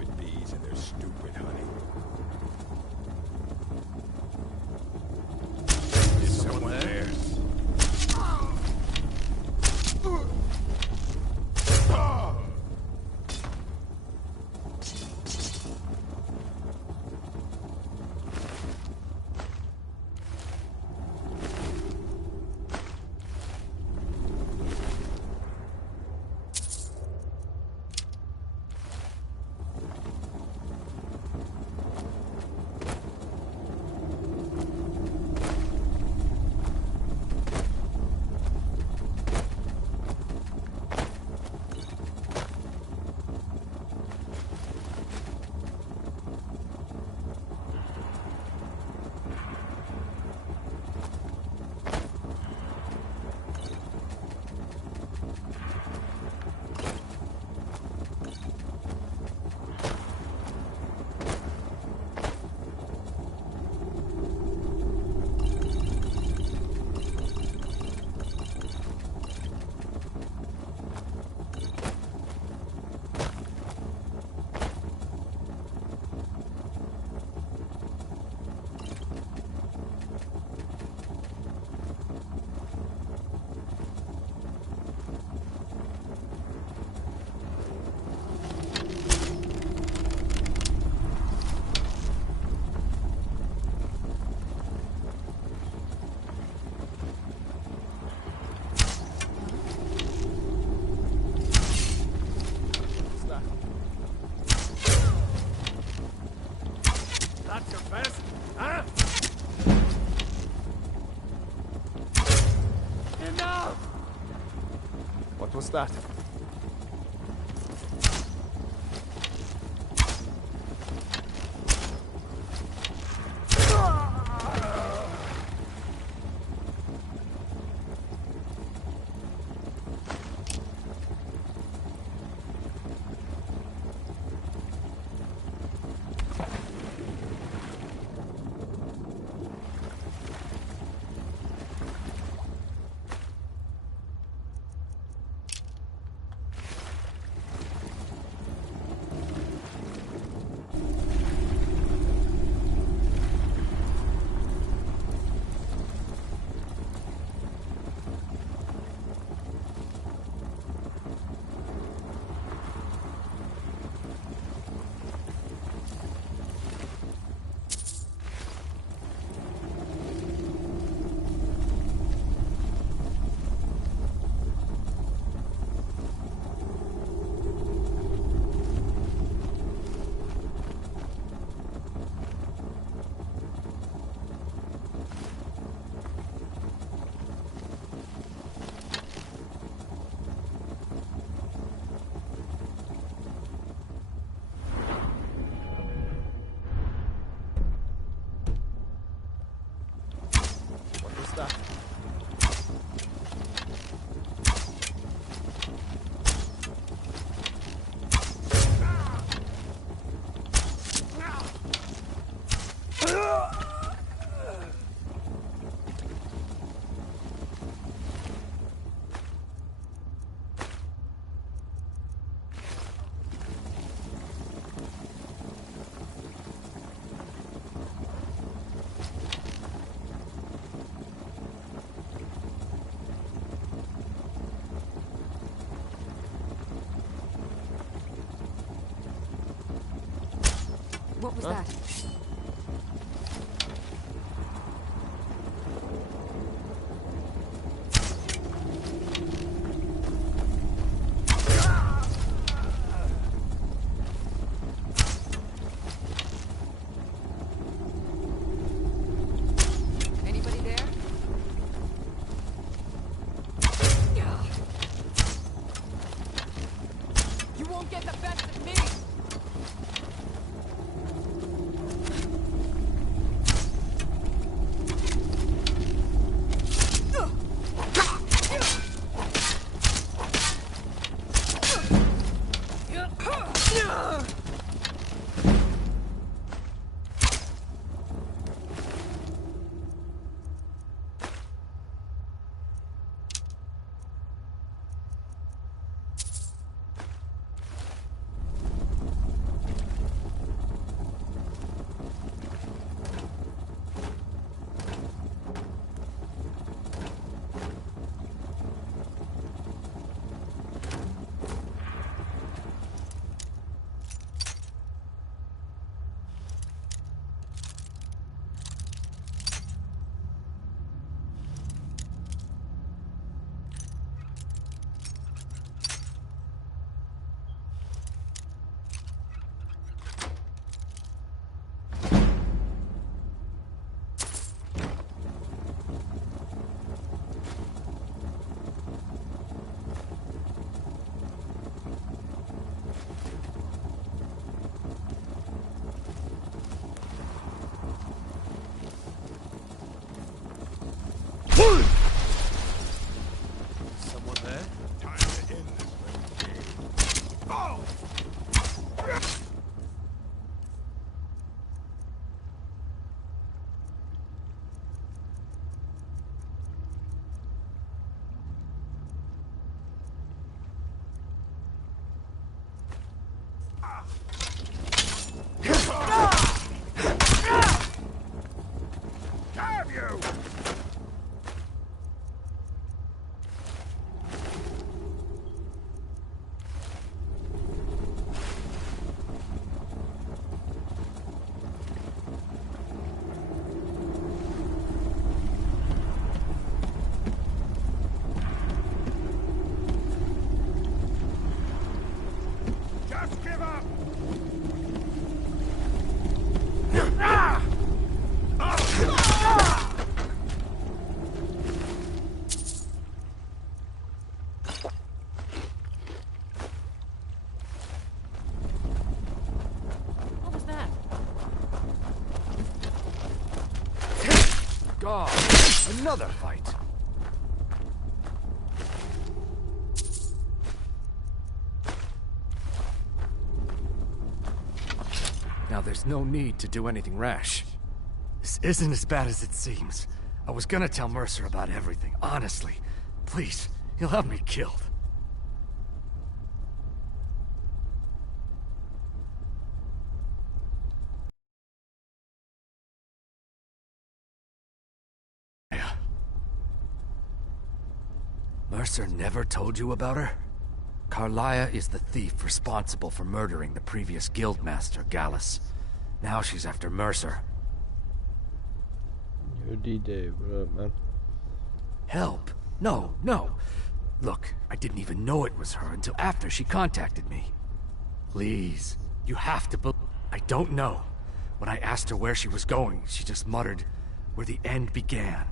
Stupid bees and their stupid honey. Is someone there? That's your best, huh? Enough! What was that? What was that? Anybody there? You won't get the best of me! God, another fight. Now there's no need to do anything rash. This isn't as bad as it seems. I was gonna tell Mercer about everything, honestly. Please, he'll have me killed. Mercer never told you about her? Carlia is the thief responsible for murdering the previous guildmaster, Gallus. Now she's after Mercer. Yo, D-Day, what up, man? Help? No, no. Look, I didn't even know it was her until after she contacted me. Please, you have to believe. I don't know. When I asked her where she was going, she just muttered, where the end began.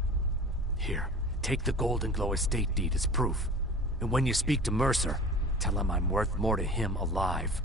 Here, take the Golden Glow estate deed as proof. And when you speak to Mercer, tell him I'm worth more to him alive.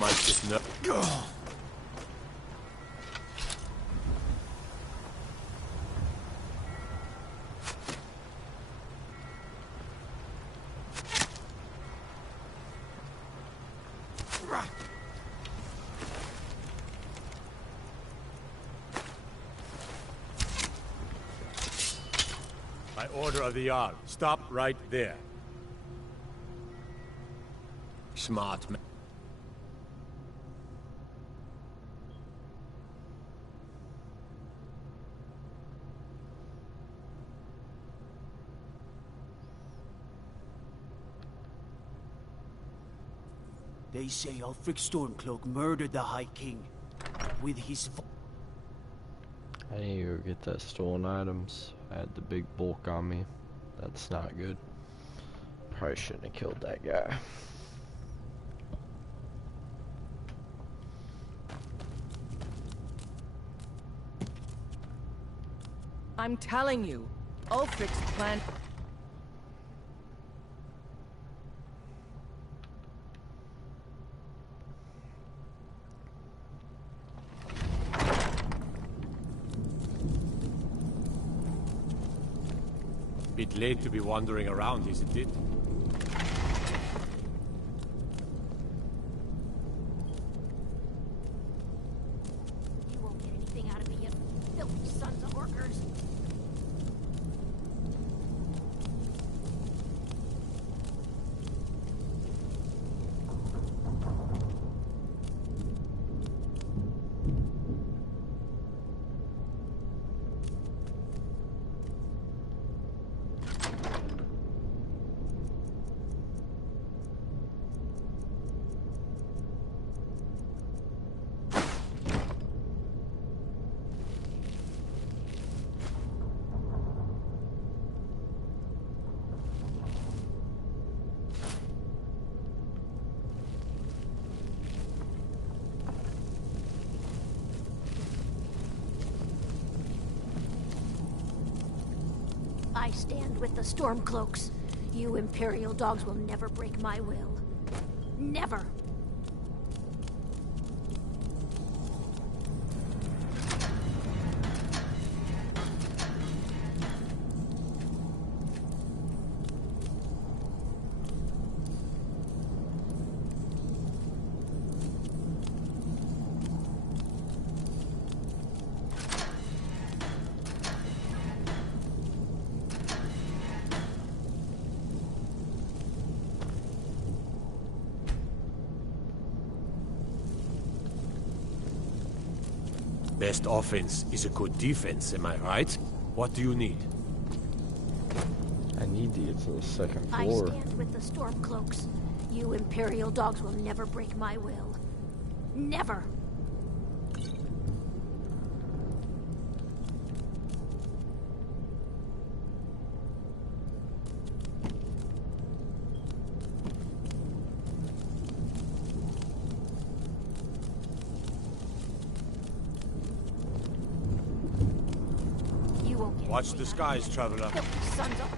might just know. By order of the Jarl, stop right there. Smart man. They say Ulfric Stormcloak murdered the High King with his I need to go get that stolen items. I had the big bulk on me. That's not good. Probably shouldn't have killed that guy. I'm telling you, Ulfric's plan... Bit late to be wandering around, isn't it? You won't get anything out of me, you filthy sons of orcers. I stand with the Stormcloaks. You Imperial dogs will never break my will. Never! Best offense is a good defense, am I right? What do you need? I need to get to the second I floor. stand with the Stormcloaks. You Imperial dogs will never break my will. Never! Watch the skies, traveler. Sons of...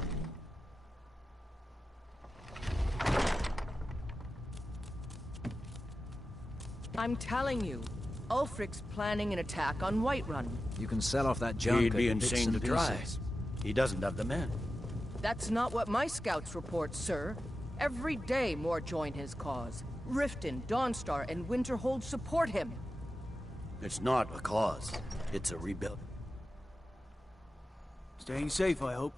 I'm telling you, Ulfric's planning an attack on Whiterun. You can sell off that junk. He'd be at bits insane and to try. pieces. He doesn't have the men. That's not what my scouts report, sir. Every day more join his cause. Riften, Dawnstar, and Winterhold support him. It's not a cause. It's a rebellion. Staying safe, I hope.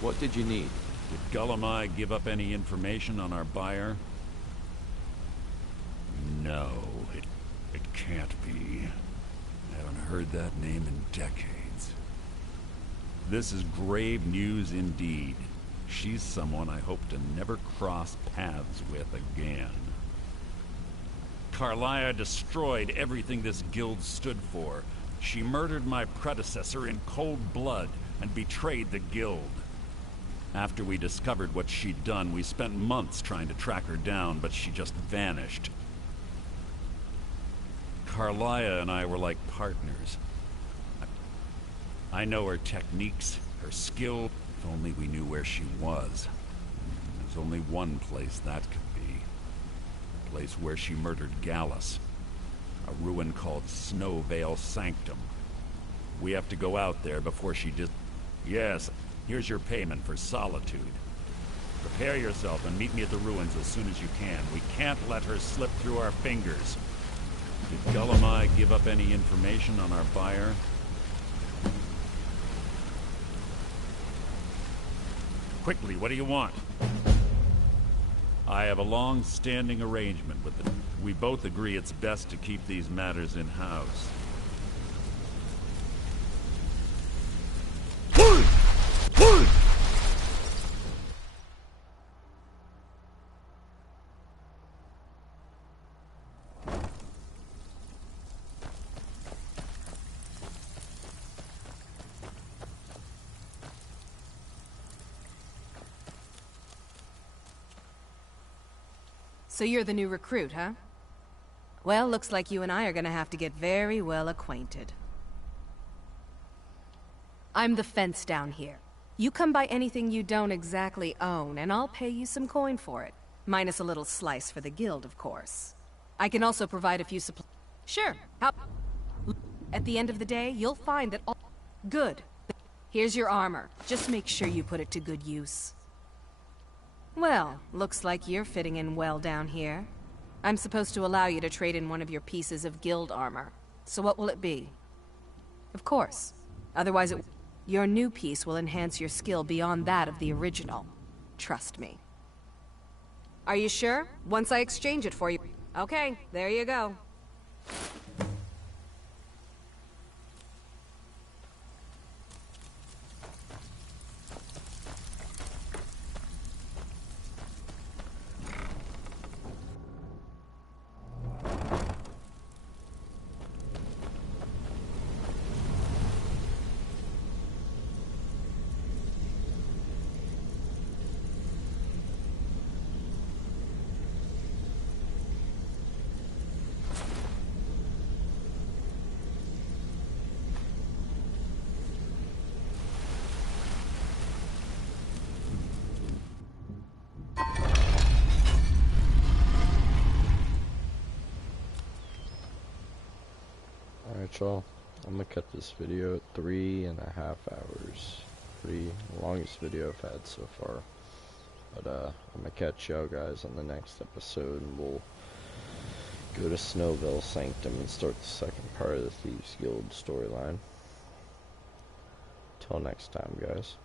What did you need? Did Gullamai give up any information on our buyer? No, it can't be. I haven't heard that name in decades. This is grave news indeed. She's someone I hope to never cross paths with again. Carlia destroyed everything this guild stood for. She murdered my predecessor in cold blood and betrayed the guild. After we discovered what she'd done, we spent months trying to track her down, but she just vanished. Carlia and I were like partners. I know her techniques, her skill. If only we knew where she was. There's only one place that could be. The place where she murdered Gallus. A ruin called Snowvale Sanctum. We have to go out there before she did. Yes, here's your payment for solitude. Prepare yourself and meet me at the ruins as soon as you can. We can't let her slip through our fingers. Did Gullamai give up any information on our buyer? Quickly, what do you want? I have a long-standing arrangement with them. We both agree it's best to keep these matters in-house. So you're the new recruit, huh? Well, looks like you and I are gonna have to get very well acquainted. I'm the fence down here. You come by anything you don't exactly own, and I'll pay you some coin for it. Minus a little slice for the guild, of course. I can also provide a few supplies. Sure. At the end of the day, you'll find that all... Good. Here's your armor. Just make sure you put it to good use. Well, looks like you're fitting in well down here. I'm supposed to allow you to trade in one of your pieces of guild armor. So what will it be? Of course. Otherwise your new piece will enhance your skill beyond that of the original. Trust me. Are you sure? Once I exchange it for you... Okay, there you go. Alright y'all, I'm gonna cut this video at 3.5 hours. Pretty longest video I've had so far. But I'm gonna catch y'all guys on the next episode, and we'll go to Snowvale Sanctum and start the second part of the Thieves Guild storyline. Till next time, guys.